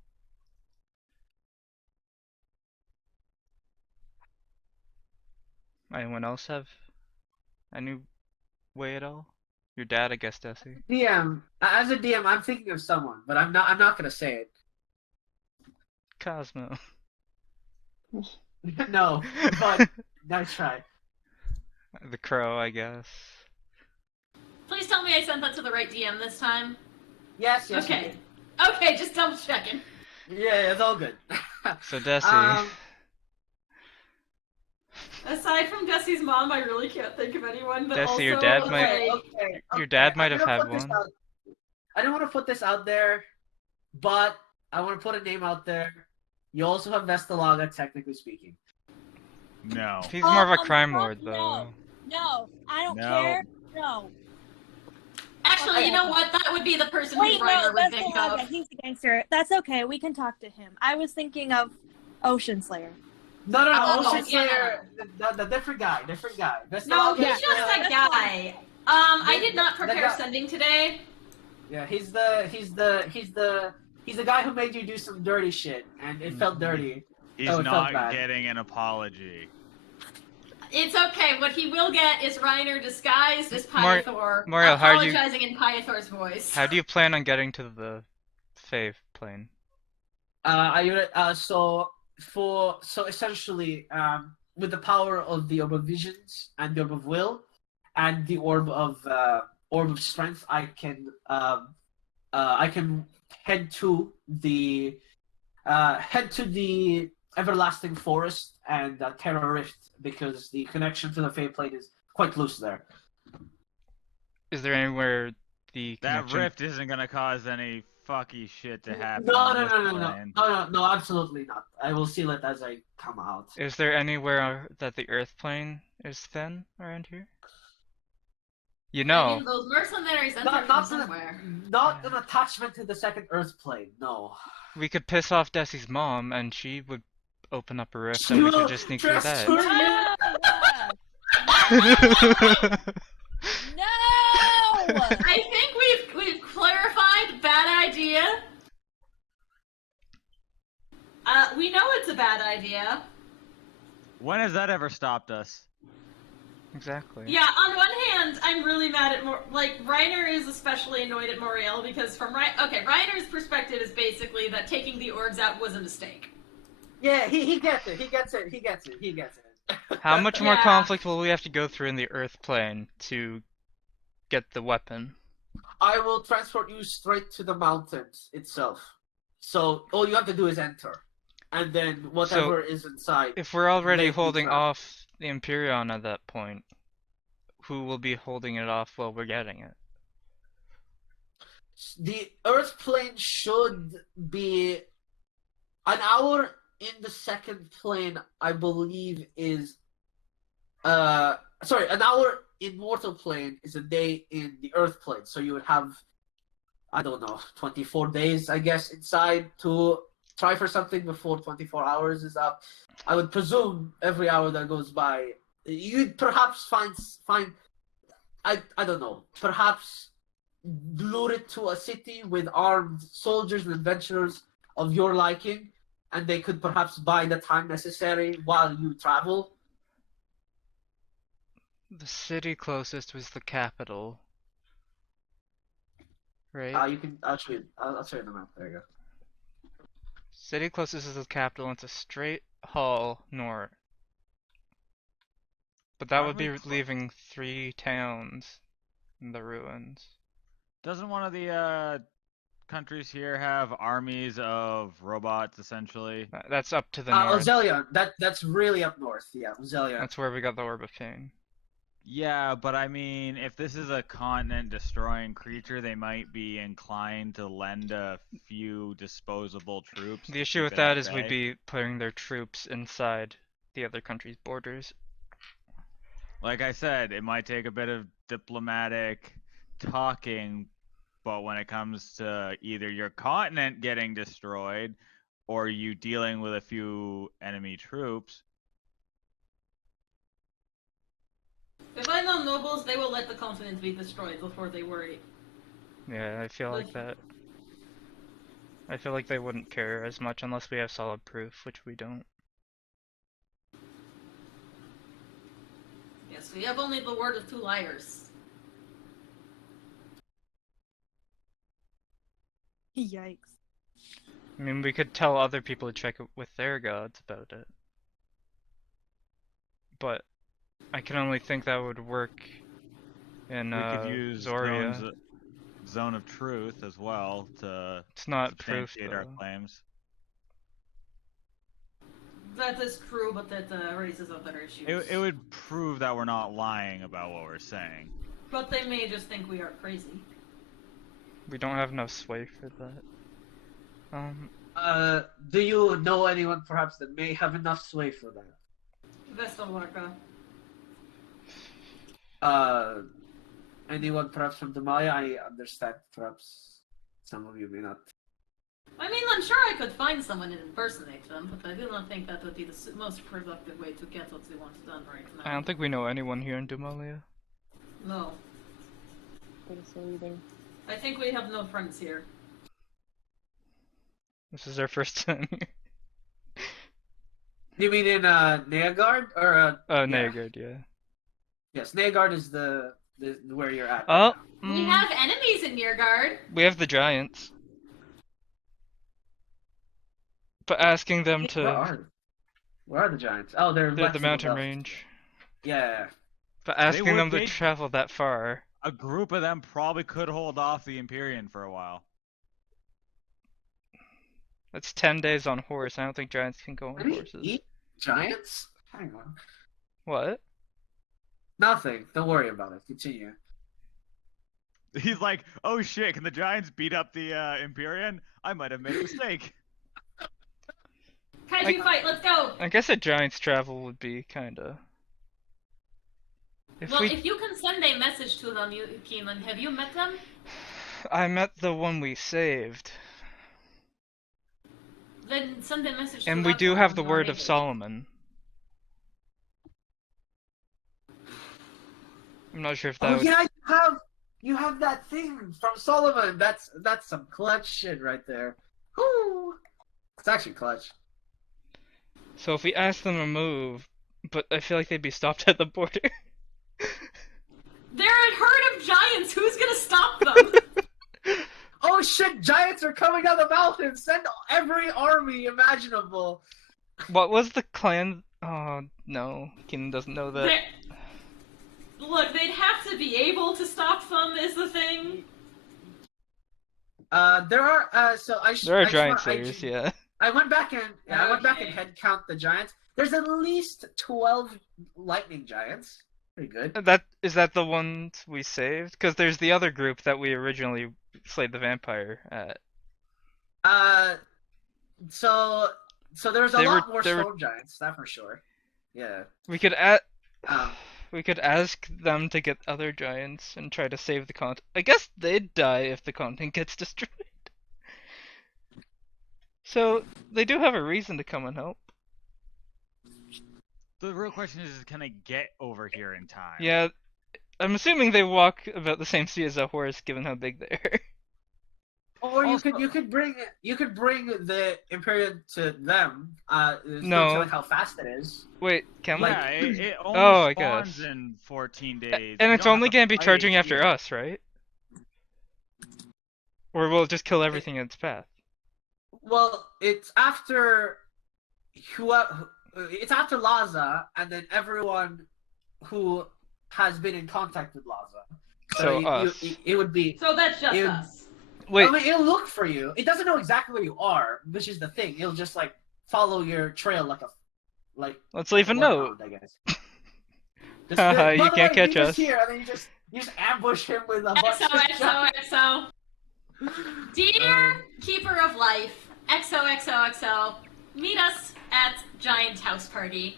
Anyone else have any way at all? Your dad, I guess, Desi. DM, as a DM, I'm thinking of someone, but I'm not gonna say it. Cosmo. No, but nice try. The crow, I guess. Please tell me I sent that to the right DM this time. Yes, you Okay. did. Okay, just double checking. Yeah, it's all good. So Desi. Aside from Desi's mom, I really can't think of anyone. But Desi, also, your dad like, might- Okay, Your dad might I'm have gonna had put this one. out- I don't want to put this out there, but I want to put a name out there. You also have Vestalaga, technically speaking. No. He's more of a fuck crime lord, no. though. No, I don't No. care. No. actually, you know what? That would be the person Wait, who no, Reiner would that's think the of. Laga. He's a gangster. That's okay. We can talk to him. I was thinking of Ocean Slayer. No, Oh, Ocean yeah. Slayer, the different guy. No, Vestalaga he's Yeah. just a That's guy. I did not The prepare guy- sending today. Yeah, he's the guy who made you do some dirty shit, and it felt dirty. He's Oh, it felt not bad. getting an apology. It's okay. What he will get is Reiner disguised as Mar- Pythor, Mario, how are you- apologizing in Pythor's voice. How do you plan on getting to the Fave plane? So essentially, with the power of the Orb of Visions and the Orb of Will, and the Orb of Strength, I can head to the Everlasting Forest and Terra Rift, because the connection to the Fey Plane is quite loose there. Is there anywhere the That connection... rift isn't gonna cause any fucky shit to happen. No, on no, this no, no, no, plane. no, absolutely not. I will seal it as I come out. Is there anywhere that the Earth plane is thin around here? You I know, mean, those mercenaries entered Not, from not, somewhere. not an attachment to the second Earth plane. No. we could piss off Desi's mom, and she would open up a rift, She and we will could just sneak through that. transfer No! I think we've clarified bad idea. We know it's a bad idea. When has that ever stopped us? Exactly. Yeah, on one hand, I'm really mad at Reiner is especially annoyed at Moriel because Reiner's perspective is basically that taking the orbs out was a mistake. Yeah, he gets it. He gets it. How much more Yeah. conflict will we have to go through in the Earth plane to get the weapon? I will transport you straight to the mountains itself. So all you have to do is enter, and then whatever is inside. If we're already Let me holding try. off the Empyrean at that point, who will be holding it off while we're getting it? The Earth plane should be an hour in the second plane, I believe, is an hour in mortal plane is a day in the Earth plane. So you would have, I don't know, 24 days, I guess, inside to try for something before 24 hours is up. I would presume every hour that goes by, you'd perhaps find I don't know, perhaps lure it to a city with armed soldiers and adventurers of your liking, and they could perhaps buy the time necessary while you travel. The city closest was the capital. Right? You can, I'll show you the map. There you go. City closest is the capital, and it's a straight haul north. But that would be leaving 3 towns in the ruins. Doesn't one of the countries here have armies of robots, essentially? That's up to the north. Ozelia, that's really up north. Yeah, Ozelia. That's where we got the Orb of Pain. Yeah, but I mean, if this is a continent-destroying creature, they might be inclined to lend a few disposable troops The to issue keep with it that at is we'd bay. be putting their troops inside the other country's borders. Like I said, it might take a bit of diplomatic talking, but when it comes to either your continent getting destroyed or you dealing with a few enemy troops, If I know nobles, they will let the continent be destroyed before they worry. Yeah, I feel like that. I feel like they wouldn't care as much unless we have solid proof, which we don't. Yes, we have only the word of 2 liars. Yikes. I mean, we could tell other people to check it with their gods about it. But I can only think that would work in we could use Zoria. Zone of Truth as well to It's not proof substantiate our though. claims. That is true, but that raises other issues. It would prove that we're not lying about what we're saying. But they may just think we are crazy. We don't have enough sway for that. Do you know anyone perhaps that may have enough sway for that? Vestalwarka. Anyone perhaps from the Maya? I understand perhaps some of you may not. I mean, I'm sure I could find someone and impersonate them, but I do not think that would be the most productive way to get what we want done right now. I don't think we know anyone here in Dumalia. No. I think we have no friends here. This is our first time here. You mean in Neagard or? Oh, yeah. Nagard, yeah. Yes, Neagard is the where you're at. Oh, We have enemies in Nirgard. we have the giants. But asking them Where are the giants? Oh, they're the west of mountain belt. range. Yeah. But asking them to they- travel that far. A group of them probably could hold off the Empyrean for a while. That's 10 days on horse. I don't think giants can go on Can you horses. eat giants? Hang on. What? Nothing. Don't worry about it. Continue. He's like, oh shit, can the Giants beat up the Empyrean? I might have made a mistake. Kaiju fight, let's go! I guess a giant's travel would be kinda... Well, if you can send a message to them, Keenan, have you met them? I met the one we saved. Then send a message to And we that do one have in the your word of language. Solomon. I'm not sure if that Oh would... yeah, you have that thing from Solomon. That's some clutch shit right there. Whoo! It's actually clutch. So if we ask them to move, but I feel like they'd be stopped at the border. They're a herd of giants. Who's gonna stop them? Oh shit! Giants are coming down the mountain. Send every army imaginable. What was the clan? Oh no, Keenan doesn't know that. Look, they'd have to be able to stop them. Is the thing. There are There are giant slayers, yeah. I went back and Okay. head count the giants. There's at least 12 lightning giants. Pretty good. Is that the ones we saved? Because there's the other group that we originally slayed the vampire at. So there's a They lot were- more they were- storm giants, that for sure. Yeah. We could Um, we could ask them to get other giants and try to save the continent. I guess they'd die if the continent gets destroyed. So they do have a reason to come and help. The real question is, can they get over here in time? Yeah, I'm assuming they walk about the same speed as a horse, given how big they are. or Also- you could bring the Imperium to them. It's No. not telling how fast it is. Wait, can we? Yeah, it only Oh, I spawns guess. in 14 days. And You it's don't only have to gonna be fight charging it after here. us, right? Or will it just kill everything in its path? Well, it's after it's after Laza, and then everyone who has been in contact with Laza. So us. It would be. So that's just It- us. Wait, I mean, it'll look for you. It doesn't know exactly where you are, which is the thing. It'll just follow your trail like let's leave a note. bloodhound, I guess. By You the can't way, catch meet us us. here, and then you just ambush him with a bunch of XOXOXO. Dear Keeper of Life, XOXOXO, meet us at Giant House Party.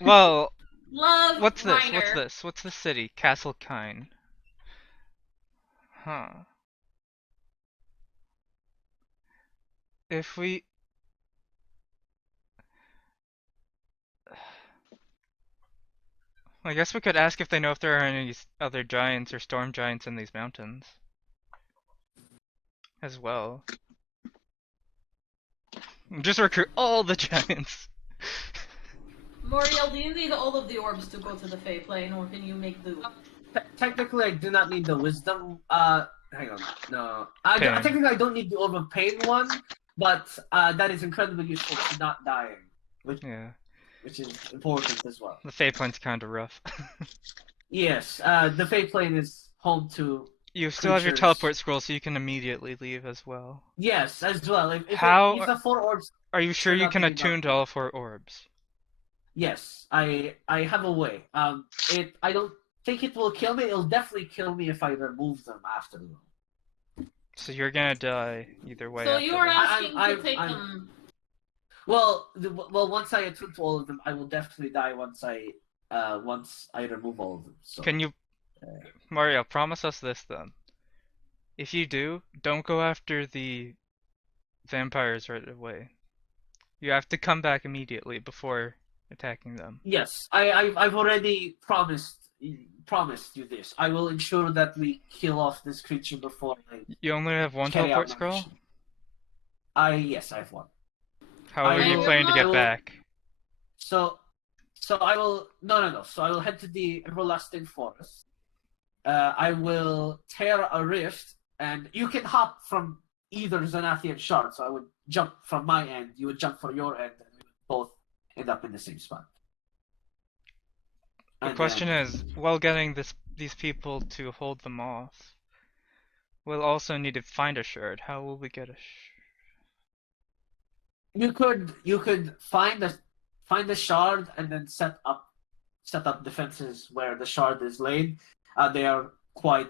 Well, Love, what's this? Reiner. What's this? What's the city? Castle Kine. Huh. If we... I guess we could ask if they know if there are any other giants or storm giants in these mountains. As well. Just recruit all the giants. Moriel, do you need all of the orbs to go to the Fey Plane, or can you make do? Technically, I do not need the wisdom. Hang on. No. Pain. Technically, I don't need the orb of pain one, but that is incredibly useful to not dying, Yeah. which is important as well. The Fey Plane's kinda rough. Yes, the Fey Plane is home to. You still have your Creatures. teleport scroll, so you can immediately leave as well. Yes, as well. If How the 4 orbs. Are you sure Turn you out can to be attune to all 4 orbs? Yes, I have a way. I don't think it will kill me. It'll definitely kill me if I remove them after them. So you're gonna die either way. So after you're this. asking I'm- to take I'm- them. Well, once I attune to all of them, I will definitely die once I remove all of them. So. Can you, Mario, promise us this then? If you do, don't go after the vampires right away. You have to come back immediately before attacking them. Yes, I've already promised you this. I will ensure that we kill off this creature before I You only have one carry out teleport my scroll? mission. Yes, I have one. How are you will planning to not- get back? So I will no. So I will head to the Everlasting Forest. I will tear a rift, and you can hop from either Xanathian shard. So I would jump from my end, you would jump from your end, and we would both end up in the same spot. The And question then- is, while getting these people to hold them off, we'll also need to find a shard. How will we get a you could find the shard and then set up defenses where the shard is laid. They are quite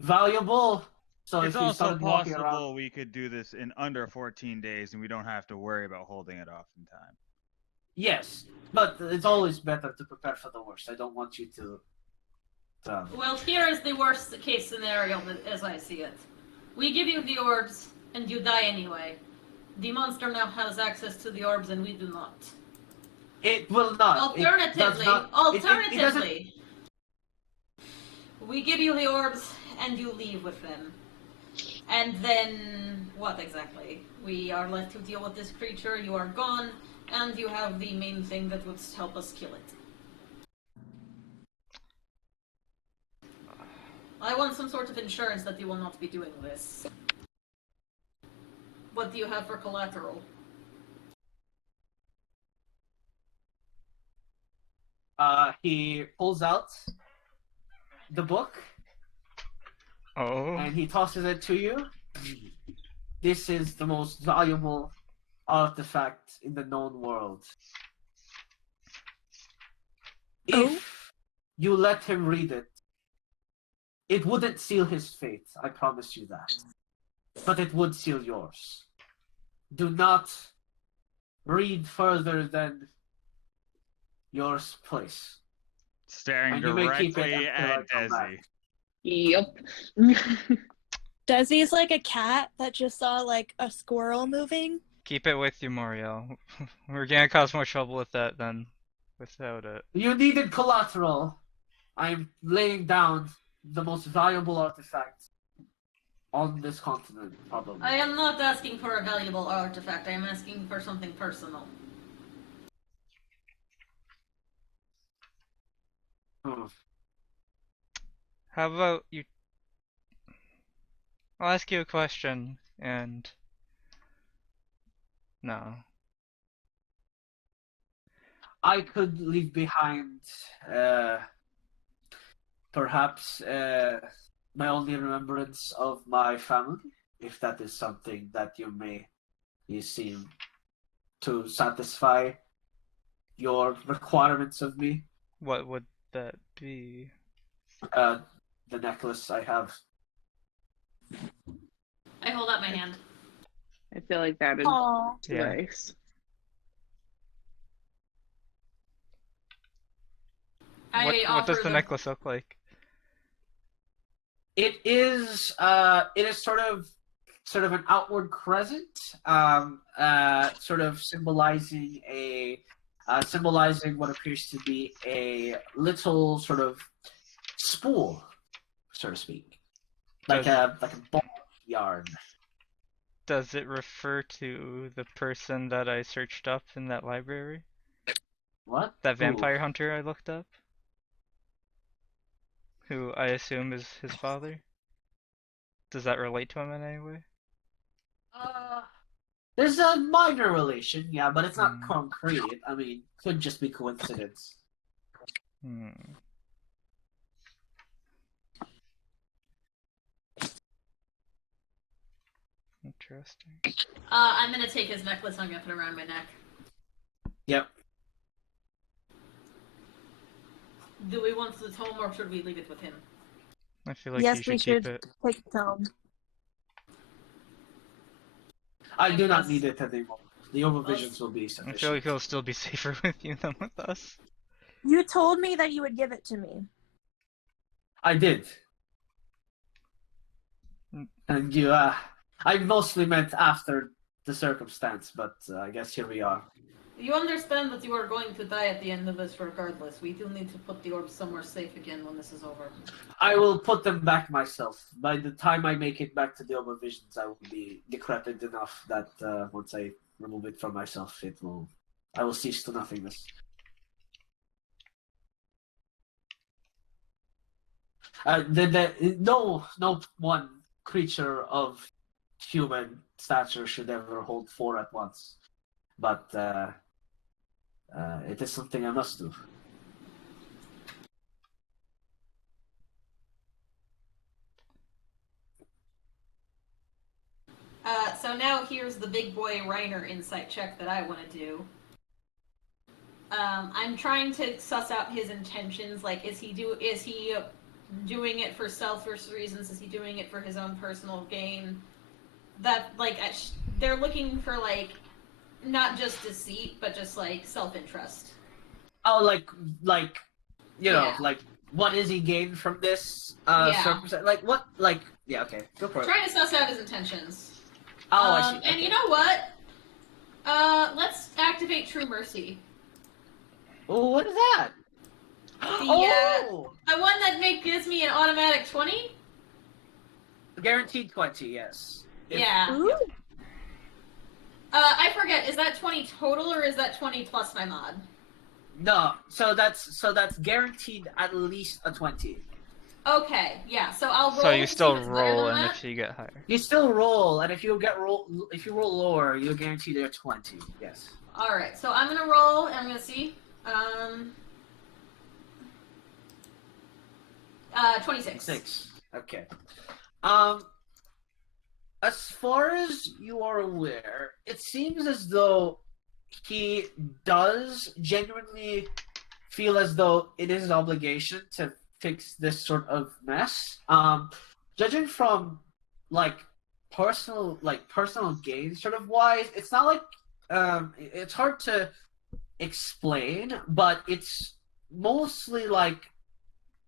valuable. So It's if you also started walking possible around, we could do this in under 14 days and we don't have to worry about holding it off in time. yes, but it's always better to prepare for the worst. I don't want you to. Well, here is the worst case scenario as I see it. We give you the orbs, and you die anyway. The monster now has access to the orbs, and we do not. It will not. It does Alternatively, not- it doesn't- we give you the orbs, and you leave with them. And then, what exactly? We are left to deal with this creature, you are gone, and you have the main thing that would help us kill it. I want some sort of insurance that you will not be doing this. What do you have for collateral? He pulls out the book Oh. and he tosses it to you. This is the most valuable artifact in the known world. If you let him read it, it wouldn't seal his fate, I promise you that. But it would seal yours. Do not read further than your place. Staring And you may keep it directly until I at come back. Desi. Yep. Desi's like a cat that just saw like a squirrel moving. Keep it with you, Mario. We're gonna cause more trouble with that than without it. You needed collateral. I'm laying down the most valuable artifact on this continent, probably. I am not asking for a valuable artifact, I am asking for something personal. Hmm. How about you? I'll ask you a question and. No. I could leave behind, perhaps, my only remembrance of my family, if that is something that you seem to satisfy your requirements of me. What would that be? The necklace I have. I hold out my hand. I feel like that is Aw. Yeah. nice. What does the necklace look like? It is sort of an outward crescent, sort of symbolizing what appears to be a little sort of spool, so to speak, like a ball of yarn. Does it refer to the person that I searched up in that library? What? That Who? vampire hunter I looked up? Who I assume is his father? Does that relate to him in any way? There's a minor relation, yeah, but it's not Hmm. concrete. I mean, could just be coincidence. Hmm. Interesting. I'm gonna take his necklace and I'm gonna put it around my neck. Yep. Do we want the tome or should we leave it with him? I feel like Yes, you we should keep should. it. Take it home. I do not Necklace. need it anymore. The overvisions will be I sufficient. feel like he'll still be safer with you than with us. You told me that you would give it to me. I did. Mm. And you, I mostly meant after the circumstance, but I guess here we are. You understand that you are going to die at the end of this regardless. We do need to put the orbs somewhere safe again when this is over. I will put them back myself. By the time I make it back to the overvisions, I will be decrepit enough that once I remove it from myself, I will cease to nothingness. No one creature of human stature should ever hold four at once, but it is something I must do. So now here's the big boy Reiner insight check that I want to do. I'm trying to suss out his intentions. Like, is he doing it for selfish reasons? Is he doing it for his own personal gain? That they're looking for not just deceit, but just self-interest. Oh, you know, Yeah. what is he gained from this? Yeah. Circumstance? What? Yeah, okay, go for it. Trying to suss out his intentions. Oh, I see. And Okay. you know what? Let's activate True Mercy. Oh, what is that? Oh, The one that gives me an automatic 20? guaranteed 20. Yes. Yeah. Ooh. I forget. Is that 20 total or is that 20 plus my mod? No, so that's guaranteed at least a 20. Okay, yeah. So I'll roll. So you to see still if it's better roll, than and that. if you get higher. You still roll, and if you roll lower, you're guaranteed a 20. Yes. All right. So I'm gonna roll, and I'm gonna see. 26. 6. Okay. As far as you are aware, it seems as though he does genuinely feel as though it is his obligation to fix this sort of mess. Judging from personal gain sort of wise, it's not it's hard to explain, but it's mostly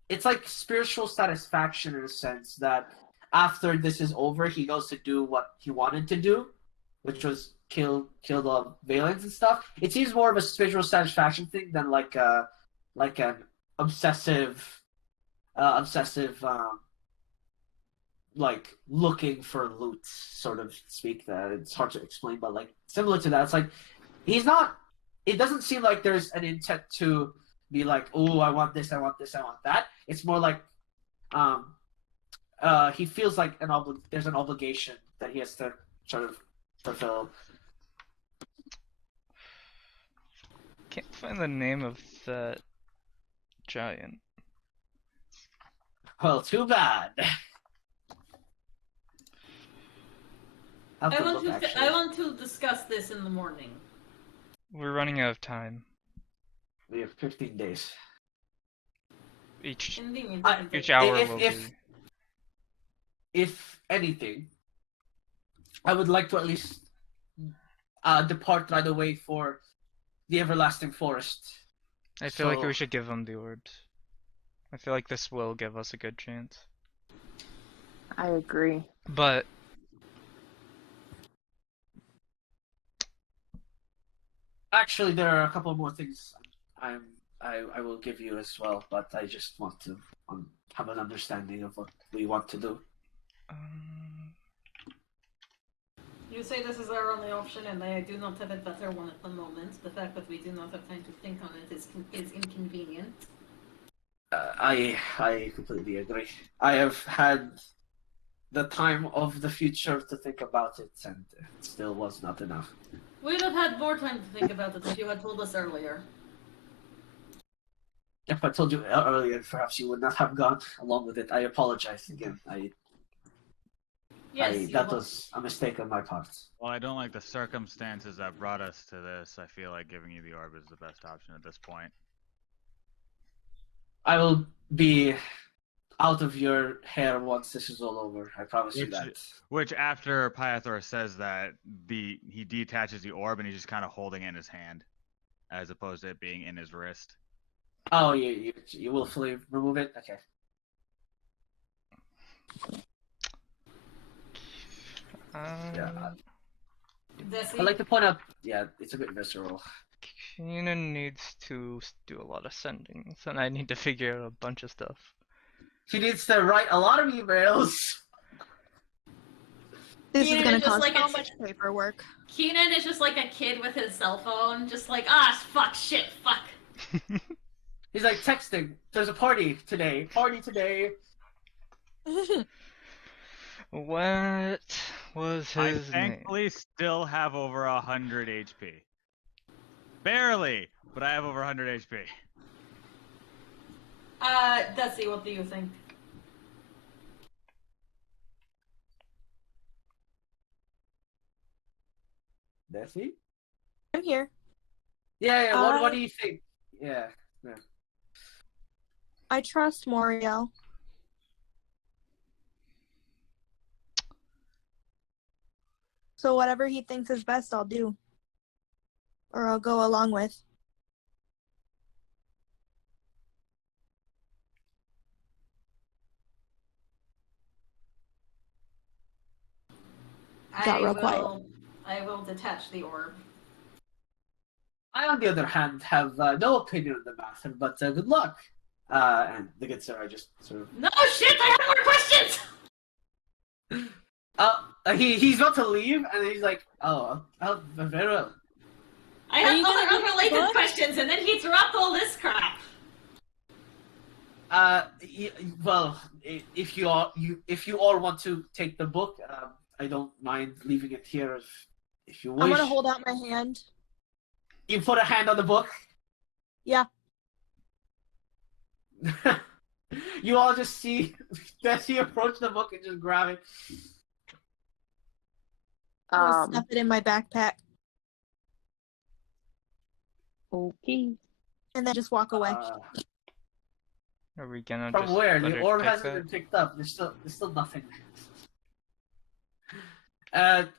it's like spiritual satisfaction in a sense that after this is over, he goes to do what he wanted to do, which was kill the Valens and stuff. It seems more of a spiritual satisfaction thing than an obsessive looking for loot sort of speak. That it's hard to explain, but similar to that, it's he's not. It doesn't seem like there's an intent to be oh, I want this, I want this, I want that. It's more he feels like there's an obligation that he has to sort of fulfill. Can't find the name of that giant. Well, too bad. I want to discuss this in the morning. We're running out of time. We have 15 days. Each Convenient. I- each hour if- will if- be. If anything, I would like to at least depart right away for the everlasting forest. I feel like we So- should give them the orbs. I feel like this will give us a good chance. I agree. But Actually, there are a couple more things I will give you as well, but I just want to have an understanding of what we want to do. um, You say this is our only option, and I do not have a better one at the moment. The fact that we do not have time to think on it is inconvenient. I completely agree. I have had the time of the future to think about it, and it still was not enough. We'd have had more time to think about it if you had told us earlier. If I told you earlier, perhaps you would not have gone along with it. I apologize again. Yes, that was a mistake on my part. Well, I don't like the circumstances that brought us to this. I feel like giving you the orb is the best option at this point. I will be out of your hair once this is all over. I promise you Which- that. Which, after Pythor says that, he detaches the orb and he's just kind of holding it in his hand, as opposed to it being in his wrist. Oh, you will fully remove it? Okay. Yeah. Desi, I'd like to point out, yeah, it's a bit visceral. Keenan needs to do a lot of sendings, and I need to figure out a bunch of stuff. He needs to write a lot of emails. This Keenan is gonna is just cause like so a- much paperwork. Keenan is just like a kid with his cell phone, just like, ah, fuck, shit, fuck. He's like texting. There's a party today. Party today. What was I his name? thankfully still have over 100 HP. Barely, but I have over 100 HP. Desi, what do you think? Desi? I'm here. Yeah. What do you think? Yeah. I trust Moriel. So whatever he thinks is best, I'll do. Or I'll go along with. Got real quiet. I will detach the orb. I, on the other hand, have no opinion on the matter, but good luck. And the good sir, I just sort of. No shit, I have more questions! He's about to leave, and he's like, very well. I Are have you gonna other read the unrelated book? questions, and then he dropped all this crap. Well, if you all want to take the book, I don't mind leaving it here if you wish. I'm gonna hold out my hand. You put a hand on the book. Yeah. You all just see Desi approach the book and just grab it. I'll stuff it in my backpack Okay. and then just walk away. Are we gonna From just where? let The her orb take hasn't that? been picked up. There's still nothing.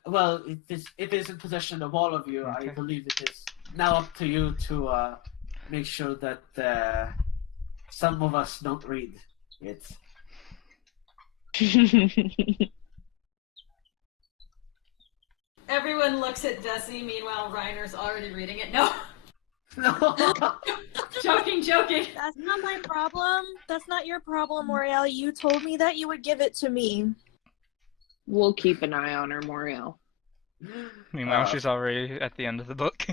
Well, it is in possession of all of you. Okay. I believe it is now up to you to make sure that some of us don't read it. Everyone looks at Desi, meanwhile Reiner's already reading it. No! No. Joking. That's not my problem. That's not your problem, Moriel. You told me that you would give it to me. We'll keep an eye on her, Moriel. Meanwhile, she's already at the end of the book.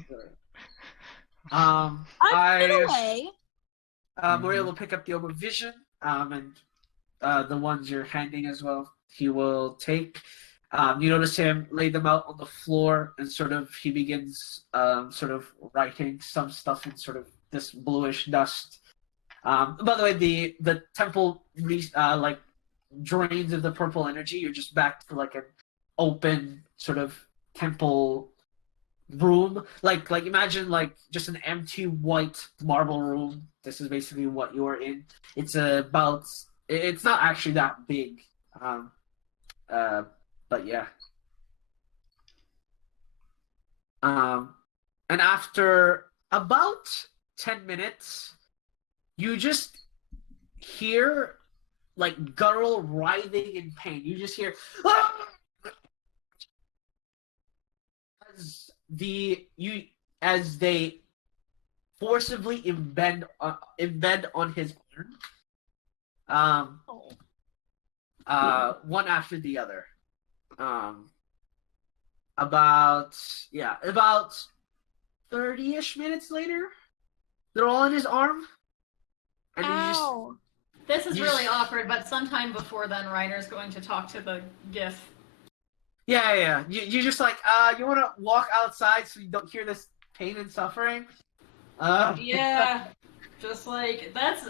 I'm away. Maria will pick up the orb of vision, and the ones you're handing as well. He will take. You notice him lay them out on the floor, and he begins sort of writing some stuff in sort of this bluish dust. By the way, the temple like drains of the purple energy. You're just back to like an open sort of temple room. Like imagine like just an empty white marble room. This is basically what you're in. It's about. It's not actually that big. But yeah. And after about 10 minutes, you just hear like guttural writhing in pain. You just hear "Ah!" as they forcibly embed on his arm. One after the other. About 30-ish minutes later, they're all in his arm. And you just Ow. This is You really s- awkward, but sometime before then, Reiner's going to talk to the GIF. yeah. You just like you want to walk outside so you don't hear this pain and suffering. Yeah, just like that's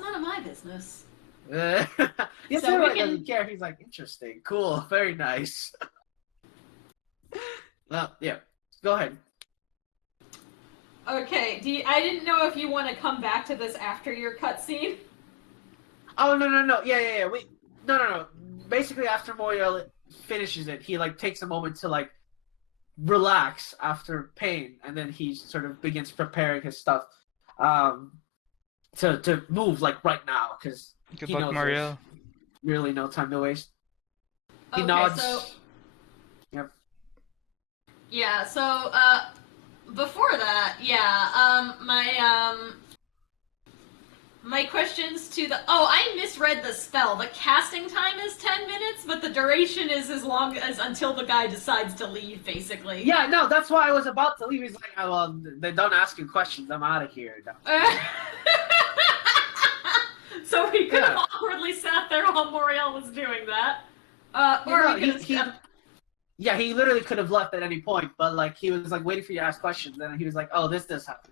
none of my business. Yes, So we everybody can- doesn't care. He's like, interesting, cool, very nice. Well, yeah. Go ahead. Okay, I didn't know if you want to come back to this after your cutscene. Oh no. Yeah. Wait, no. Basically, after Moriel finishes it, he like takes a moment to like relax after pain, and then he sort of begins preparing his stuff, to move like right now because Good he luck, knows Mario. there's really no time to waste. He Okay, nods. so Yep. yeah, so before that, my questions to the I misread the spell. The casting time is 10 minutes, but the duration is as long as until the guy decides to leave, basically. Yeah, no, that's why I was about to leave. He's like, oh, well, they don't ask you questions. I'm out of here. So we could have Yeah. awkwardly sat there while Moriel was doing that. Or No, we could have yeah, he literally could have left at any point, but like he was like waiting for you to ask questions, and he was like, "Oh, this does happen."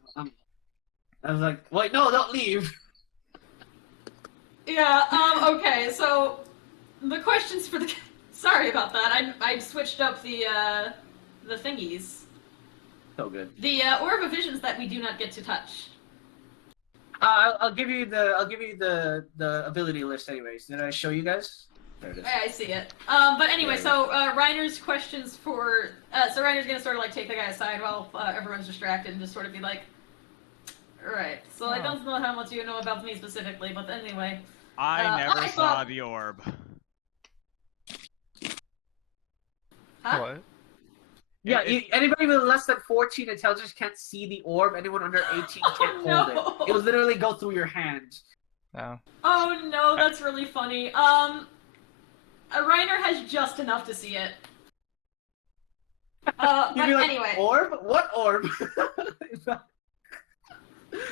I was like, "Wait, no, don't leave." Yeah, okay, so the questions for the sorry about that. I switched up the thingies. So good. The Orb of Visions that we do not get to touch. I'll give you the ability list anyways. Did I show you guys? There it is. I see it. But anyway, so Reiner's questions for so Reiner's gonna sort of like take the guy aside while everyone's distracted and just sort of be like, right. So I don't know how much you know about me specifically, but anyway. I never I saw thought- the orb. Huh? What? Yeah, It- anybody with less than 14 intelligence can't see the orb. Anyone under 18 can't Oh, hold no. it. It will literally go through your hand. Oh. Oh no, that's really funny. Reiner has just enough to see it. You'd But be like, anyway, orb? What orb?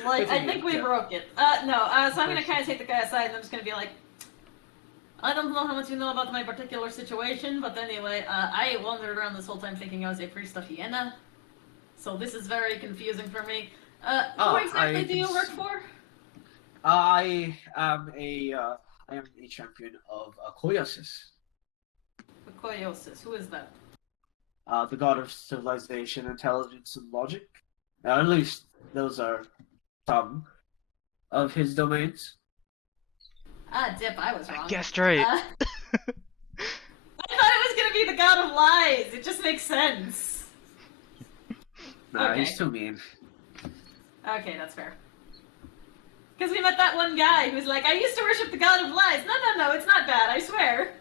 like I Continue, think we yeah. broke it. No. So I'm gonna kind of take the guy aside, and I'm just gonna be like, I don't know how much you know about my particular situation, but anyway, I wandered around this whole time thinking I was a priest of Vienna, so this is very confusing for me. Oh, Who exactly do you it's- work for? I am a champion of Koyosis, Koyosis. Who is that? the god of civilization, intelligence, and logic. At least those are some of his domains. Dip, I was wrong. Guessed right. I thought it was gonna be the god of lies. It just makes sense. Nah, Okay. he's too mean. Okay, that's fair. Because we met that one guy who's like, I used to worship the god of lies. No, it's not bad, I swear.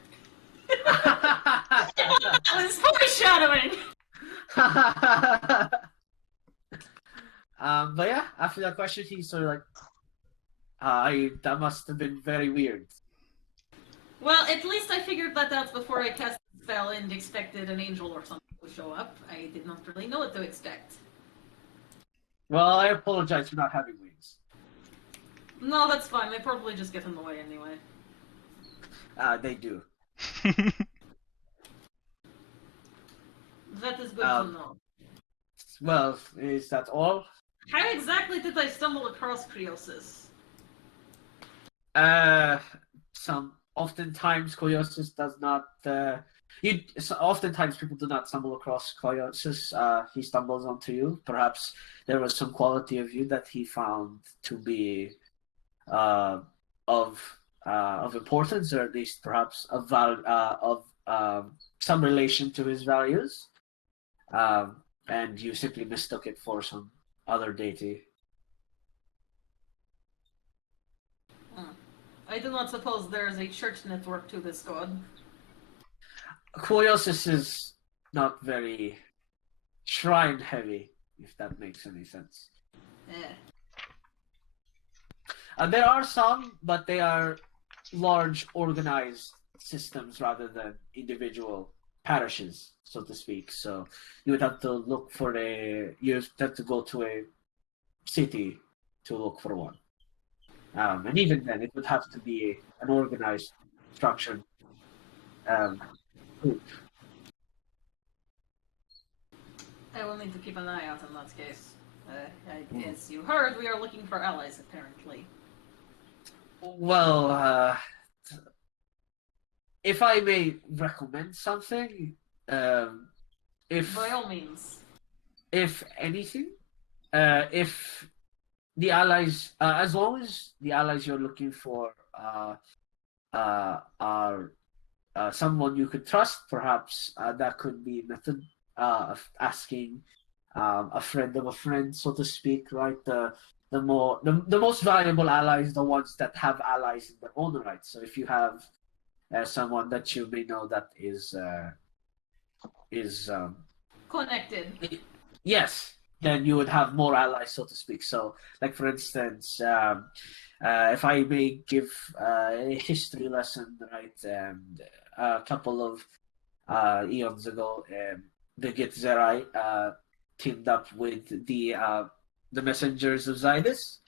That was foreshadowing. But yeah, after that question, he's sort of like, that must have been very weird. Well, at least I figured that out before I cast the spell and expected an angel or something to show up. I did not really know what to expect. Well, I apologize for not having wings. No, that's fine. They probably just get in the way anyway. They do. That is good to know. Well, is that all? How exactly did I stumble across Criosis? Oftentimes Koyosis does not Oftentimes people do not stumble across Koyotsus. He stumbles onto you. Perhaps there was some quality of you that he found to be of importance, or at least perhaps of some relation to his values. And you simply mistook it for some other deity. I do not suppose there is a church network to this god. Koyosis is not very shrine heavy, if that makes any sense. There are some, but they are large organized systems rather than individual parishes, so to speak. So you would have to look for you have to go to a city to look for one. And even then, it would have to be an organized, structured group. I will need to keep an eye out in that case. As you heard, we are looking for allies, apparently. Well, if I may recommend something, if By all means. if anything, if the allies, as long as the allies you're looking for are someone you could trust, perhaps that could be a method of asking a friend of a friend, so to speak, right? The most valuable allies, the ones that have allies in their own right. So if you have someone that you may know that is Connected. yes, then you would have more allies, so to speak. So, like for instance, if I may give a history lesson, right? A couple of eons ago, the Gitzerai teamed up with the messengers of Zydus,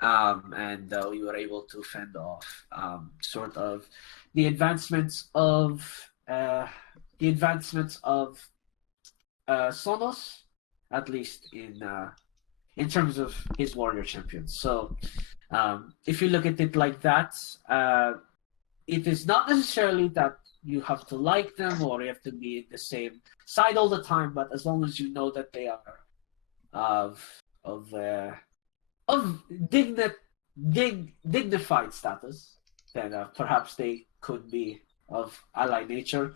and we were able to fend off sort of the advancements of Sonos, at least in terms of his warrior champions. So if you look at it like that, it is not necessarily that you have to like them or you have to be in the same side all the time, but as long as you know that they are of dignified status, then perhaps they could be of ally nature.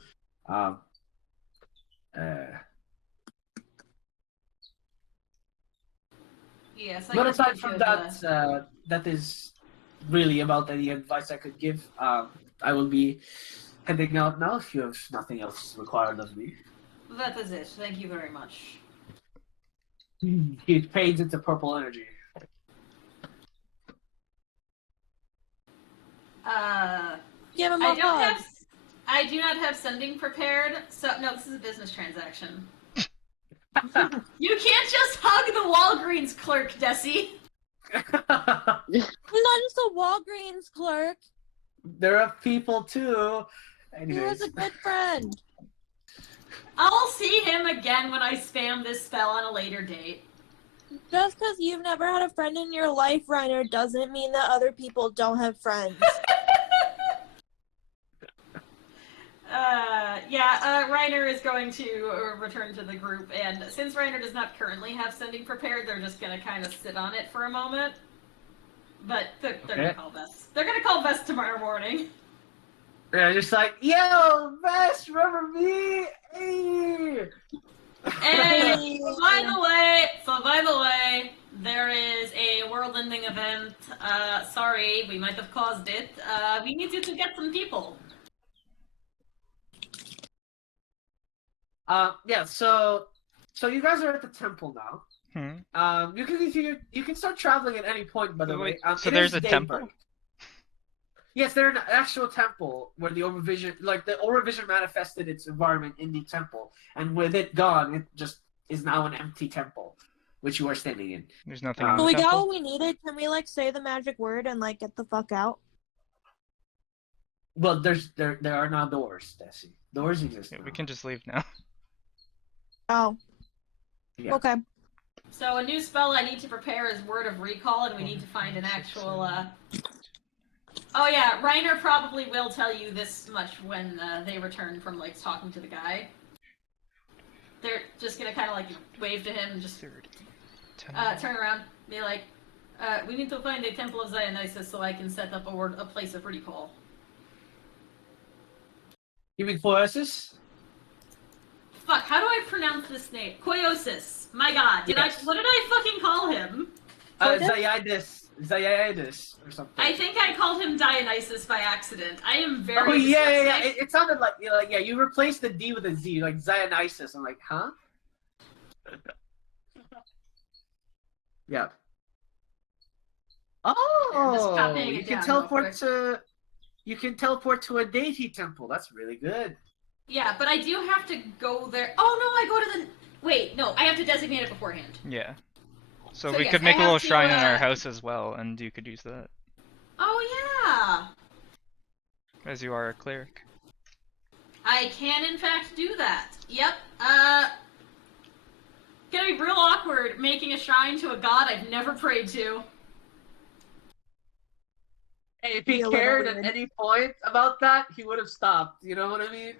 Yes, I But guess aside we from should, that, that is really about any advice I could give. I will be heading out now if you have nothing else required of me. that is it. Thank you very much. He fades into purple energy. Give him a I don't hug. have. I do not have sending prepared. So no, this is a business transaction. You can't just hug the Walgreens clerk, Desi. I'm not just a Walgreens clerk. There are people too. He was Anyways, a good friend. I'll see him again when I spam this spell on a later date. Just because you've never had a friend in your life, Reiner, doesn't mean that other people don't have friends. Reiner is going to return to the group, and since Reiner does not currently have sending prepared, they're just gonna kind of sit on it for a moment. But they're gonna call Vest. They're gonna call Vest tomorrow morning. they're just like, yo, Vest, remember me? Hey! And by the way, there is a world-ending event. Sorry, we might have caused it. We need you to get some people. Yeah, so you guys are at the temple now. Hmm. You can start traveling at any point, by the way. So it there's is a temple? daybreak. Yes, there's an actual temple where the Overvision manifested its environment in the temple, and with it gone, it just is now an empty temple, which you are standing in. There's nothing Um, in the We got temple? what we needed. Can we say the magic word and get the fuck out? Well, there are now doors, Desi. Doors exist. Yeah, now. we can just leave now. Oh. Yeah. Okay. So a new spell I need to prepare is Word of Recall, and we need to find an actual Oh yeah, Reiner probably will tell you this much when they return from like talking to the guy. They're just gonna kind of like wave to him and just 30, 10. turn around, be like, "We need to find a temple of Dionysus so I can set up a place of recall." You mean Cloesus? Fuck, how do I pronounce this name? Koiosis. My God, Yes. what did I fucking call him? Zaiadis or something. I think I called him Dionysus by accident. I am very. Oh yeah. dyslexic. It sounded like you replaced the D with a Z, like Dionysus. I'm like, huh? Yeah. Just copying Oh, it down you can teleport to a deity temple. That's really good. Yeah, but I do have to go there. Oh no, I go to the. Wait, no, I have to designate it beforehand. Yeah. So So we yes, could I make a have little to, shrine in our house as well, and you could use that, Oh yeah, as you are a cleric. I can in fact do that. Yep. Gonna be real awkward making a shrine to a god I've never prayed to. Hey, if he Be a little cared at weird. any point about that, he would have stopped. You know what I mean?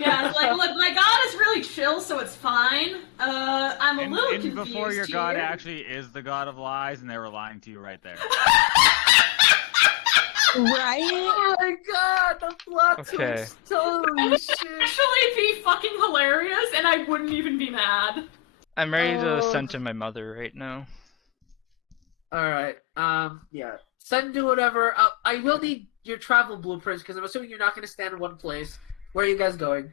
Yeah, it's like, look, my god is really chill, so it's fine. I'm a little And confused before your god here. actually is the god of lies, and they were lying to you right there. Right? Oh my god, the plot Okay. twist! Holy shit! Actually be fucking hilarious, and I wouldn't even be mad. I'm ready to Oh. send to my mother right now. Alright, yeah. Send to whatever. I will need your travel blueprints, because I'm assuming you're not going to stand in one place. Where are you guys going?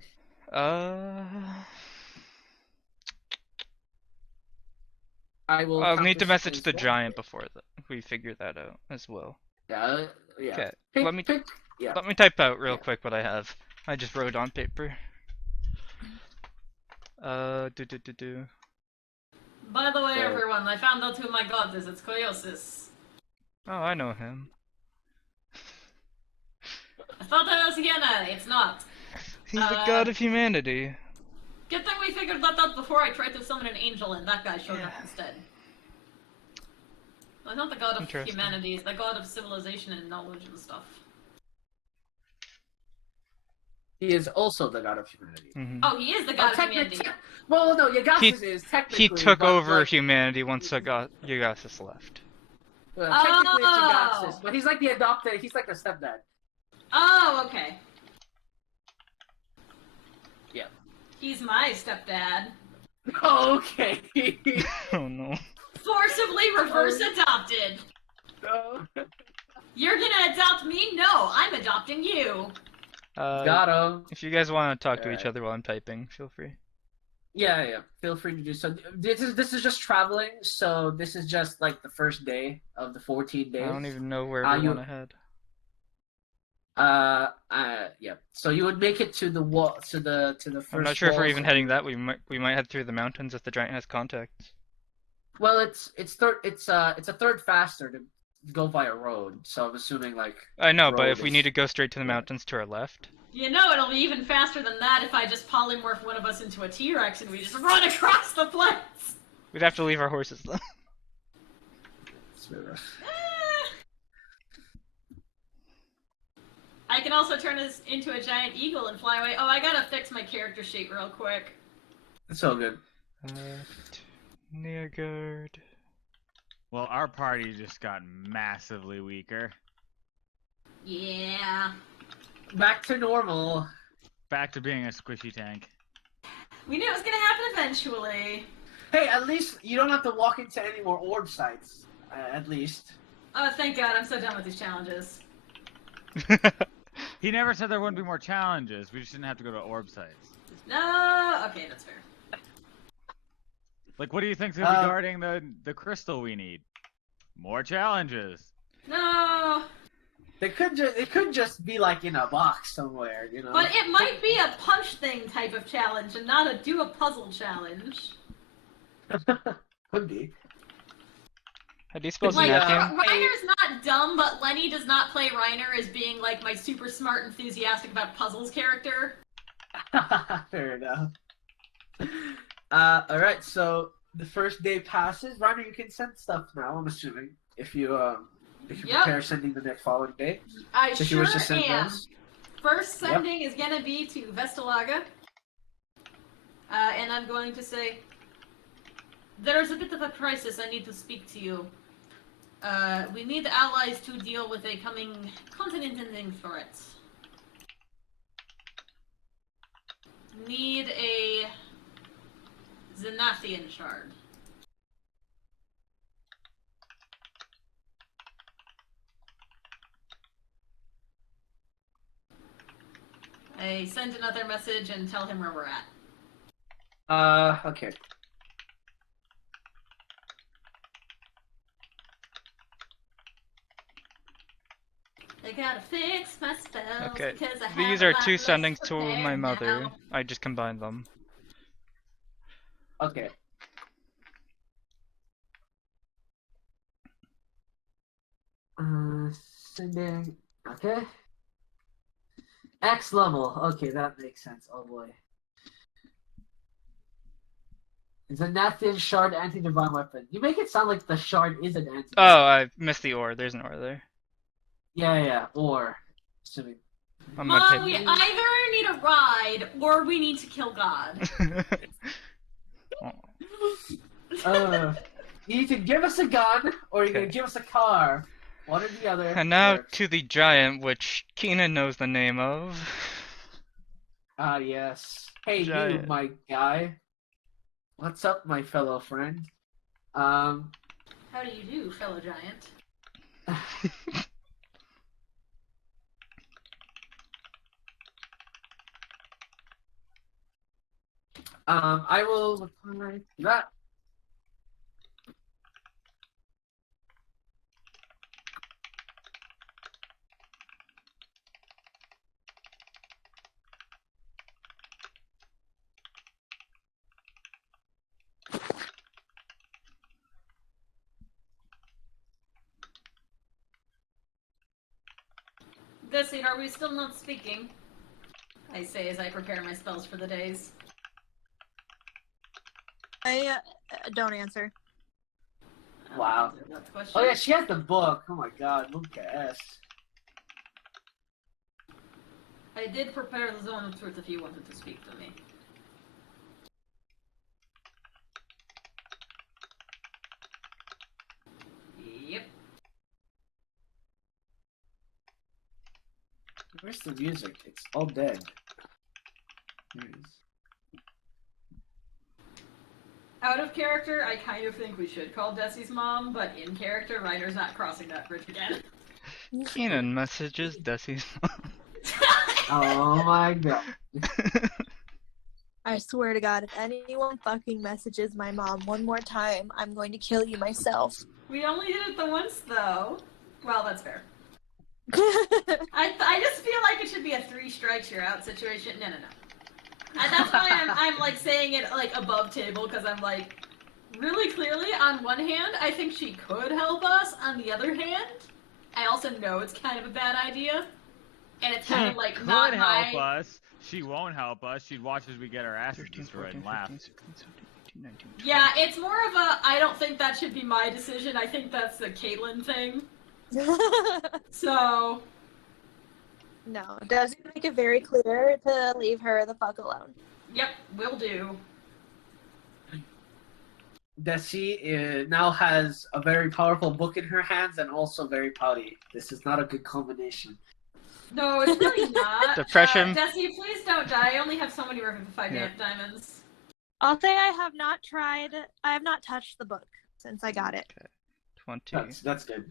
I will. I'll count need to this message as the one. giant before we figure that out as well. Yeah, yeah. Okay, Pick, let me yeah. let me type out real Yeah. quick what I have. I just wrote on paper. Do. By the way, So- everyone, I found out who my god is. It's Koiosis. Oh, I know him. I thought that was Hiena. It's not. He's the god of humanity. Good thing we figured that out before I tried to summon an angel and that guy showed up Yeah. instead. Well, not the god of Interesting. humanity, it's the god of civilization and knowledge and stuff. He is also the god of humanity. Mhm. Oh, he is the god of humanity. Well, no, Yagasis is technically. He took but, over like, humanity once Yugasis left. technically, it's Oh. Yagasis, but he's like the adopted. He's like the stepdad. Oh, okay. Yeah. He's my stepdad. Okay. Oh no. Forcibly reverse adopted. No. You're gonna adopt me? No, I'm adopting you. Got him. If you guys want to talk to each Alright. other while I'm typing, feel free. Yeah. Feel free to do so. This is just traveling. So this is just like the first day of the 14 days. I don't even know where we you- want to head. Yeah. So you would make it to the wall, to the first. I'm not sure if we're walls. even heading that. We might head through the mountains if the giant has contacts. Well, it's a third faster to go via road. So I'm assuming like. I know, but road if we is- need to go straight to the yeah. mountains to our left. You know it'll be even faster than that if I just polymorph one of us into a T-Rex and we just run across the place. We'd have to leave our horses though. It's very rough. I can also turn this into a giant eagle and fly away. Oh, I gotta fix my character sheet real quick. It's all good. Nearguard. Well, our party just got massively weaker. Yeah. Back to normal. Back to being a squishy tank. We knew it was gonna happen eventually. Hey, at least you don't have to walk into any more orb sites. At least. Oh, thank God, I'm so done with these challenges. He never said there wouldn't be more challenges. We just didn't have to go to orb sites. No, okay, that's fair. Like, what do you think's regarding the crystal we need? More challenges. No, It could just be like in a box somewhere, you know. but it might be a punch thing type of challenge and not a do a puzzle challenge. Could be. How do you spell Like, Zenathian? Reiner's not dumb, but Lenny does not play Reiner as being like my super smart, enthusiastic about puzzles character. Fair enough. Alright, so the first day passes. Reiner, you can send stuff now, I'm assuming. If you We can Yep. prepare sending the next following day. I So if you sure wish to send am. those. First sending is gonna be to Vestalaga. And I'm going to say, there's a bit of a crisis. I need to speak to you. We need allies to deal with a coming continent-ending threat. Need a Zenathian shard. I send another message and tell him where we're at. Okay. I gotta fix my spells Okay. because I have These a are lot two less sendings to prepared my mother. now. I just combined them. Okay. Sending. Okay. X level. Okay, that makes sense. Oh boy. It's a Nathan shard anti-divine weapon. You make it sound like the shard is an anti. Oh, I missed the ore. There's an ore there. Yeah. Or. Assuming. On my Mom, we page. either need a ride or we need to kill God. You need to give us a gun or you're gonna give us a car. One or the other. And now works. to the giant, which Keenan knows the name of. Ah, yes. Hey, you, Giant. my guy. What's up, my fellow friend? How do you do, fellow giant? I will reply to that. Desi, are we still not speaking? I say as I prepare my spells for the days. I don't answer. Wow. That's the question. Oh yeah, she has the book. Oh my god, look at S. I did prepare the zone of truth if you wanted to speak to me. Yep. Where's the music? It's all dead. Here it is. Out of character, I kind of think we should call Desi's mom, but in character, Reiner's not crossing that bridge again. Keenan messages Desi's mom. Oh my god. I swear to God, if anyone fucking messages my mom one more time, I'm going to kill you myself. We only did it the once, though. Well, that's fair. I just feel like it should be a 3 strikes you're out situation. No. And that's why I'm like saying it like above table, because I'm like, really clearly, on one hand, I think she could help us. On the other hand, I also know it's kind of a bad idea. And it's kind of like Could not help my... us. She won't help us. She'd watch as we get our asses 13, destroyed 14, and laugh. 15, 16, 17, 18, 19, 20. Yeah, it's more of a, I don't think that should be my decision. I think that's the Caitlyn thing. So... No, does he make it very clear to leave her the fuck alone? Yep, will do. Desi now has a very powerful book in her hands and also very pouty. This is not a good combination. No, it's really not. Depression. Desi, please don't die. I only have so many Revivify Yeah. diamonds. I'll say I have not touched the book since I got it. 20. That's good.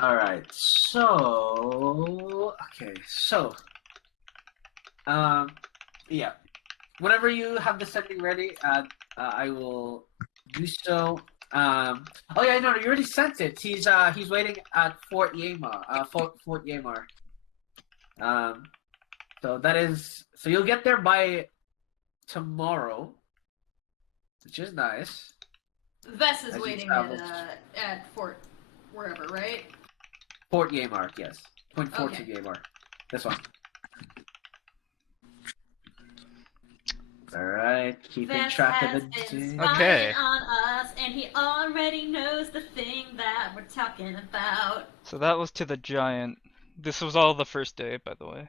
Alright, so... Okay, so... yeah. Whenever you have the setting ready, I will do so. Oh yeah, no, you already sent it. He's waiting at Fort Yama. Fort Yamar. So that is... So you'll get there by tomorrow, which is nice. Vess is As you waiting travel. at Fort wherever, right? Fort Yamar, yes. Point 4 Okay. to Yamar. This one. Alright, keeping Vess track has of the been day. spying Okay. on us, and he already knows the thing that we're talking about. So that was to the giant. This was all the first day, by the way.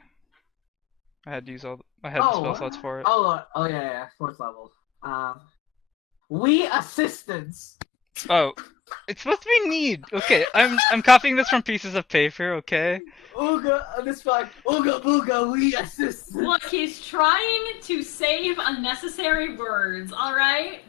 I had to use all. I had the spell slots for it. Oh yeah, fourth level. We assistants. Oh, it's supposed to be need. Okay, I'm copying this from pieces of paper. Okay. Ooga, this fine. Ooga booga, we assistants. Look, he's trying to save unnecessary words, alright?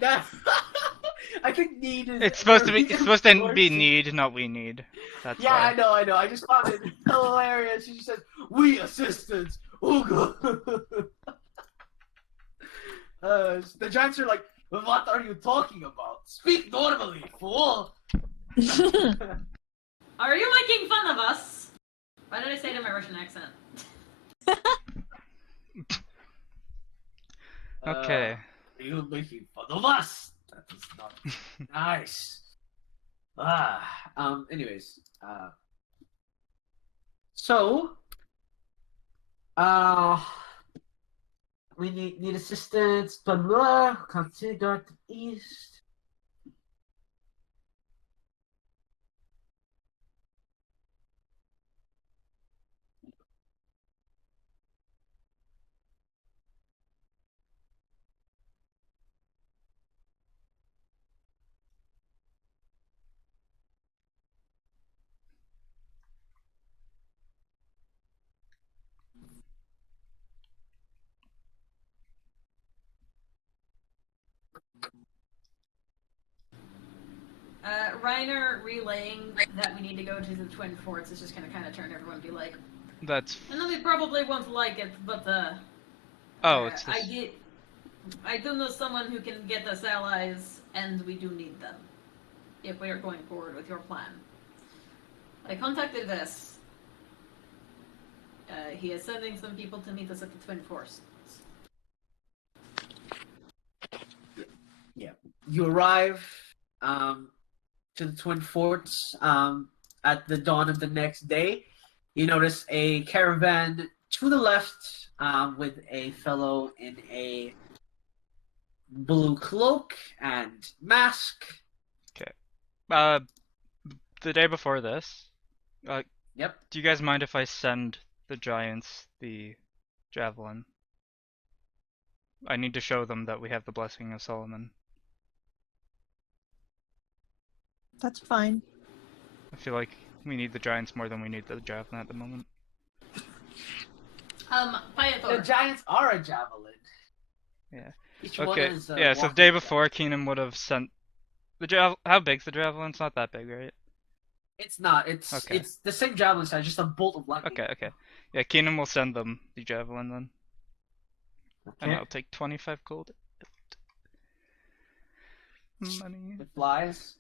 I think need is. It's supposed to be. very It's supposed to be important. need, not we need. That's Yeah, why. I know. I just found it hilarious. She just says, "We assistants." Ooga. The giants are like, "What are you talking about? Speak normally, fool." Are you making fun of us? Why did I say it in my Russian accent? Okay. Are you making fun of us? That is not nice. Anyways, so, we need assistance, blah blah. Consider the east. Reiner relaying that we need to go to the Twin Forts is just gonna kind of turn everyone and be like, That's. I know they probably won't like it, but Oh, it's this. I do know someone who can get us allies, and we do need them if we are going forward with your plan. I contacted Vess. He is sending some people to meet us at the Twin Forts. Yeah, you arrive to the Twin Forts at the dawn of the next day. You notice a caravan to the left with a fellow in a blue cloak and mask. The day before this. Yep. Do you guys mind if I send the giants the javelin? I need to show them that we have the blessing of Solomon. That's fine. I feel like we need the giants more than we need the javelin at the moment. The Pythor. giants are a javelin. Yeah. Each one Okay. is, Yeah. So the walking day javelin. before, Keenan would have sent the How big's the javelin? It's not that big, right? It's not. It's Okay. it's the same javelin size, just a bolt of lightning. Okay. Okay. Yeah. Keenan will send them the javelin then, and Okay. I'll take 25 gold. Money. It flies.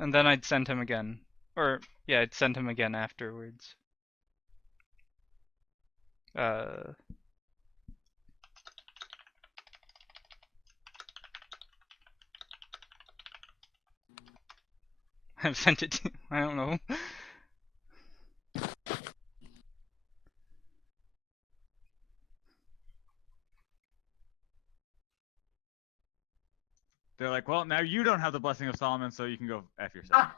And then I'd send him again. Or, yeah, I'd send him again afterwards. I've sent it to, I don't know. They're like, well, now you don't have the blessing of Solomon, so you can go F yourself.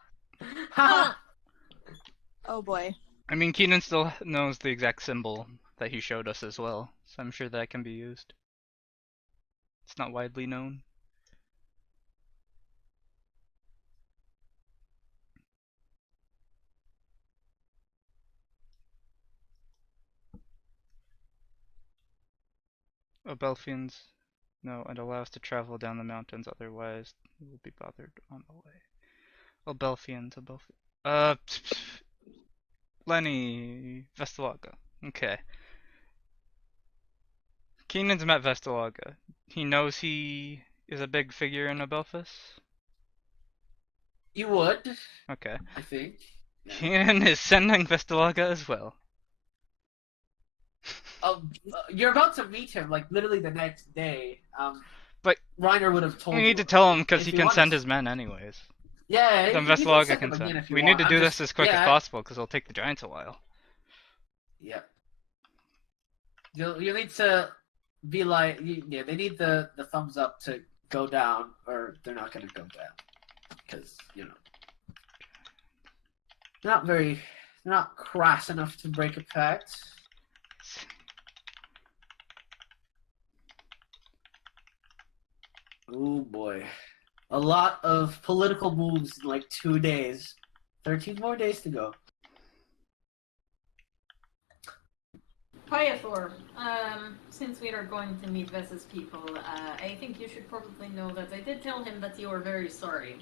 Oh boy. I mean, Keenan still knows the exact symbol that he showed us as well, so I'm sure that can be used. It's not widely known. Obelfians, no, and allow us to travel down the mountains, otherwise we will be bothered on the way. Obelfians. Lenny, Vestalaga. Okay. Keenan's met Vestalaga. He knows he is a big figure in Abelphus? You would, Okay. I think. Yeah. Keenan is sending Vestalaga as well. You're about to meet him, like, literally the next day. But Reiner would have told We you. need to tell him because If he you can want send to- his men anyways. Yeah, Then you can Vestalaga send can him again send. if you We want. need to I'm do just- this as quick yeah, as possible because it'll take the giants a while. Yeah. You need to be like, yeah, they need the thumbs up to go down, or they're not gonna go down, because they're not crass enough to break a pact. Oh boy, a lot of political moves in like 2 days. 13 more days to go. Pythor, since we are going to meet Vess's people, I think you should probably know that I did tell him that you are very sorry.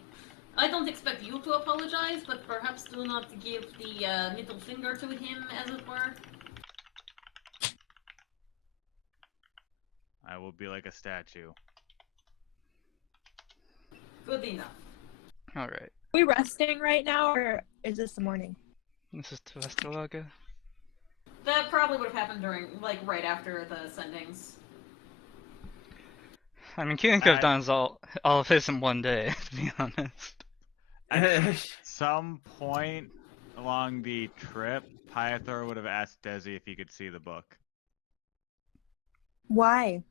I don't expect you to apologize, but perhaps do not give the middle finger to him, as it were. I will be like a statue. Good enough. Alright. Are we resting right now, or is this the morning? This is Tvestalaga. That probably would have happened during, like, right after the sendings. I mean, Keelan could have done all of his in one day, to be honest. At some point along the trip, Pythor would have asked Desi if he could see the book. Why?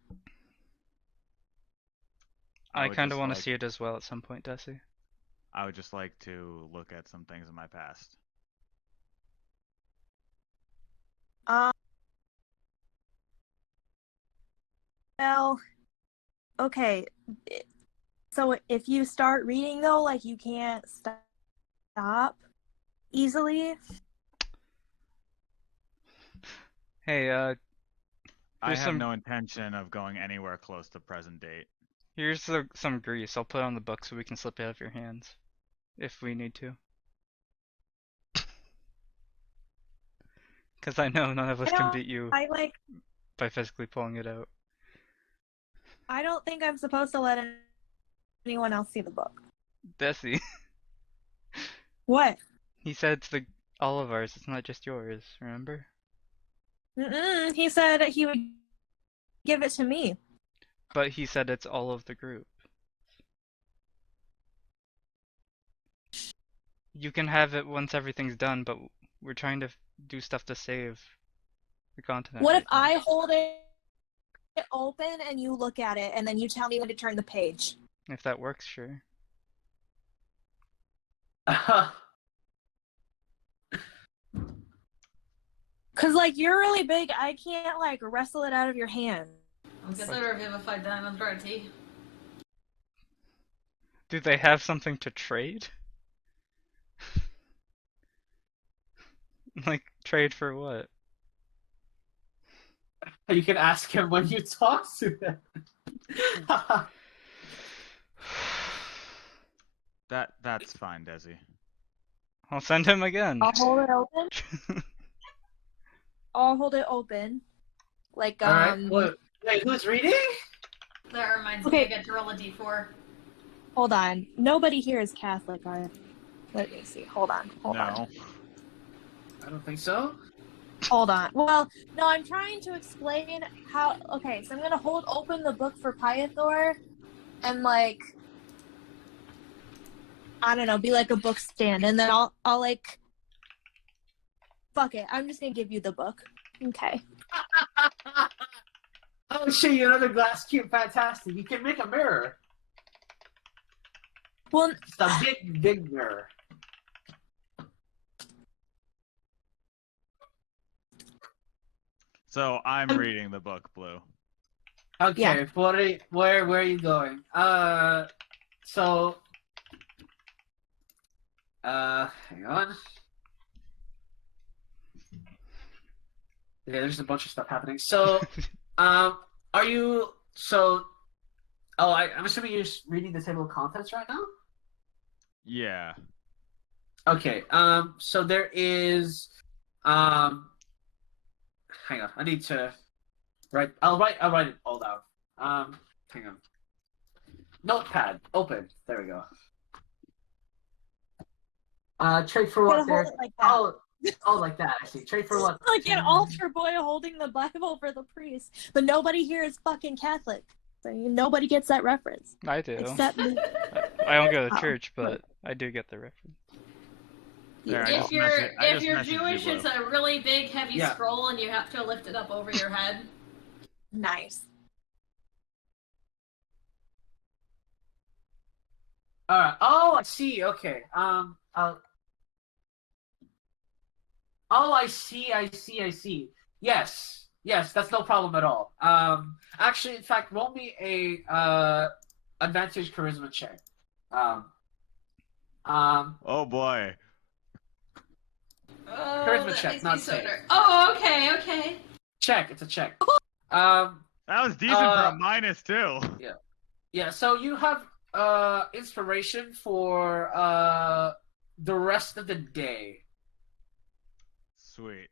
I would kind of just want to like- see it as well at some point, Desi. I would just like to look at some things in my past. Well, okay. So if you start reading though, like you can't stop easily. Hey, I Here's have some- no intention of going anywhere close to present date. here's some grease. I'll put it on the book so we can slip it out of your hands. If we need to. Because I know none of us can beat you by physically pulling it out. I don't think I'm supposed to let anyone else see the book. Desi, What? he said it's all of ours, it's not just yours, remember? He said he would give it to me. But he said it's all of the group. You can have it once everything's done, but we're trying to do stuff to save the continent. What right if now. I hold it open and you look at it and then you tell me when to turn the page? If that works, sure. Cause like you're really big, I can't like wrestle it out of your hand. Consider vivified diamond rarity. Do they have something to trade? Like, trade for what? You can ask him when you talk to him. That's fine, Desi. I'll send him again. I'll hold it open. I'll hold it open. Like Alright, wait, who's reading? That reminds Okay. me, I get to roll a d4. Hold on. Nobody here is Catholic, are you? Let me see. Hold on. Hold on. No. I don't think so. Hold on. Well, no, I'm trying to explain how. Okay, so I'm gonna hold open the book for Pythor, and like, I don't know, be like a book stand, and then I'll like, fuck it. I'm just gonna give you the book. Okay. I'll show you another glass cube. Fantastic. You can make a mirror. Well, It's a big, big mirror. So I'm reading the book, Blue. Okay, Yeah. where are you going? So, hang on. Yeah, there's a bunch of stuff happening. So, are you, I'm assuming you're just reading the table of contents right now? Yeah. Okay, so there is, hang on, I need to I'll write it all down. Hang on. Notepad, open. There we go. Trade for I'm what gonna there? hold it like that. Oh, like that, I see. Trade for what? Like an altar boy holding the Bible for the priest, but nobody here is fucking Catholic, so nobody gets that reference I do. except me. I don't go to Oh. church, but I do get the reference. There, I If just you're messaged- I if just you're messaged you, Jewish, Blue. it's a really big, heavy Yeah. scroll, and you have to lift it up over your head. Nice. All right. Oh, I see. Okay. Oh, I see. I see. I see. Yes. Yes. That's no problem at all. Actually, in fact, roll me a advantage charisma check. Um. Oh boy. Oh, Charisma that check, makes not me so save. Oh, okay, okay. Check. It's a check. Um. That was decent for Uh, a minus too. Yeah. So you have inspiration for the rest of the day. Sweet.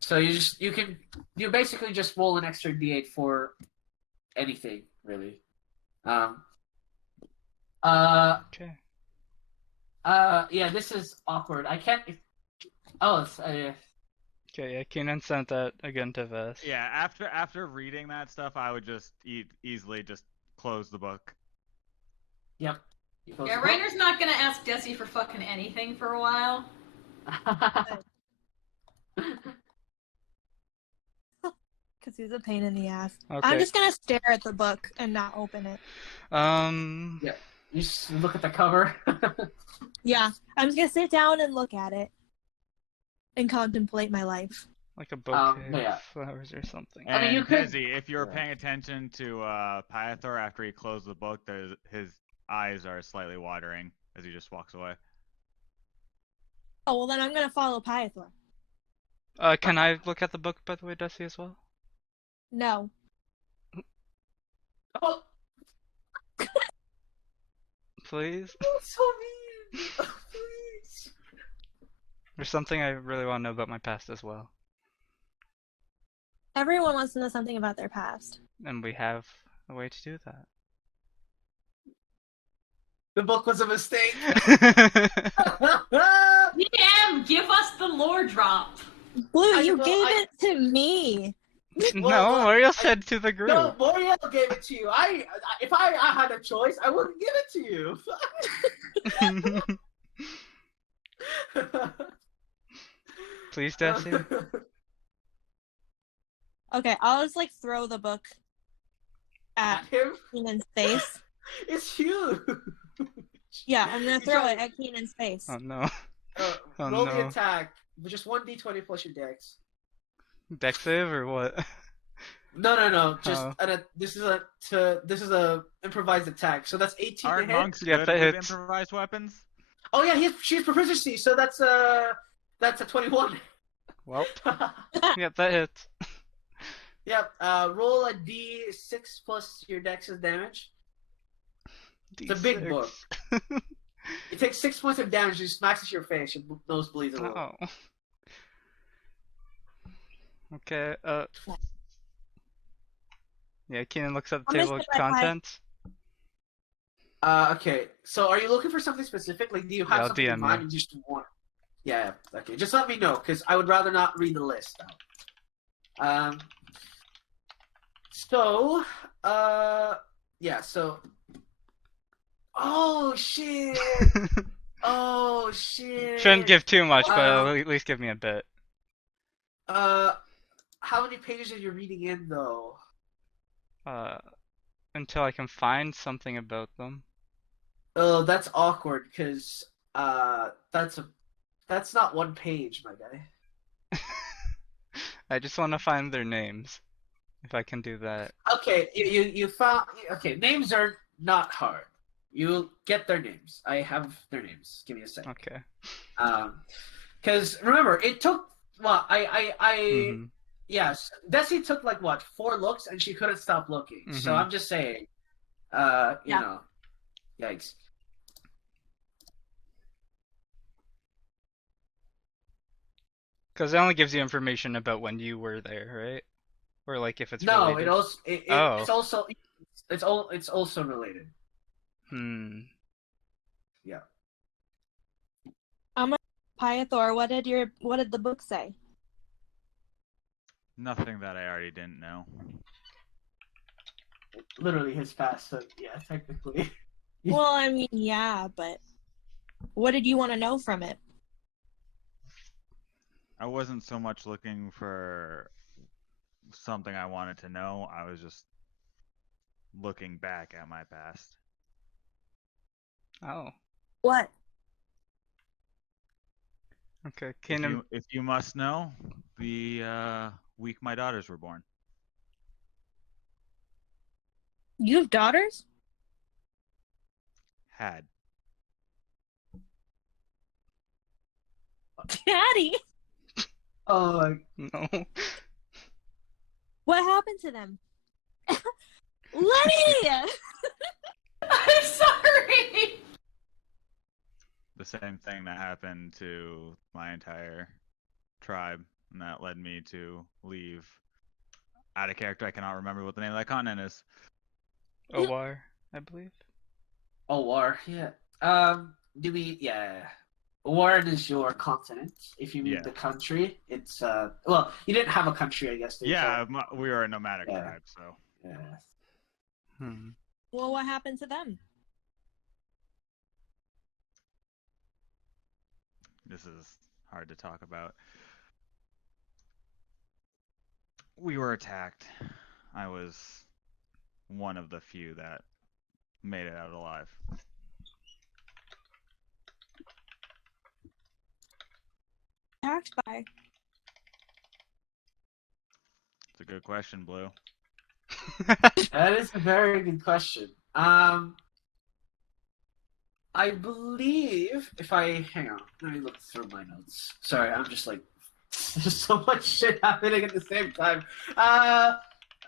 So you basically just roll an extra d8 for anything really. Um. Okay. Yeah. This is awkward. I can't. Oh. It's, Okay, yeah, Keenan sent that again to Vess. Yeah, after reading that stuff, I would just easily just close the book. Yep. Yeah, Reiner's not gonna ask Jesse for fucking anything for a while. Because he's a pain in the ass. Okay. I'm just gonna stare at the book and not open it. Yeah. You just look at the cover. Yeah, I'm just gonna sit down and look at it and contemplate my life. Like a bouquet yeah. of flowers or something. I mean, you And could- Pezzy, if you were Yeah. paying attention to Pythor after he closed the book, his eyes are slightly watering as he just walks away. Oh, well then I'm gonna follow Pythor. Can I look at the book, by the way, Desi, as well? No. Oh, Please? so mean. Please. There's something I really want to know about my past as well. Everyone wants to know something about their past. And we have a way to do that. The book was a mistake. DM, give us the lore drop. Blue, I- you well, gave I- it to me. Well, No, Mario said to the group. No, Moriel gave it to you. If I had a choice, I wouldn't give it to you. Please, Desi. Okay, I'll just like throw the book at Him? Keenan's face. It's huge. Yeah, I'm gonna throw it at Keenan's face. Oh no. Oh, Roll the no. attack. Just 1d20 plus your dex. Deck save or what? No. Just Oh. this is a improvised attack. So that's 18 Aren't to hit. monks Yeah, good that with hits. improvised weapons? Oh yeah, she's proficiency. So that's a 21. Well, yeah, that hits. Yep. Roll a d6 plus your dex's damage. It's a big D6. book. It takes 6 points of damage. You smacks it to your face. Your nose bleeds a little. Oh. Okay, yeah, Keenan looks at the I'm gonna table of sit by Pi- contents. Okay. So are you looking for something specific? Like, do you have Yeah, I'll something in DM mind you. you just want? Yeah. Okay. Just let me know, because I would rather not read the list out. So, yeah. So. Oh shit! Oh shit! Shouldn't give too much, but Uh, at least give me a bit. How many pages are you reading in though? Until I can find something about them. Oh, that's awkward because that's not one page, my guy. I just want to find their names, if I can do that. Okay, you found. Okay, names are not hard. You'll get their names. I have their names. Give me a second. Okay. Because remember, it took. Well, Mhm. yes, Desi took like what 4 looks, and she couldn't stop looking. So Mhm. I'm just saying. You Yeah. know, yikes. Because it only gives you information about when you were there, right? Or like if it's No, related. it's also related. Hmm. Yeah. Pythor, what did the book say? Nothing that I already didn't know. Literally his past. So yeah, technically. Well, I mean, yeah, but what did you want to know from it? I wasn't so much looking for something I wanted to know. I was just looking back at my past. Oh, What? okay. If you must know, the week my daughters were born. You have daughters? Had. Daddy? Oh, No. What happened to them? Lenny! I'm sorry. The same thing that happened to my entire tribe, and that led me to leave. Out of character, I cannot remember what the name of that continent is. OR, I believe. oh, war. Yeah. Do we? Yeah. Warren is your continent. If you mean Yeah. the country, it's well, you didn't have a country, I guess. Yeah, we were a nomadic Yeah. tribe, so. Yeah. Hmm. Well, what happened to them? This is hard to talk about. We were attacked. I was one of the few that made it out alive. Attacked by. It's a good question, Blue. That is a very good question. I believe if I hang on, let me look through my notes. Sorry, I'm just like there's so much shit happening at the same time.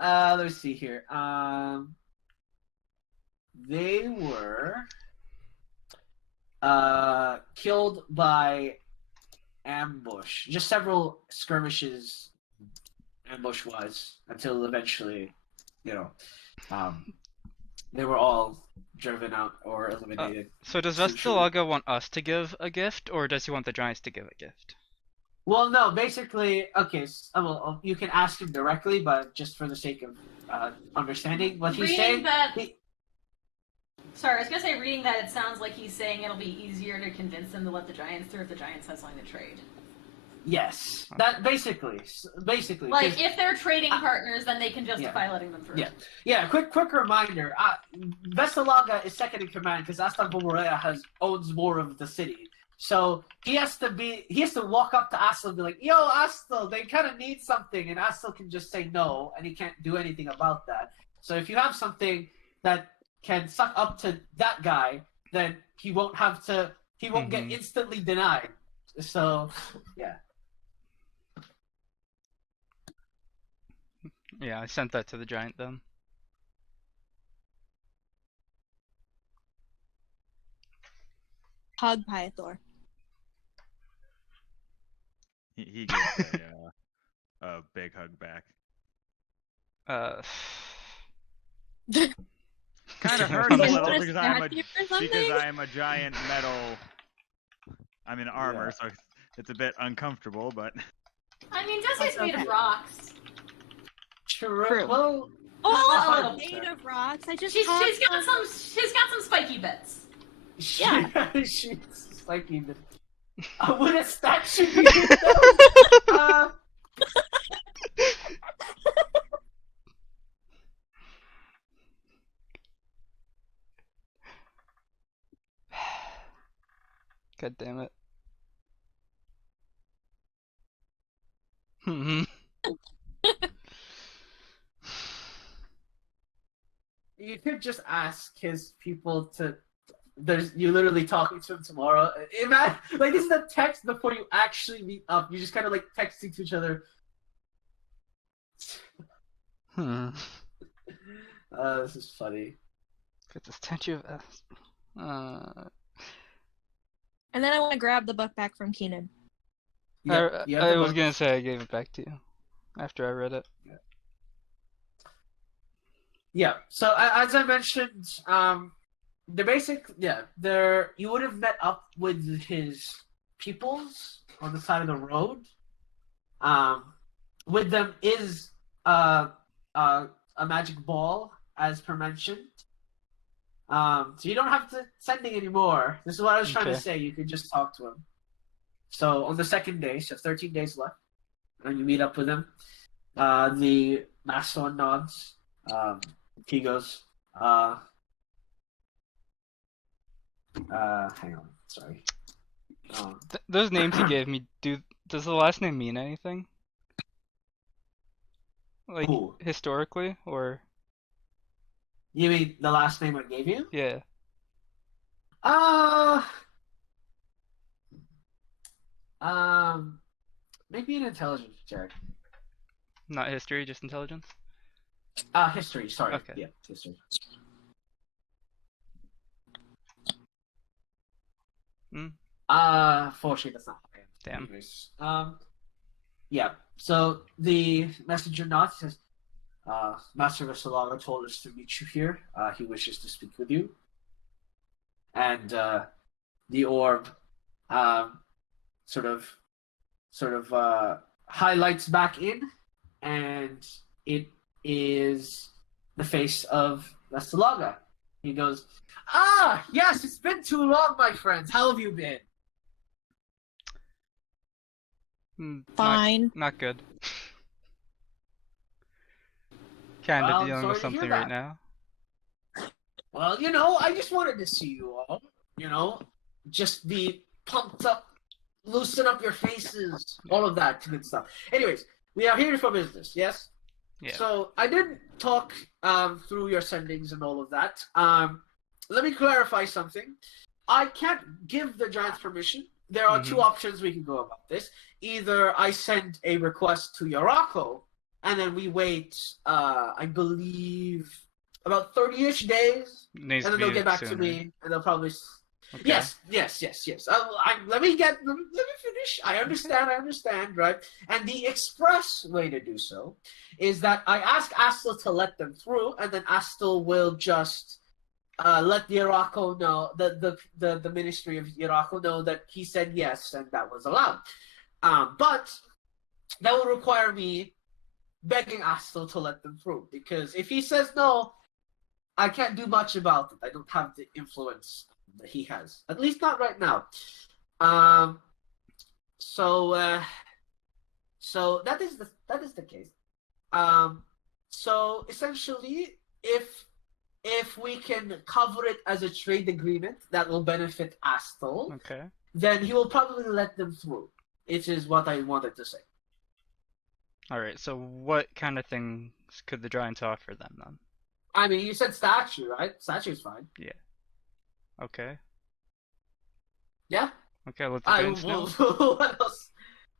Let's see here. They were killed by ambush. Just several skirmishes, ambush-wise, until eventually, you know, they were all driven out or eliminated. So does Essentially. Vestalaga want us to give a gift, or does he want the giants to give a gift? Well, no, basically, okay, well, you can ask him directly, but just for the sake of understanding what he's Reading saying. that- Sorry, I was gonna say reading that it sounds like he's saying it'll be easier to convince them to let the giants through if the giants have something to trade. Yes, that basically. Like 'cause- if they're trading partners, then they can justify letting them through. Yeah. Quick reminder. Vestalaga is second in command because Astan Bomorea owns more of the city. So he has to walk up to Astal and be like, "Yo, Astal, they kind of need something," and Astal can just say no, and he can't do anything about that. So if you have something that can suck up to that guy, then he won't get instantly denied. So yeah. Yeah, I sent that to the giant then. Hug Pythor. He gives a big hug back. Kind of hurts a Like, little wanna because smack you or something? I'm a giant metal. I'm in armor, Yeah. so it's a bit uncomfortable, but I mean, Desi's That's made okay. of rocks. True. Well, Oh, Well, made of rocks. I just She's talked got on- some spiky bits. Yeah. she's like even. Would a statue be good though? God damn it. Hmm. You could just ask his people to. You literally talking to him tomorrow. Imagine, like this is a text before you actually meet up. You just kind of like texting to each other. This is funny. Got the statue of S. And then I want to grab the book back from Keenan. Yeah, you have I the was book. gonna say I gave it back to you after I read it. Yeah. So as I mentioned, the basic you would have met up with his peoples on the side of the road. With them is a magic ball, as per mentioned. So you don't have to sending anymore. This is what I was trying to Okay. say. You can just talk to him. So on the second day, so 13 days left, and you meet up with him. The master one nods. He goes, Hang on. Sorry. Those names he gave me, does the last name mean anything? Like, Who? historically, or? You mean the last name I gave you? Yeah. Make me an intelligence check. Not history, just intelligence? History, sorry. Okay. Yeah, history. Fortunately, that's not okay. Damn. Anyways, yeah. So the messenger nods, says, Master Vasalaga told us to meet you here. He wishes to speak with you. And the orb sort of highlights back in, and it is the face of Vasalaga. He goes, "Ah, yes, it's been too long, my friends. How have you been?" Fine. Not good. Kinda Well, I'm dealing sorry with to hear something that. right now. Well, I just wanted to see you all. Just be pumped up, loosen up your faces, all of that good stuff. Anyways, we are here for business, yes? Yeah. So I did talk through your sendings and all of that. Let me clarify something. I can't give the giants permission. There are two options we can go about this. Either I send a request to Yorako, and then we wait, I believe, about 30-ish days, Needs and to then they'll be get back sooner. to me, and they'll probably... Okay. Yes. Let me finish. I understand, right? And the express way to do so is that I ask Astel to let them through, and then Astel will just let Yorako know, the Ministry of Yorako know that he said yes, and that was allowed. But that will require me begging Astel to let them through, because if he says no, I can't do much about it. I don't have the influence that he has, at least not right now. So that is the case. So essentially, if we can cover it as a trade agreement that will benefit Astel, Okay. then he will probably let them through. It is what I wanted to say. Alright, so what kind of things could the giants offer them then? I mean, you said statue, right? Statue's fine. Yeah. Okay. Yeah. Okay, I'll let the giants know. What else?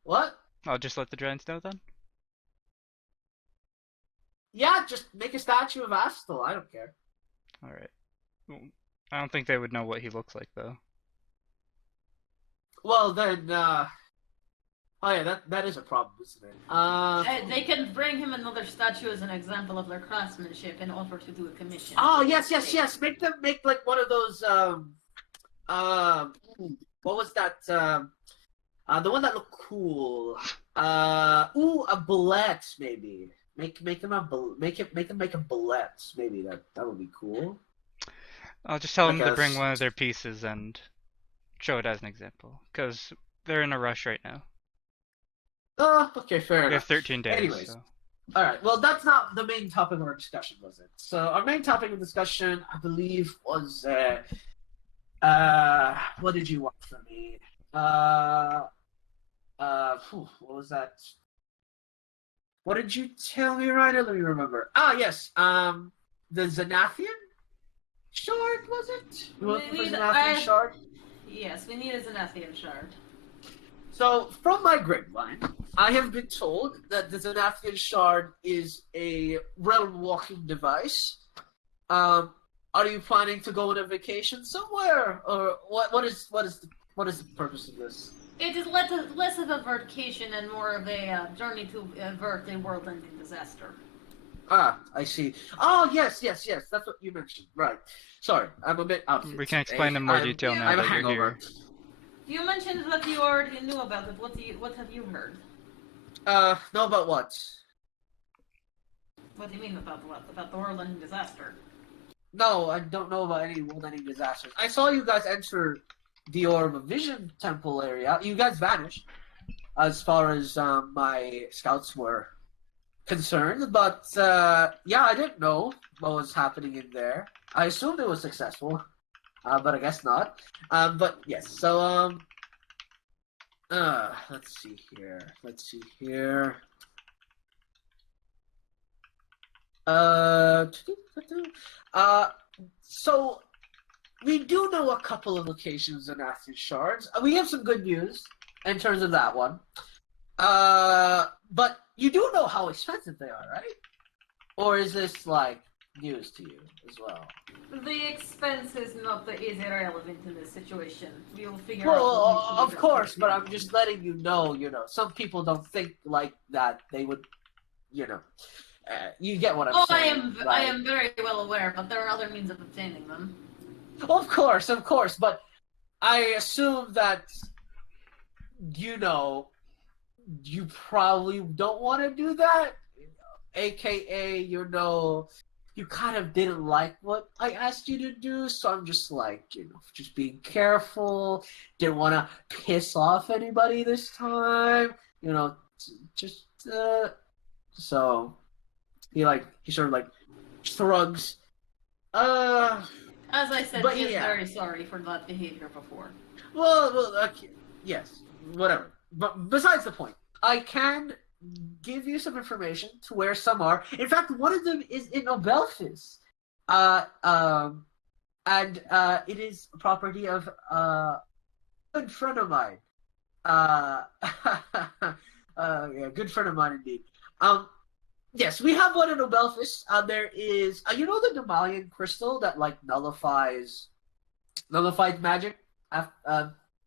What? I'll just let the giants know then? Yeah, just make a statue of Astel. I don't care. Alright. Well, I don't think they would know what he looks like though. Well, then, oh yeah, that is a problem, isn't it? They can bring him another statue as an example of their craftsmanship in order to do a commission. Oh, yes. Make them make like one of those, what was that, the one that looked cool. A bullet, maybe. Make them make a bullet, maybe. That would be cool. I'll just tell them Like to a bring one of their pieces and show it as an example, because they're in a rush right now. Oh, okay, fair We have enough. 13 days, Anyways. so... Alright, well, that's not the main topic of our discussion, was it? So, our main topic of discussion, I believe, was, what did you want from me? What was that? What did you tell me, Reiner? Let me remember. Ah, yes, the Xanathian shard, was it? You were looking for Xanathian shard? Yes, we need a Xanathian shard. So, from my grapevine, I have been told that the Xanathian shard is a realm walking device. Are you planning to go on a vacation somewhere, or what is the purpose of this? It is less of a vacation and more of a journey to avert a world-ending disaster. Ah, I see. Oh, yes. That's what you mentioned. Right. Sorry, I'm a bit out. We can explain in more detail now I'm a that you're hangover. here. You mentioned that you already knew about it. What have you heard? Know about what? What do you mean about what? About the world-ending disaster? No, I don't know about any world-ending disasters. I saw you guys enter the Orb of Vision temple area. You guys vanished, as far as my scouts were concerned. But yeah, I didn't know what was happening in there. I assumed it was successful. but I guess not. But yes, so let's see here. So we do know a couple of locations in Athens Shards. We have some good news in terms of that one. But you do know how expensive they are, right? Or is this like news to you as well? The expense is irrelevant in this situation. We'll figure out. Well, what needs to of be done. course, but I'm just letting you know. Some people don't think like that. They would, you get what I'm saying. I am very well aware, but there are other means of obtaining them. Of course, but I assume that you probably don't want to do that, aka you kind of didn't like what I asked you to do, so I'm just like, just being careful, didn't want to piss off anybody this time, just, so, he sort of shrugs, As I said, but he is yeah. very sorry for that behavior before. Well, okay, yes, whatever, but besides the point, I can give you some information to where some are. In fact, one of them is in Obelphis. And it is a property of a good friend of mine. Yeah, good friend of mine indeed. Yes, we have one in Obelphis. There is, the Demalian crystal that nullifies magic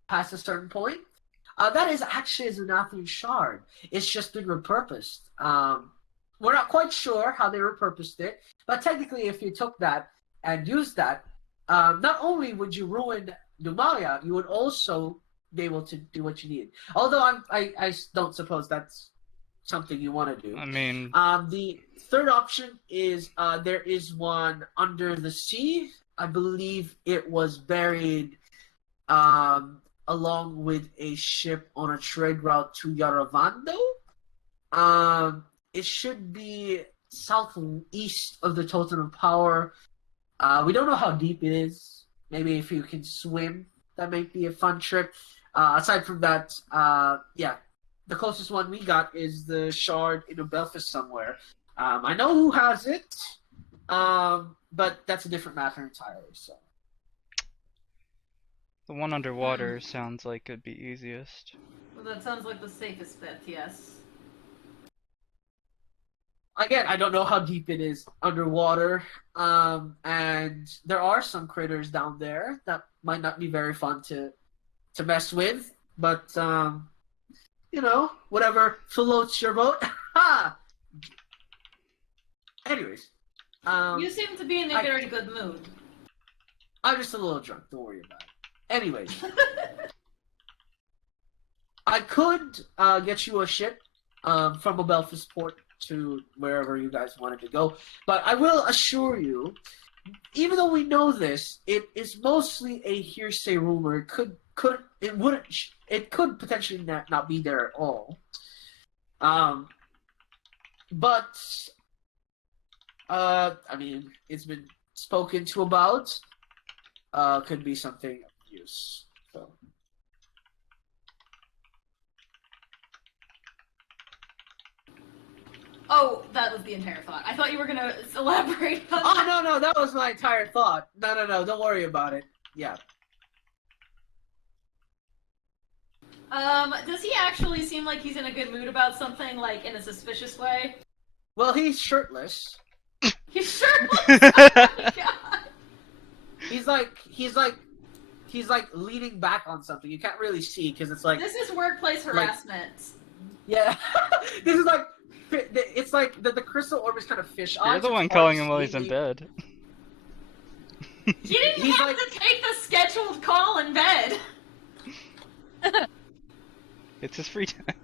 past a certain point. That is actually a Xanathian shard. It's just been repurposed. We're not quite sure how they repurposed it, but technically, if you took that and used that, not only would you ruin Numalia, you would also be able to do what you need. Although I don't suppose that's something you want to do. I mean, the third option is there is one under the sea. I believe it was buried along with a ship on a trade route to Yaravando. It should be southeast of the Totem of Power. We don't know how deep it is. Maybe if you can swim, that might be a fun trip. Aside from that, yeah, the closest one we got is the shard in Belfast somewhere. I know who has it, but that's a different matter entirely. So. the one underwater sounds like it'd be easiest. Well, that sounds like the safest bet, yes. Again, I don't know how deep it is underwater, and there are some critters down there that might not be very fun to mess with, but whatever floats your boat. Ha! Anyways, You seem to be in a very good mood. I'm just a little drunk. Don't worry about it. Anyways, I could get you a ship from a Belfast port to wherever you guys wanted to go, but I will assure you, even though we know this, it is mostly a hearsay rumor. It could potentially not be there at all. But I mean, it's been spoken to about. Could be something of use. So. Oh, that was the entire thought. I thought you were gonna elaborate on Oh, that. no, that was my entire thought. No, don't worry about it. Yeah. Does he actually seem like he's in a good mood about something, like, in a suspicious way? Well, he's shirtless. He's shirtless! Oh my god! He's like leaning back on something. You can't really see because it's like. This is workplace harassment. Yeah. This is like. It's like the crystal orb is kind of fish. You're the one calling him while he's in bed. You didn't He's have like- to take the scheduled call in bed! It's his free time.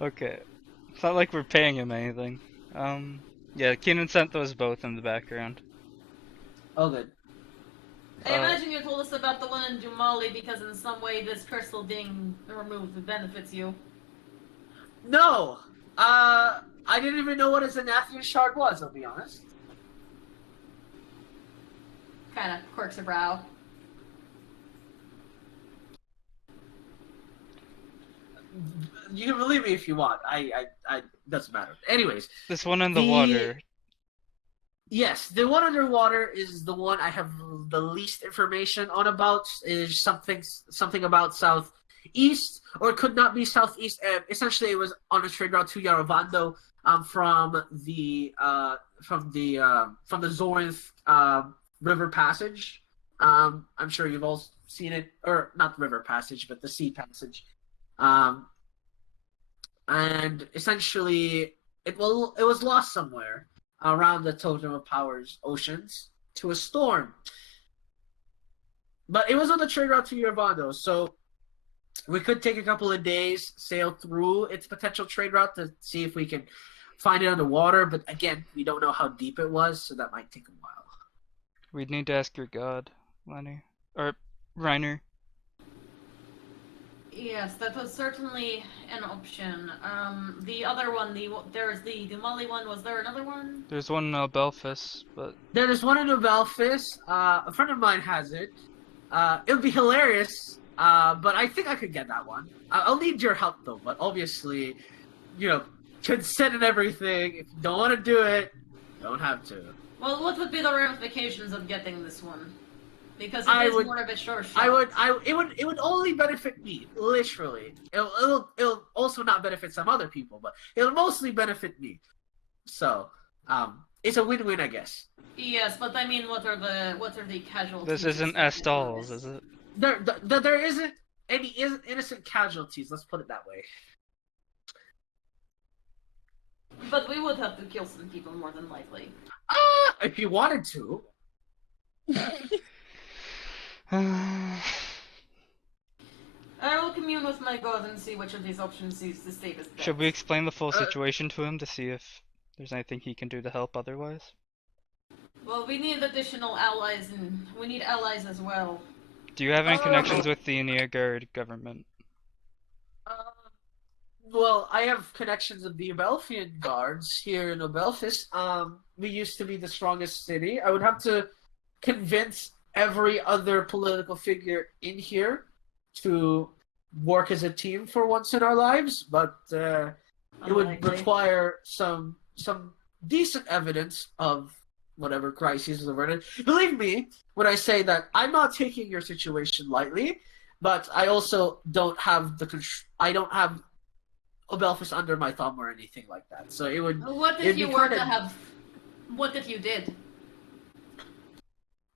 Okay. It's not like we're paying him anything. Yeah, Keenan sent those both in the background. Oh, good. I imagine you told us about the one in Jumali because in some way this crystal being removed benefits you. No. I didn't even know what a Xanathian shard was. I'll be honest. kind of quirks a brow. You can believe me if you want. I doesn't matter. Anyways, This one in the water. yes, the one underwater is the one I have the least information on about. Is something about southeast, or it could not be southeast. Essentially, it was on a trade route to Yaravando, from the Zorinth River Passage. I'm sure you've all seen it, or not the River Passage, but the Sea Passage. And essentially, it was lost somewhere around the Totem of Powers oceans to a storm. But it was on the trade route to Yaravando, so we could take a couple of days, sail through its potential trade route to see if we can find it underwater. But again, we don't know how deep it was, so that might take a while. We'd need to ask your god, Lenny. Or Reiner. Yes, that was certainly an option. The other one, there's the Molly one. Was there another one? There's one in Belfast, but There is one in Belfast. A friend of mine has it. It would be hilarious, but I think I could get that one. I'll need your help though. But obviously, consent and everything. If you don't want to do it, you don't have to. Well, what would be the ramifications of getting this one? Because I it is would- more of a short shot. It would only benefit me, literally. It'll also not benefit some other people, but it'll mostly benefit me. So, it's a win-win, I guess. Yes, but I mean, what are the casualties? this isn't Estall's, is it? There isn't any innocent casualties. Let's put it that way. But we would have to kill some people more than likely. If you wanted to. I will commune with my god and see which of these options sees the state as best. Should we explain the full situation to him to see if there's anything he can do to help otherwise? Well, we need additional allies, and we need allies as well. Do you have any connections with the Neogard government? Well, I have connections with the Abelfian guards here in Belfast. We used to be the strongest city. I would have to convince every other political figure in here to work as a team for once in our lives, but it would Unlikely. require some decent evidence of whatever crisis is averted. Believe me when I say that I'm not taking your situation lightly, but I also don't have I don't have Belfast under my thumb or anything like that. So it would. What it'd if you be were kinda- to have? What if you did?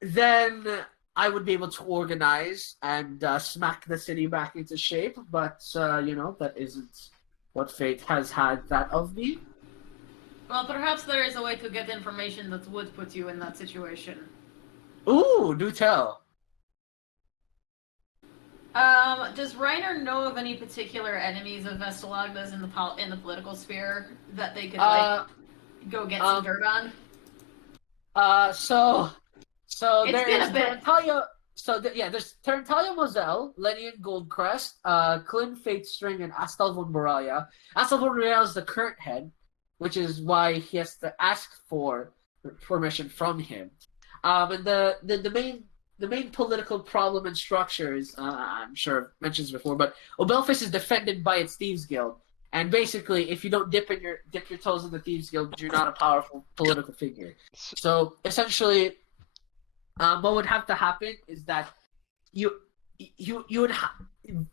Then I would be able to organize and smack the city back into shape, but that isn't what fate has had that of me. Well, perhaps there is a way to get information that would put you in that situation. Ooh, do tell. Does Reiner know of any particular enemies of Vestalagna's in the political sphere that they could go get some dirt on? So It's there been is a bit. Terentalia. There's Terentalia Moselle, Lenian Goldcrest, Clin Fatestring, and Astal von Baraya. Astal von Baraya is the current head, which is why he has to ask for permission from him. And the main political problem and structure is, I'm sure I've mentioned this before, but Obelfast is defended by its Thieves Guild. And basically, if you don't dip your toes in the Thieves Guild, you're not a powerful political figure. So essentially, what would have to happen is that you would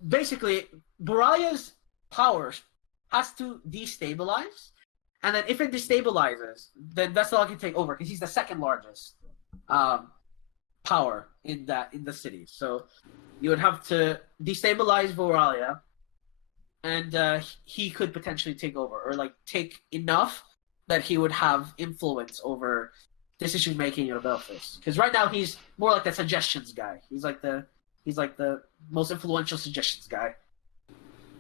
basically Baraya's powers has to destabilize, and then if it destabilizes, then Vestal can take over because he's the second largest power in the city. So you would have to destabilize Borrelia, and he could potentially take over, or take enough that he would have influence over decision making in Belfast. Because right now he's more like the suggestions guy. He's like the most influential suggestions guy.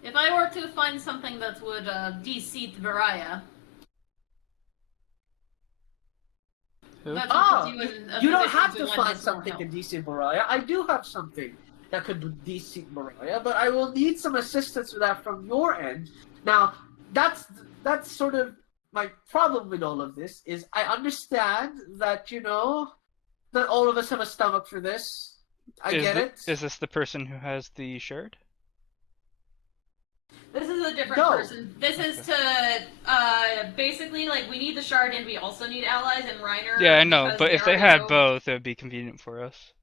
If I were to find something that would de-seat Varaya, Who? that would Ah, put you in a You don't position have to lend find us more something to help. DC Baraya. I do have something that could DC Baraya, but I will need some assistance with that from your end. Now, that's sort of my problem with all of this is I understand that not all of us have a stomach for this. I get it. Is this the person who has the shard? This is a different No. person. This is to basically like we need the shard and we also need allies and Reiner. Yeah, I know, because but if they already had know- both, it would be convenient for us.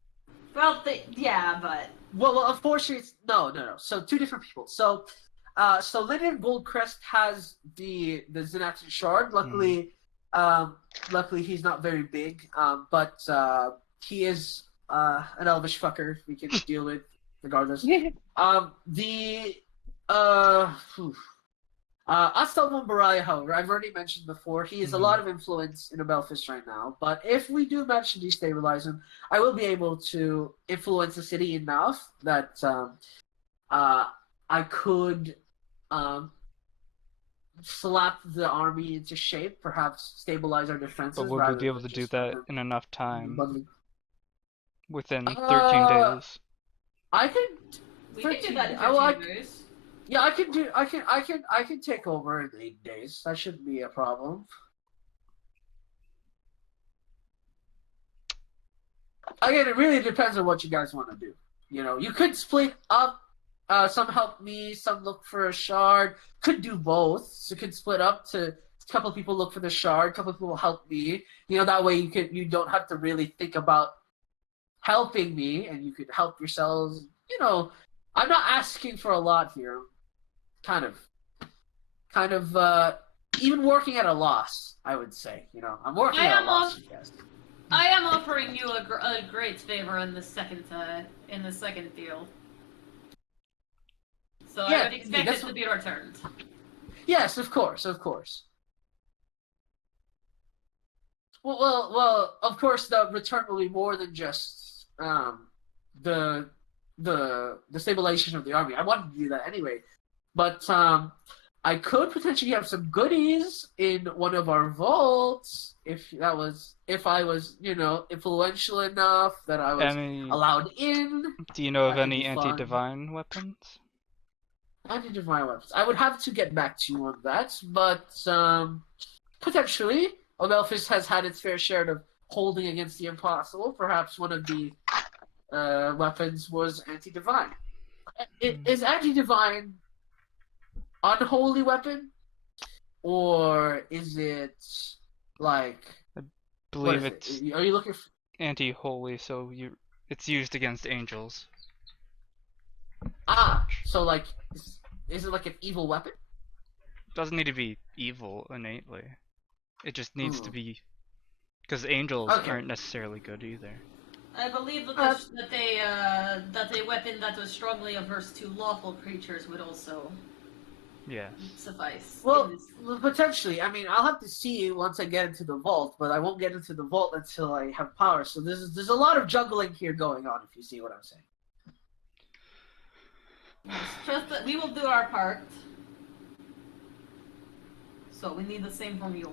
Well, yeah, but Well, unfortunately, no. So two different people. So Lyndon Goldcrest has the Zenathan shard. Luckily, luckily he's not very big. But he is an elvish fucker we can deal with regardless. Astal Mumbaraya, however, I've already mentioned before, he has a lot of influence in Abelphis right now, but if we do manage to destabilize him, I will be able to influence the city enough that I could slap the army into shape, perhaps stabilize our defenses. But would we be able to do that in enough time? Within 13 days? I can. we can do that in 13 15 days. Yeah, I can take over in 8 days. That shouldn't be a problem. Again, it really depends on what you guys want to do. You know, you could split up. Some help me, some look for a shard. Could do both. So you could split up to a couple of people look for the shard, a couple of people will help me. You know, that way you don't have to really think about helping me, and you could help yourselves. You know, I'm not asking for a lot here. Kind of, even working at a loss, I would say. You know, I'm working at a loss. Yes. I am offering you a great favor in the second deal. So Yeah, I would expect that's it to be returned. Yes, of course. Well, of course, the return will be more than just the stabilization of the army. I wanted to do that anyway, but I could potentially have some goodies in one of our vaults if I was, you know, influential enough that I was allowed in. Do you know of That could any be fun. anti-divine weapons? Anti-divine weapons. I would have to get back to you on that, but potentially, Abelphis has had its fair share of holding against the impossible. Perhaps one of the weapons was anti-divine. Is anti-divine unholy weapon, or is it like? Believe it's Are you looking for anti-holy, so it's used against angels. So like, is it like an evil weapon? Doesn't need to be evil innately. It just needs to be, because angels aren't necessarily good either. I believe that a weapon that was strongly averse to lawful creatures would also suffice. Well, potentially. I mean, I'll have to see once I get into the vault, but I won't get into the vault until I have power. So there's a lot of juggling here going on, if you see what I'm saying. Trust that we will do our part. So we need the same from you.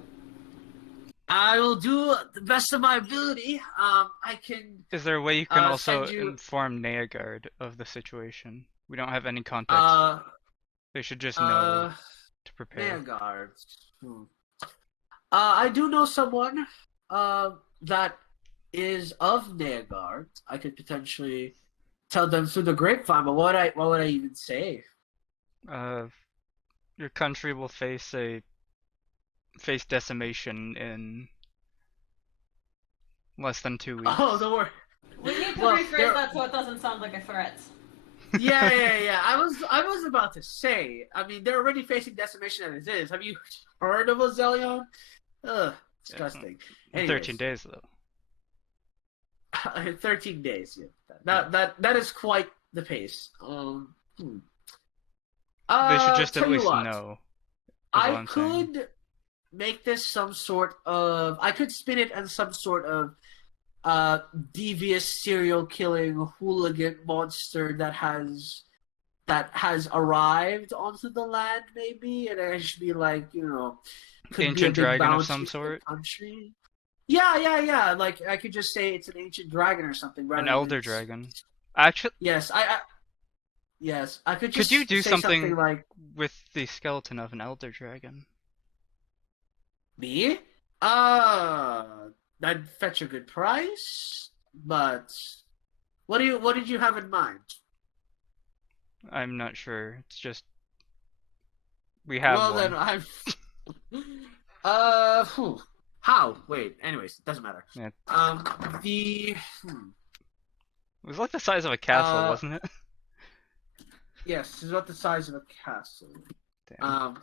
I will do the best of my ability. I can. Is there a way you can also inform Neagard of the situation? We don't have any context. They should just know to prepare. Neagard. I do know someone that is of Neagard. I could potentially tell them through the grapevine, but what would I even say? Your country will face decimation in less than 2 weeks. Oh, don't worry. We need to rephrase that so it doesn't sound like a threat. Yeah. I was about to say. I mean, they're already facing decimation as it is. Have you heard of Ozelion? Ugh, disgusting. In 13 days, though. 13 days. Yeah. That is quite the pace. They should just at least know. I could make this some sort of. I could spin it as some sort of devious serial killing hooligan monster that has arrived onto the land, maybe, and it should be like, you know, ancient dragon of some sort. Country. Yeah. Like I could just say it's an ancient dragon or something. An elder dragon. Actually, yes, Yes, I could just. Could you do say something like with the skeleton of an elder dragon? Me? That'd fetch a good price. but what did you have in mind? I'm not sure. It's just we have Well, one. then I'm. How? Wait. Anyways, doesn't matter. Yeah. The. It was like the size of a castle, Uh, wasn't it? Yes, it's about the size of a castle. Damn.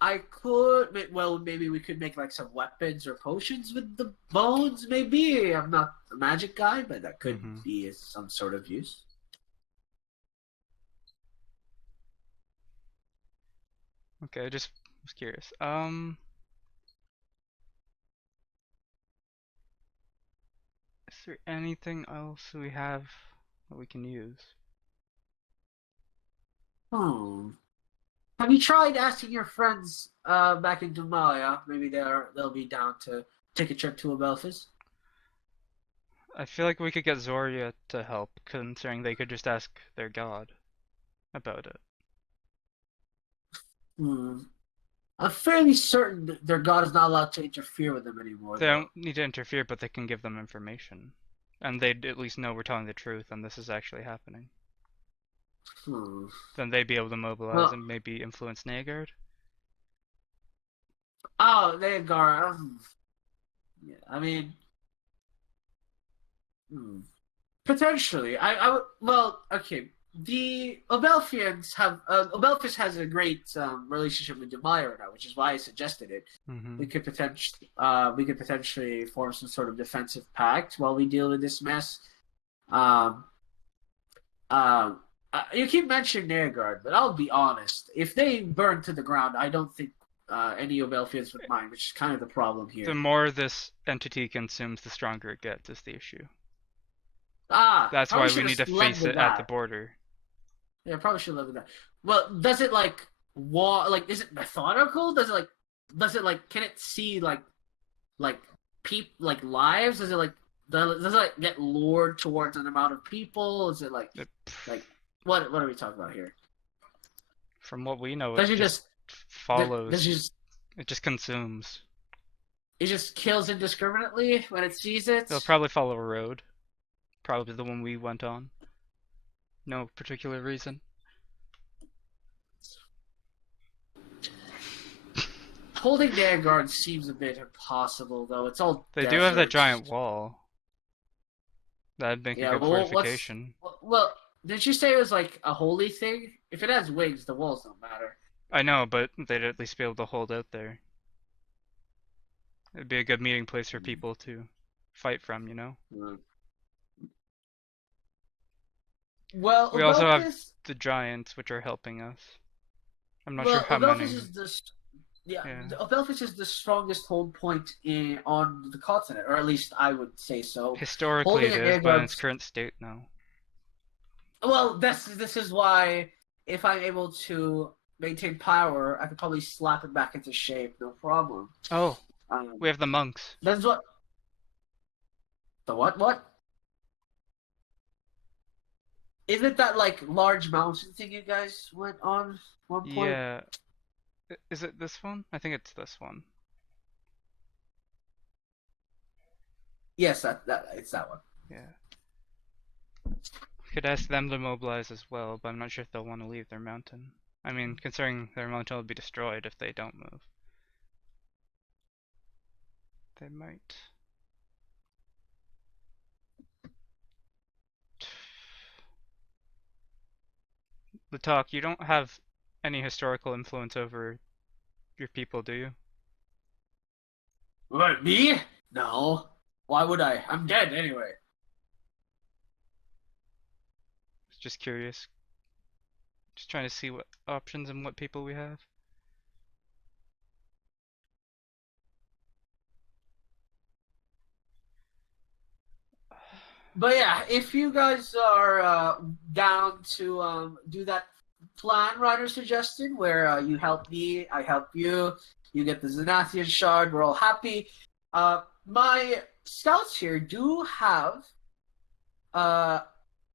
I could. Well, maybe we could make like some weapons or potions with the bones. Maybe I'm not a magic guy, but that could Mhm. be some sort of use. Okay, I just was curious. Is there anything else we have that we can use? Hmm. Have you tried asking your friends back in Dumalia? Maybe they'll be down to take a trip to Abelphis. I feel like we could get Zoria to help, considering they could just ask their god about it. Hmm. I'm fairly certain that their god is not allowed to interfere with them anymore. They though. don't need to interfere, but they can give them information. And they'd at least know we're telling the truth and this is actually happening. Hmm. Then they'd be able to mobilize Well- and maybe influence Nagard. Oh, Negar. Yeah, I mean, potentially. I would. Well, okay. The Obelfians have. Obelphis has a great relationship with Demire now, which is why I suggested it. Mm-hmm. We could potentially form some sort of defensive pact while we deal with this mess. You keep mentioning Nairgard, but I'll be honest. If they burn to the ground, I don't think any Obelfians would mind, which is kind of the problem here. The more this entity consumes, the stronger it gets, is the issue. That's probably why we need to should've led face with it at the that. border. Yeah, probably should live with that. Well, does it like is it methodical? Does it like can it see like lives? Does it like get lured towards an amount of people? Is it like what are we talking about here? From what we know, Does it it just follows. does It just consumes. it just kills indiscriminately when it sees it? They'll probably follow a road. Probably the one we went on. No particular reason. Holding their guard seems a bit impossible, though. It's all They do have that desert. giant wall. That'd make Yeah, a good well, fortification. Well, did you say it was like a holy thing? If it has wings, the walls don't matter. I know, but they'd at least be able to hold out there. It'd be a good meeting place for people to fight from, you know? Well, We also have Obelphis- the giants, which are helping us. I'm not well, sure how Obelphis many. is Yeah. Obelphis is the strongest hold point on the continent, or at least I would say so. Historically holding it an is, air but in guard- its current state now. Well, this is why if I'm able to maintain power, I could probably slap it back into shape, no problem. Oh, we have the monks. That's what. The what? What? Isn't that like large mountain thing you guys went on one point? Yeah. Is it this one? I think it's this one. Yes, it's that one. Yeah. Could ask them to mobilize as well, but I'm not sure if they'll want to leave their mountain. I mean, considering their mountain will be destroyed if they don't move. They might. The talk, you don't have any historical influence over your people, do you? What, me? No. Why would I? I'm dead anyway. Just curious. Just trying to see what options and what people we have. But yeah, if you guys are down to do that plan Reiner suggested, where you help me, I help you, you get the Zenathian shard, we're all happy. My scouts here do have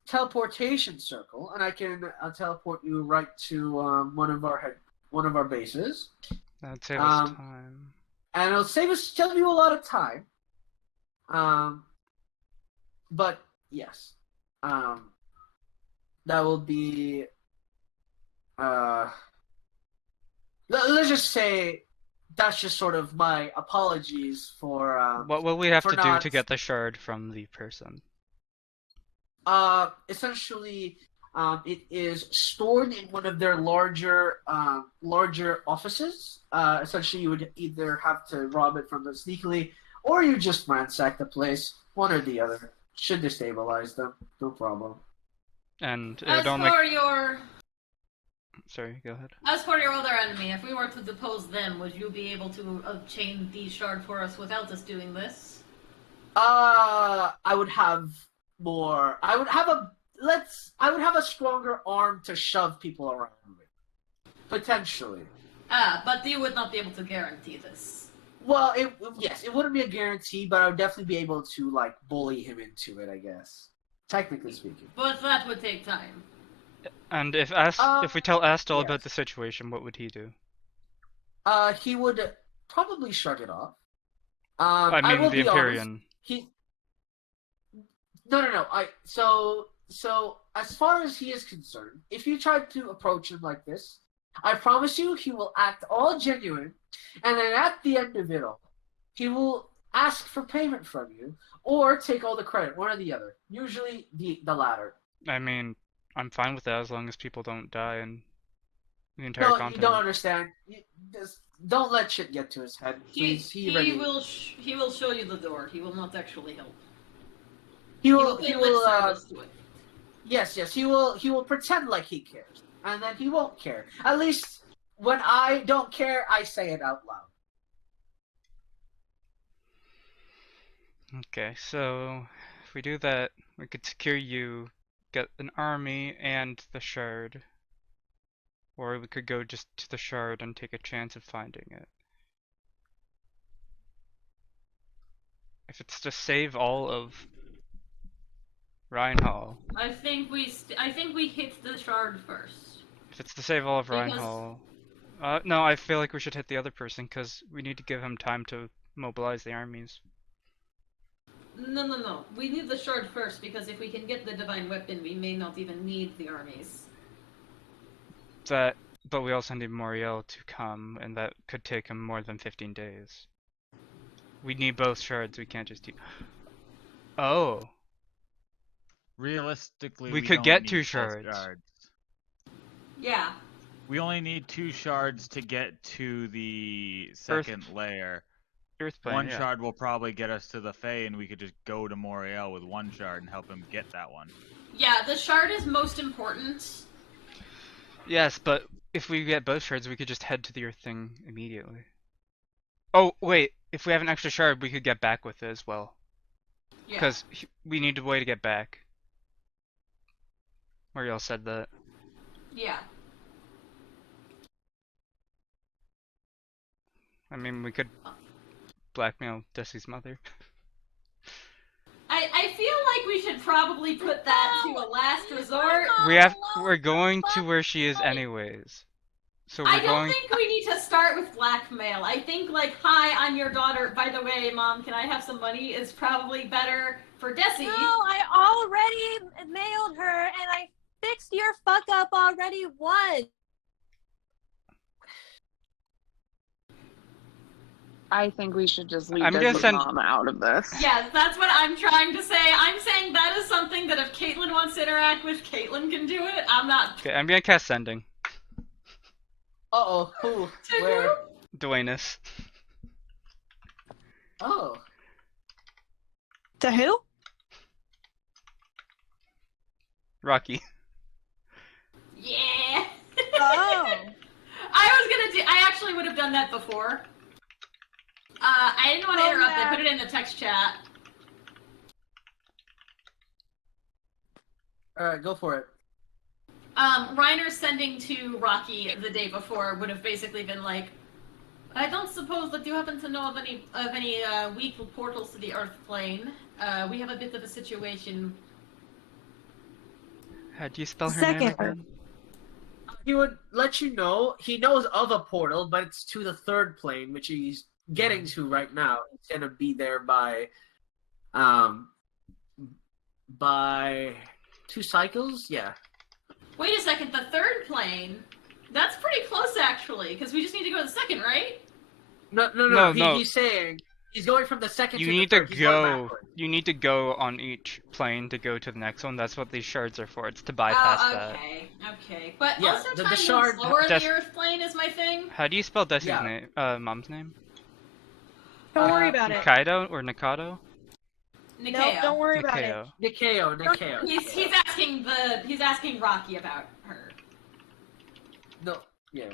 teleportation circle, and I can teleport you right to one of our bases, That'd save us time. and it'll save you a lot of time. But yes, that will be. Let's just say that's just sort of my apologies for What will we have for to do not to get the shard from the person? essentially it is stored in one of their larger offices. Essentially, you would either have to rob it from them sneakily, or you just ransack the place. One or the other should destabilize them. No problem. And it As would only. for your Sorry, go ahead. other enemy, if we were to depose them, would you be able to obtain the shard for us without us doing this? I would have more. I would have a stronger arm to shove people around with, potentially. But you would not be able to guarantee this. Well, yes, it wouldn't be a guarantee, but I would definitely be able to like bully him into it, I guess. Technically speaking. But that would take time. And if we tell Astel yes. about the situation, what would he do? He would probably shrug it off. I mean, will the be honest, Empyrean. No. So as far as he is concerned, if you try to approach him like this, I promise you he will act all genuine, and then at the end of it all, he will ask for payment from you, or take all the credit, one or the other. Usually the latter. I mean, I'm fine with that as long as people don't die and the entire No, continent. you don't understand. Don't let shit get to his head, please. He will show you the door. He will not actually help. He He will. will pay lip service to it. Yes. He will pretend like he cares, and then he won't care. At least when I don't care, I say it out loud. Okay, so if we do that, we could secure you, get an army and the shard. Or we could go just to the shard and take a chance of finding it. If it's to save all of Reinhall. I think we hit the shard first. If it's to save all of Because- Reinhall. No, I feel like we should hit the other person because we need to give him time to mobilize the armies. No. We need the shard first because if we can get the divine weapon, we may not even need the armies. But we also need Moriel to come, and that could take him more than 15 days. We need both shards, we can't just do... Oh! Realistically, We we could don't get need 2 both shards. Yeah. We only need 2 shards to get to the second layer. Earth plane, One yeah. shard will probably get us to the Fae, and we could just go to Moriel with 1 shard and help him get that one. Yeah, the shard is most important. Yes, but if we get both shards, we could just head to the Earth thing immediately. Oh, wait, if we have an extra shard, we could get back with it as well. Yeah. Because we need a way to get back. Moriel said that. Yeah. I mean, we could blackmail Desi's mother. I feel like we should probably put that to a last resort. We're going to where she is anyways. So I we're don't going. think we need to start with blackmail. I think like, hi, I'm your daughter. By the way, mom, can I have some money? Is probably better for Desi. No, I already mailed her, and I fixed your fuck up already once. I think we should just leave I'm gonna Desi's send- mom out of this. Yes, that's what I'm trying to say. I'm saying that is something that if Caitlyn wants to interact with, Caitlyn can do it. I'm not. Okay, I'm gonna cast sending. Uh-oh. Who? To Where? who? Dwayne's. Oh. To who? Rocky. Yeah. Oh. I actually would have done that before. I didn't want to Oh, interrupt. yeah. I put it in the text chat. Alright, go for it. Reiner sending to Rocky the day before would have basically been like, I don't suppose that you happen to know of any weak portals to the Earth plane. We have a bit of a situation. How do you spell her name Second. again? He would let you know he knows of a portal, but it's to the 3rd plane, which he's getting to right now. He's gonna be there by Um, by 2 cycles, yeah. Wait a second, the third plane? That's pretty close, actually, because we just need to go to the second, right? No. No. He's saying he's going from the second You to need the to third. He's going go. backwards. You need to go on each plane to go to the next one. That's what these shards are for. It's to bypass that. Okay. But Yeah, also the time shard- moves slower in Des- the Earth plane is my thing. How do you spell Desi's Yeah. name? Mom's name? Don't worry about it. Nikaido or Nikado? Nope, Nikeo. don't worry about it. Nikeo. Nikeo. He's asking Rocky about her. No, yeah.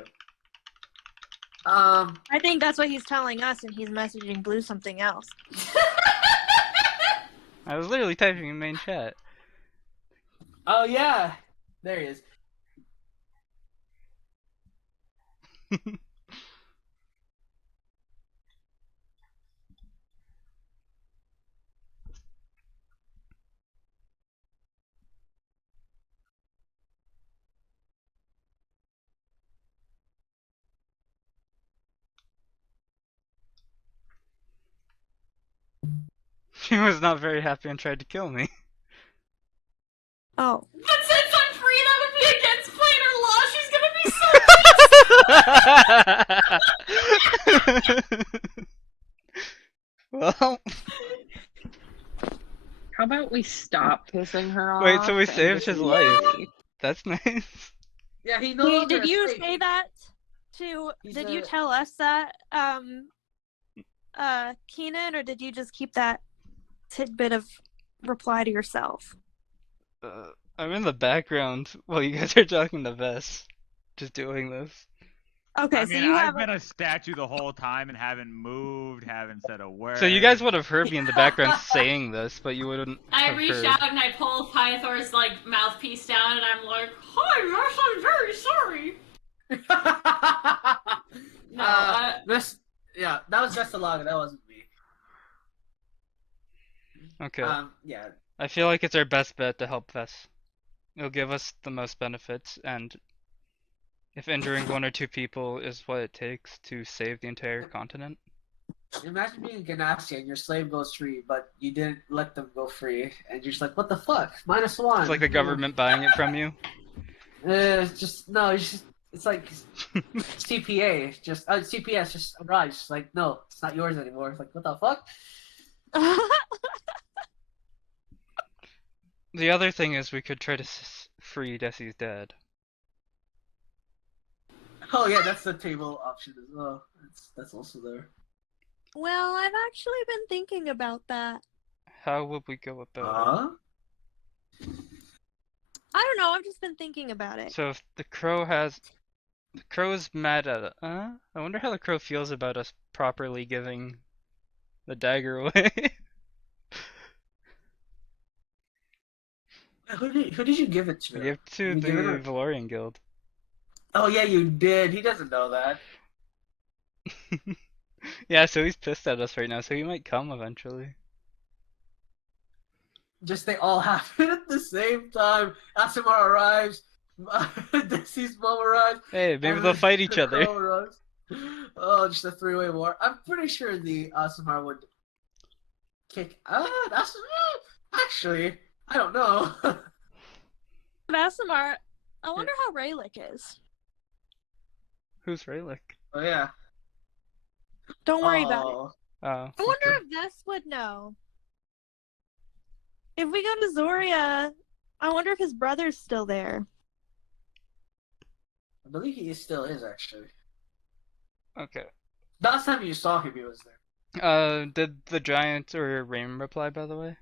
I think that's what he's telling us, and he's messaging Blue something else. I was literally typing in main chat. Oh yeah, there he is. She was not very happy and tried to kill me. Oh. But since I'm free and I would be against planar law, she's gonna be so Well, How about we stop pissing her off? wait, so we and saved just his leave life. her be? That's nice. Yeah, he no Wait, longer did you escaped. say that to? He's Did you a- tell us that, Keenan, or did you just keep that tidbit of reply to yourself? I'm in the background while you guys are talking to Vess. Just doing this. Okay, I so mean, you I've have. been a statue the whole time and haven't moved, haven't said a word. So you guys would have heard me in the background saying this, but you wouldn't I have reach heard. out and I pull Pythor's like mouthpiece down and I'm like, "Hi, yes, I'm very sorry." No, that was just a log. That wasn't me. Okay. Yeah. I feel like it's our best bet to help Vess. It'll give us the most benefits, and if injuring 1 or 2 people is what it takes to save the entire continent. Imagine being Ganassi and your slave goes free, but you didn't let them go free, and you're just like, what the fuck? -1. It's like the government buying it from you. It's like CPA, CPS just arrives. Just like, no, it's not yours anymore. It's like, what the fuck? The other thing is we could try to free Desi's dad. Oh yeah, that's the table option as well. That's also there. Well, I've actually been thinking about that. How would we go about it? I don't know. I've just been thinking about it. So if the crow is mad at it. I wonder how the crow feels about us properly giving the dagger away. Who did you give it to? I gave it to You the give it her? Valorian Guild. Oh yeah, you did. He doesn't know that. Yeah, so he's pissed at us right now, so he might come eventually. Just they all happen at the same time. Asimar arrives. Desi's mom arrives. Hey, maybe and they'll then fight each the other. crow arrives. Oh, just a 3-way war. I'm pretty sure the Asimar would kick. That's actually, I don't know. Vasimar, I wonder how Raylick is. Who's Raylick? Oh yeah. Don't worry about it. Oh. Oh. I wonder if Vess would know. If we go to Zoria, I wonder if his brother's still there. I believe he still is actually. Okay. Last time you saw him, he was there. Did the giant or Rain reply, by the way?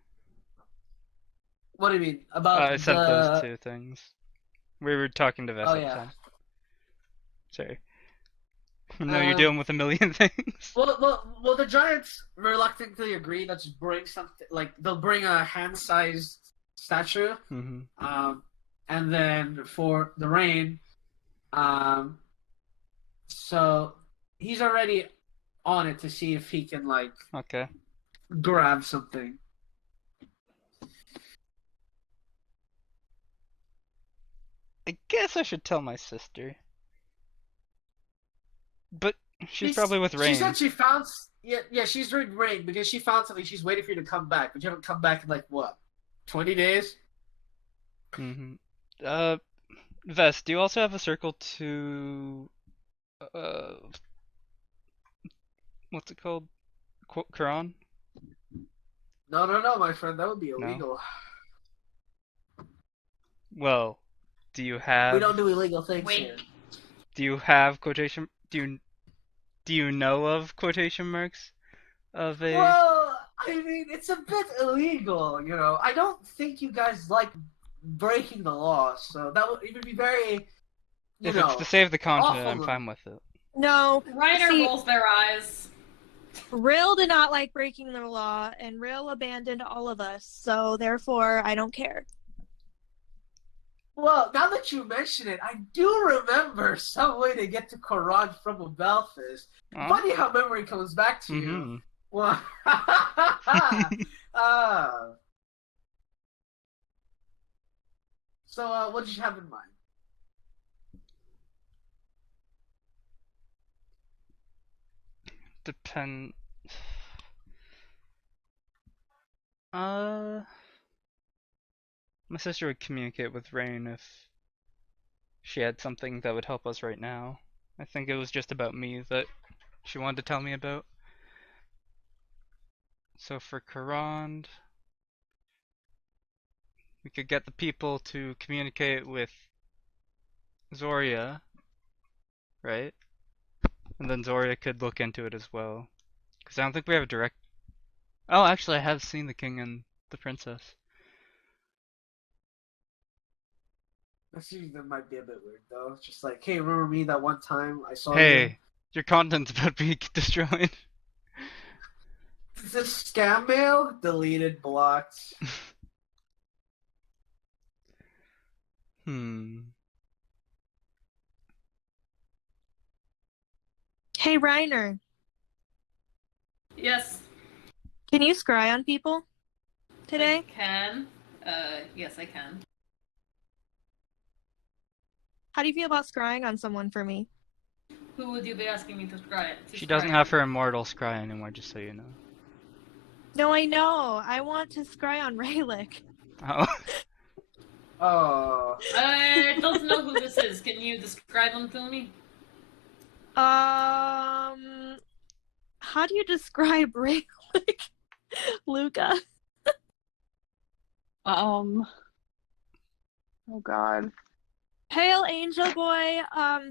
What do you mean about I sent those the? 2 things. We were talking to Vess Oh, at the yeah. time. Sorry. No, you're dealing with a million things. Well, the giants reluctantly agree. Let's bring something like they'll bring a hand-sized statue. Mm-hmm. And then for the rain, so he's already on it to see if he can like Okay. grab something. I guess I should tell my sister. But She's probably with She Rain. said she found. Yeah, she's with Rain because she found something. She's waiting for you to come back, but you haven't come back in like what, 20 days? Mm-hmm. Vest, do you also have a circle to uh what's it called? Quran? No, my friend. That would be No? illegal. Well, do you We have don't do illegal things Wait. here. do you have quotation do you know of quotation marks of a Well, I mean, it's a bit illegal, you know. I don't think you guys like breaking the law, so it would be very, you if know, it's to save the continent, awful I'm of fine with it. No, Reiner see, rolls their eyes. Rill did not like breaking the law, and Rill abandoned all of us, so therefore I don't care. Well, now that you mention it, I do remember some way to get to Quran from a Belfast. Oh? Funny how memory comes back to you. Mm-hmm. Well, so, what did you have in mind? Depend. My sister would communicate with Rain if she had something that would help us right now. I think it was just about me that she wanted to tell me about. So for Karand, we could get the people to communicate with Zoria, right? And then Zoria could look into it as well. Because I don't think we have a direct... Oh, actually I have seen the king and the princess. That might be a bit weird, though. It's just like, hey, remember me that one time I saw you? Hey, your content's about to be destroyed. Is this scam mail? Deleted, blocked. Hey, Reiner, Yes. can you scry on people today? I can. Yes, I can. How do you feel about scrying on someone for me? Who would you be asking me to scry? She doesn't have her immortal scry anymore, just so you know. No, I know. I want to scry on Raylick. Oh. Oh. I don't know who this is. Can you describe them to me? How do you describe Raylick, Luca? Oh God. Pale angel boy,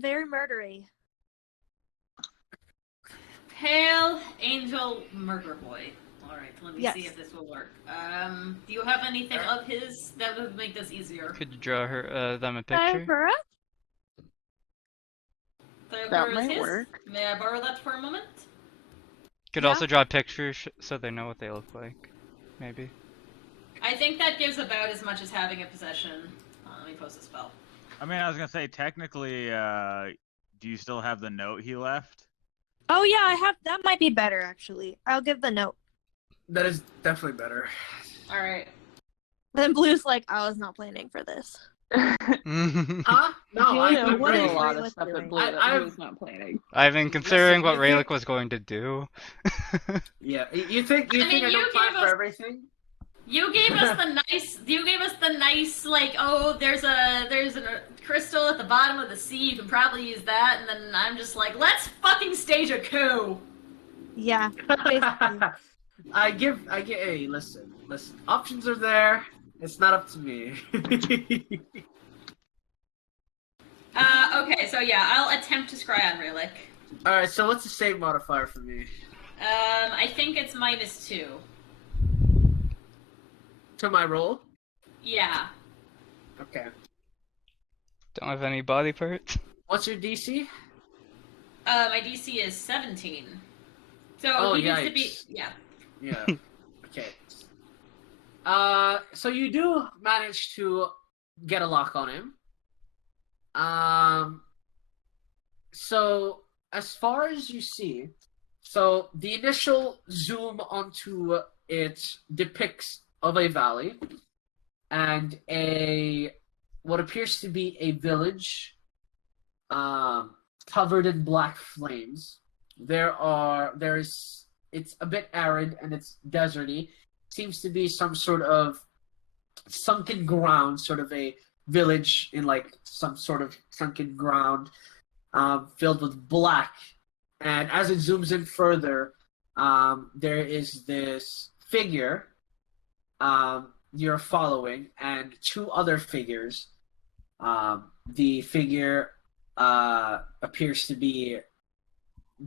very murdery. Pale Angel Murder Boy. Alright, let me Yes. see if this will work. Do you have anything of his that would make this easier? Could you draw them a picture? Sarah? That might work. May I borrow that for a moment? Could Yeah. also draw pictures so they know what they look like. Maybe. I think that gives about as much as having a possession. Let me post a spell. I mean, I was gonna say, technically, do you still have the note he left? Oh yeah, I have. That might be better actually. I'll give the note. That is definitely better. Alright. Then Blue's like, I was not planning for this. Huh? No, I I'm what did ready. is a lot of Raylick stuff doing? at Blue that I- he was not planning. I've been considering what you think- Raylick was going to do. Yeah, you think I I mean, don't you plan gave for us- everything? You gave us the nice like, oh, there's a crystal at the bottom of the sea, you can probably use that, and then I'm just like, let's fucking stage a coup. Yeah, basically. Hey, listen. Options are there. It's not up to me. Okay, so yeah, I'll attempt to scry on Raylick. Alright, so what's the save modifier for me? I think it's -2. To my roll? Yeah. Okay. Don't have any body parts. What's your DC? My DC is 17. So Oh, he needs to be, yikes. yeah. Yeah. Okay. So you do manage to get a lock on him. So as far as you see, so the initial zoom onto it depicts of a valley and what appears to be a village covered in black flames. it's a bit arid and it's deserty. Seems to be some sort of sunken ground, sort of a village in like some sort of sunken ground, filled with black. And as it zooms in further, there is this figure you're following, and two other figures. The figure appears to be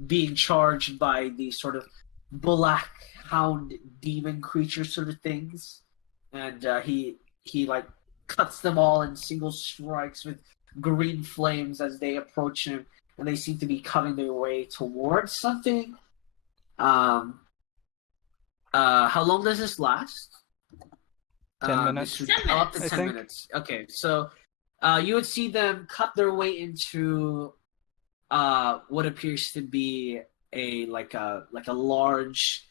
being charged by the sort of black hound demon creature sort of things, and he like cuts them all in single strikes with green flames as they approach him, and they seem to be cutting their way towards something. How long does this last? 10 minutes. This should 10 go up to minutes, I 10 think. minutes. Okay, so you would see them cut their way into what appears to be a large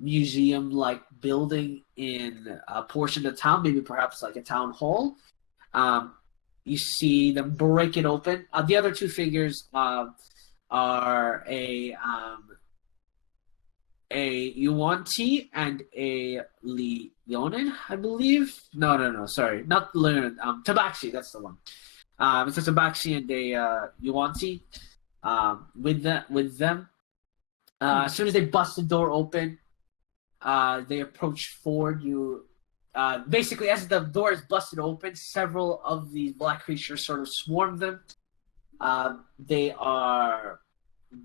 museum-like building in a portion of town, maybe perhaps like a town hall. You see them break it open. The other two figures are a Yuan-Ti and a Leonin, I believe. No, sorry, not Leonin. Tabaxi, that's the one. It's a Tabaxi and a Yuan-Ti. With them. As soon as they bust the door open, they approach forward. Basically, as the door is busted open, several of these black creatures sort of swarm them. They are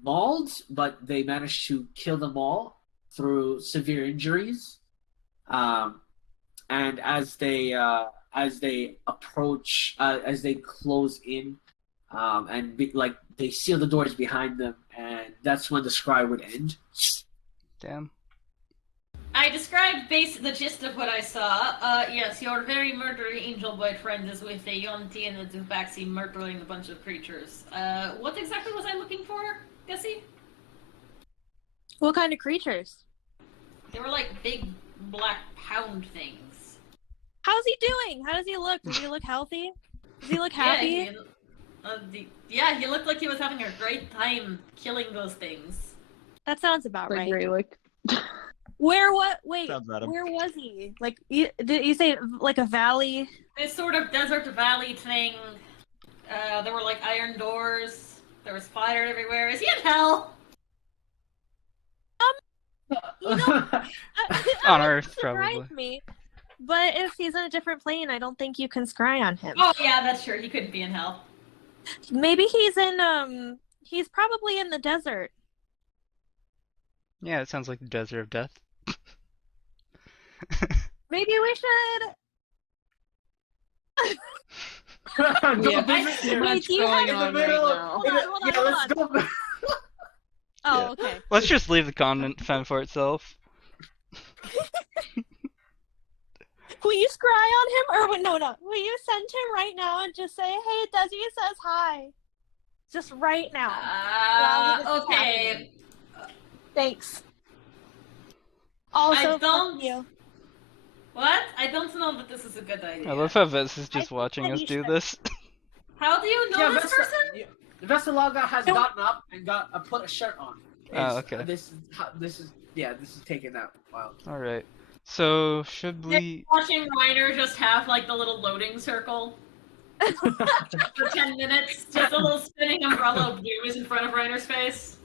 mauled, but they manage to kill them all through severe injuries. And as they approach, as they close in, they seal the doors behind them, and that's when the scry would end. Damn. I described the gist of what I saw. Yes, your very murdery angel boyfriend is with a Yonti and a Zubaxi murdering a bunch of creatures. What exactly was I looking for, Gussie? What kind of creatures? They were like big black pound things. How's he doing? How does he look? Does he look healthy? Does he look happy? Yeah, he looked like he was having a great time killing those things. That sounds about Like right. Greylick. Wait, Sounds better. where was he? Like, did you say like a valley? This sort of desert valley thing. There were like iron doors. There was fire everywhere. Is he in hell? You know, On that Earth, surprised probably. me. But if he's in a different plane, I don't think you can scry on him. Oh yeah, that's true. He couldn't be in hell. Maybe he's probably in the desert. Yeah, it sounds like the Desert of Death. Maybe we should. Yeah, Visit here. Wait, do you have- In the on middle right of- now. Hold on, yeah, hold let's on. go. Oh, Yeah. okay. Let's just leave the continent fend for itself. Will you scry on him, or no? Will you send him right now and just say, "Hey, Desi says hi," just right now? While this is Okay. happening. Thanks. Also, I fuck don't- you. What? I don't know that this is a good idea. I love how Vess is just I watching think us you do should. this. How do you know this person? Vestalaga has Don't- gotten up and put a shirt on. Oh, okay. This is taking that while. Alright. So, should we... Watching Reiner just have like the little loading circle for 10 minutes. Just a little spinning umbrella of blue is in front of Reiner's face.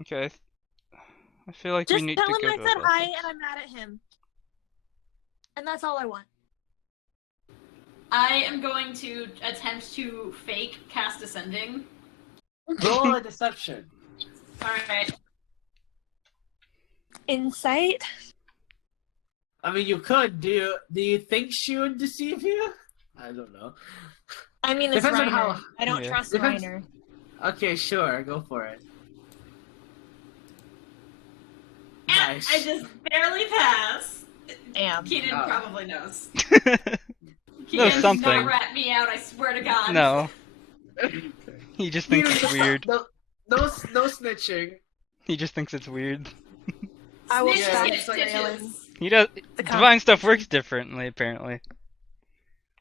Okay. I feel like Just we need tell to him go I to said a hi weapons. and I'm mad at him. And that's all I want. I am going to attempt to fake cast ascending. Roll a deception. Alright. Insight? I mean, you could. Do you think she would deceive you? I don't know. I mean, it's Depends on Reiner. how- I don't Yeah. trust Depends- Reiner. Okay, sure, go for it. Nice. I just barely pass. Damn. Keenan Oh. probably knows. No, Keenan does something. not rat me out, I swear to God. No. He just thinks it's weird. No snitching. He just thinks it's weird. I will Snitches stop get scaling. stitches. He does. The Divine stuff works differently, apparently.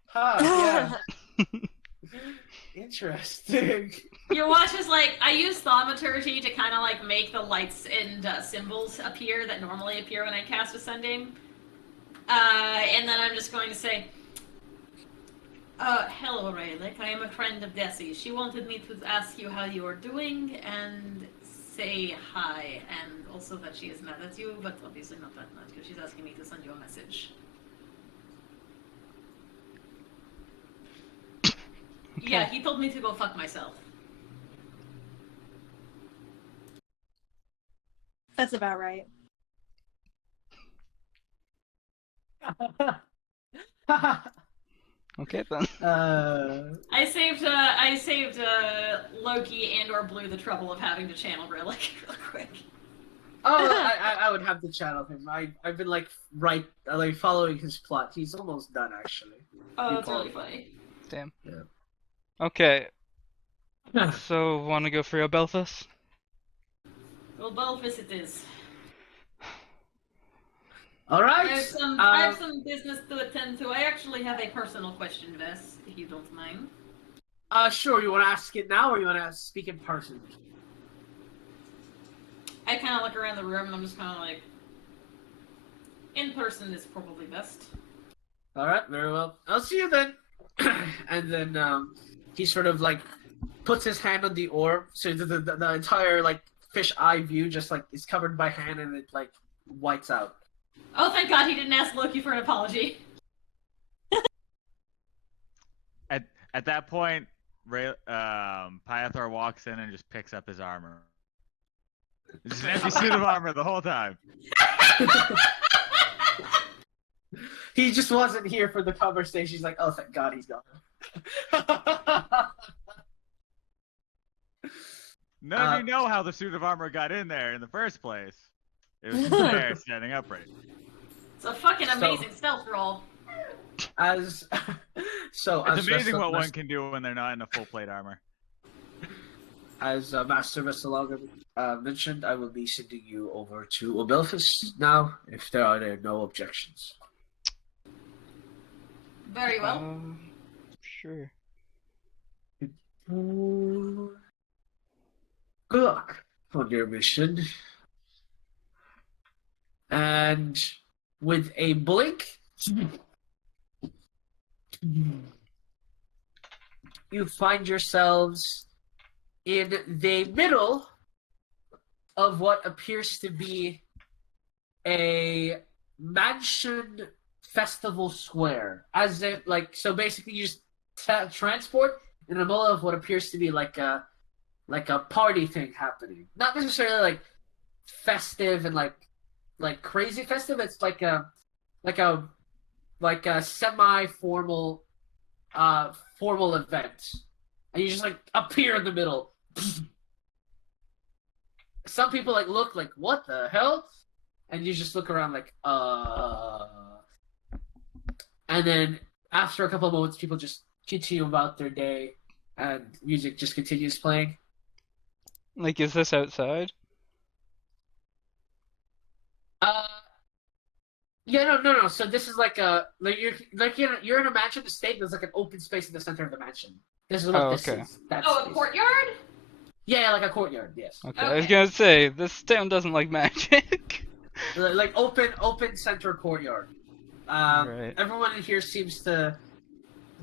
Huh, yeah. Interesting. Your watch is like, I use thaumaturgy to kind of like make the lights and symbols appear that normally appear when I cast Ascending. And then I'm just going to say, hello, Raylick. I am a friend of Desi. She wanted me to ask you how you are doing and say hi, and also that she is mad at you, but obviously not that much because she's asking me to send you a message. Okay. Yeah, he told me to go fuck myself. That's about right. Okay then. I saved Loki and or Blue the trouble of having to channel Relic real quick. Oh, I would have to channel him. I've been like following his plot. He's almost done actually. Oh, that's really funny. Damn. Yeah. Okay. So, wanna go for your Belfast? Well, Belfast it is. All right. I have some business to attend to. I actually have a personal question, Vess, if you don't mind. Sure. You want to ask it now, or you want to speak in person? I kind of look around the room and I'm just kind of like, in person is probably best. All right. Very well. I'll see you then. And then he sort of like puts his hand on the orb, so the entire like fish eye view just like is covered by hand, and it like whites out. Oh, thank God he didn't ask Loki for an apology. At that point, Pythor walks in and just picks up his armor. It's just an empty suit of armor the whole time. He just wasn't here for the conversation. He's like, oh, thank God he's gone. None of you know how the suit of armor got in there in the first place. It was just there, standing upright. It's a fucking amazing stealth roll. It's amazing what one can do when they're not in a full plate armor. As Master Vesselaga mentioned, I will be sending you over to Obelphus now, if there are no objections. Very well. Sure. Good luck on your mission. And with a blink, you find yourselves in the middle of what appears to be a mansion festival square. As if, like, so basically you just transport in the middle of what appears to be like a party thing happening. Not necessarily like festive and like crazy festive. It's like a semi-formal formal event. And you just like appear in the middle. Some people like look like, what the hell? And you just look around like, And then after a couple of moments, people just continue about their day, and music just continues playing. Like, is this outside? Yeah, no. So this is like you're in a mansion. The state there's like an open space in the center of the mansion. This is what this okay. is. That's Oh, a courtyard? Yeah, like a courtyard. Yes. Okay, I was gonna say, this town doesn't like magic. Like open center courtyard. Right. Everyone in here seems to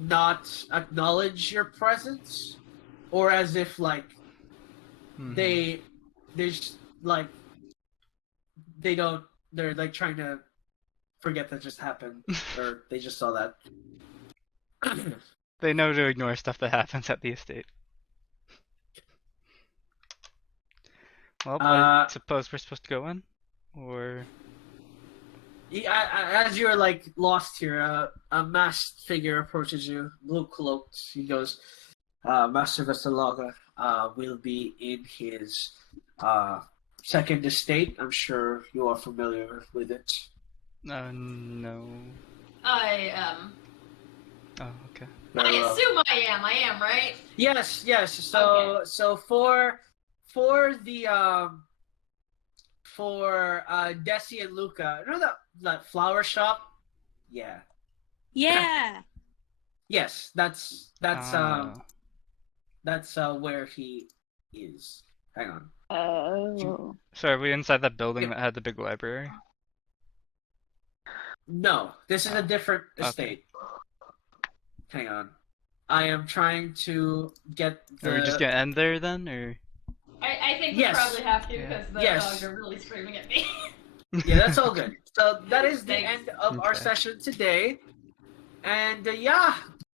not acknowledge your presence, or as if like they're just like they're like trying to forget that just happened, or they just saw that. They know to ignore stuff that happens at the estate. Well, I suppose we're supposed to go in? Or... Yeah, as you're like lost here, a masked figure approaches you, a little cloaked. He goes, Master Vesselaga will be in his second estate. I'm sure you are familiar with it. No. I am. Oh, okay. I assume I am, right? Yes. So for Desi and Luca, remember that flower shop? Yeah. Yeah. Yes, that's That's where he is. Hang on. Oh. So are we inside that building Yep. that had the big library? No, this is a Oh, different okay. estate. Hang on. I am trying to get the. Are we just gonna end there then, or? I think Yes. we probably have to Yeah. because the Yes. dogs are really screaming at me. Yeah, that's all good. So that is the Thanks. end of our Okay. session today. And yeah,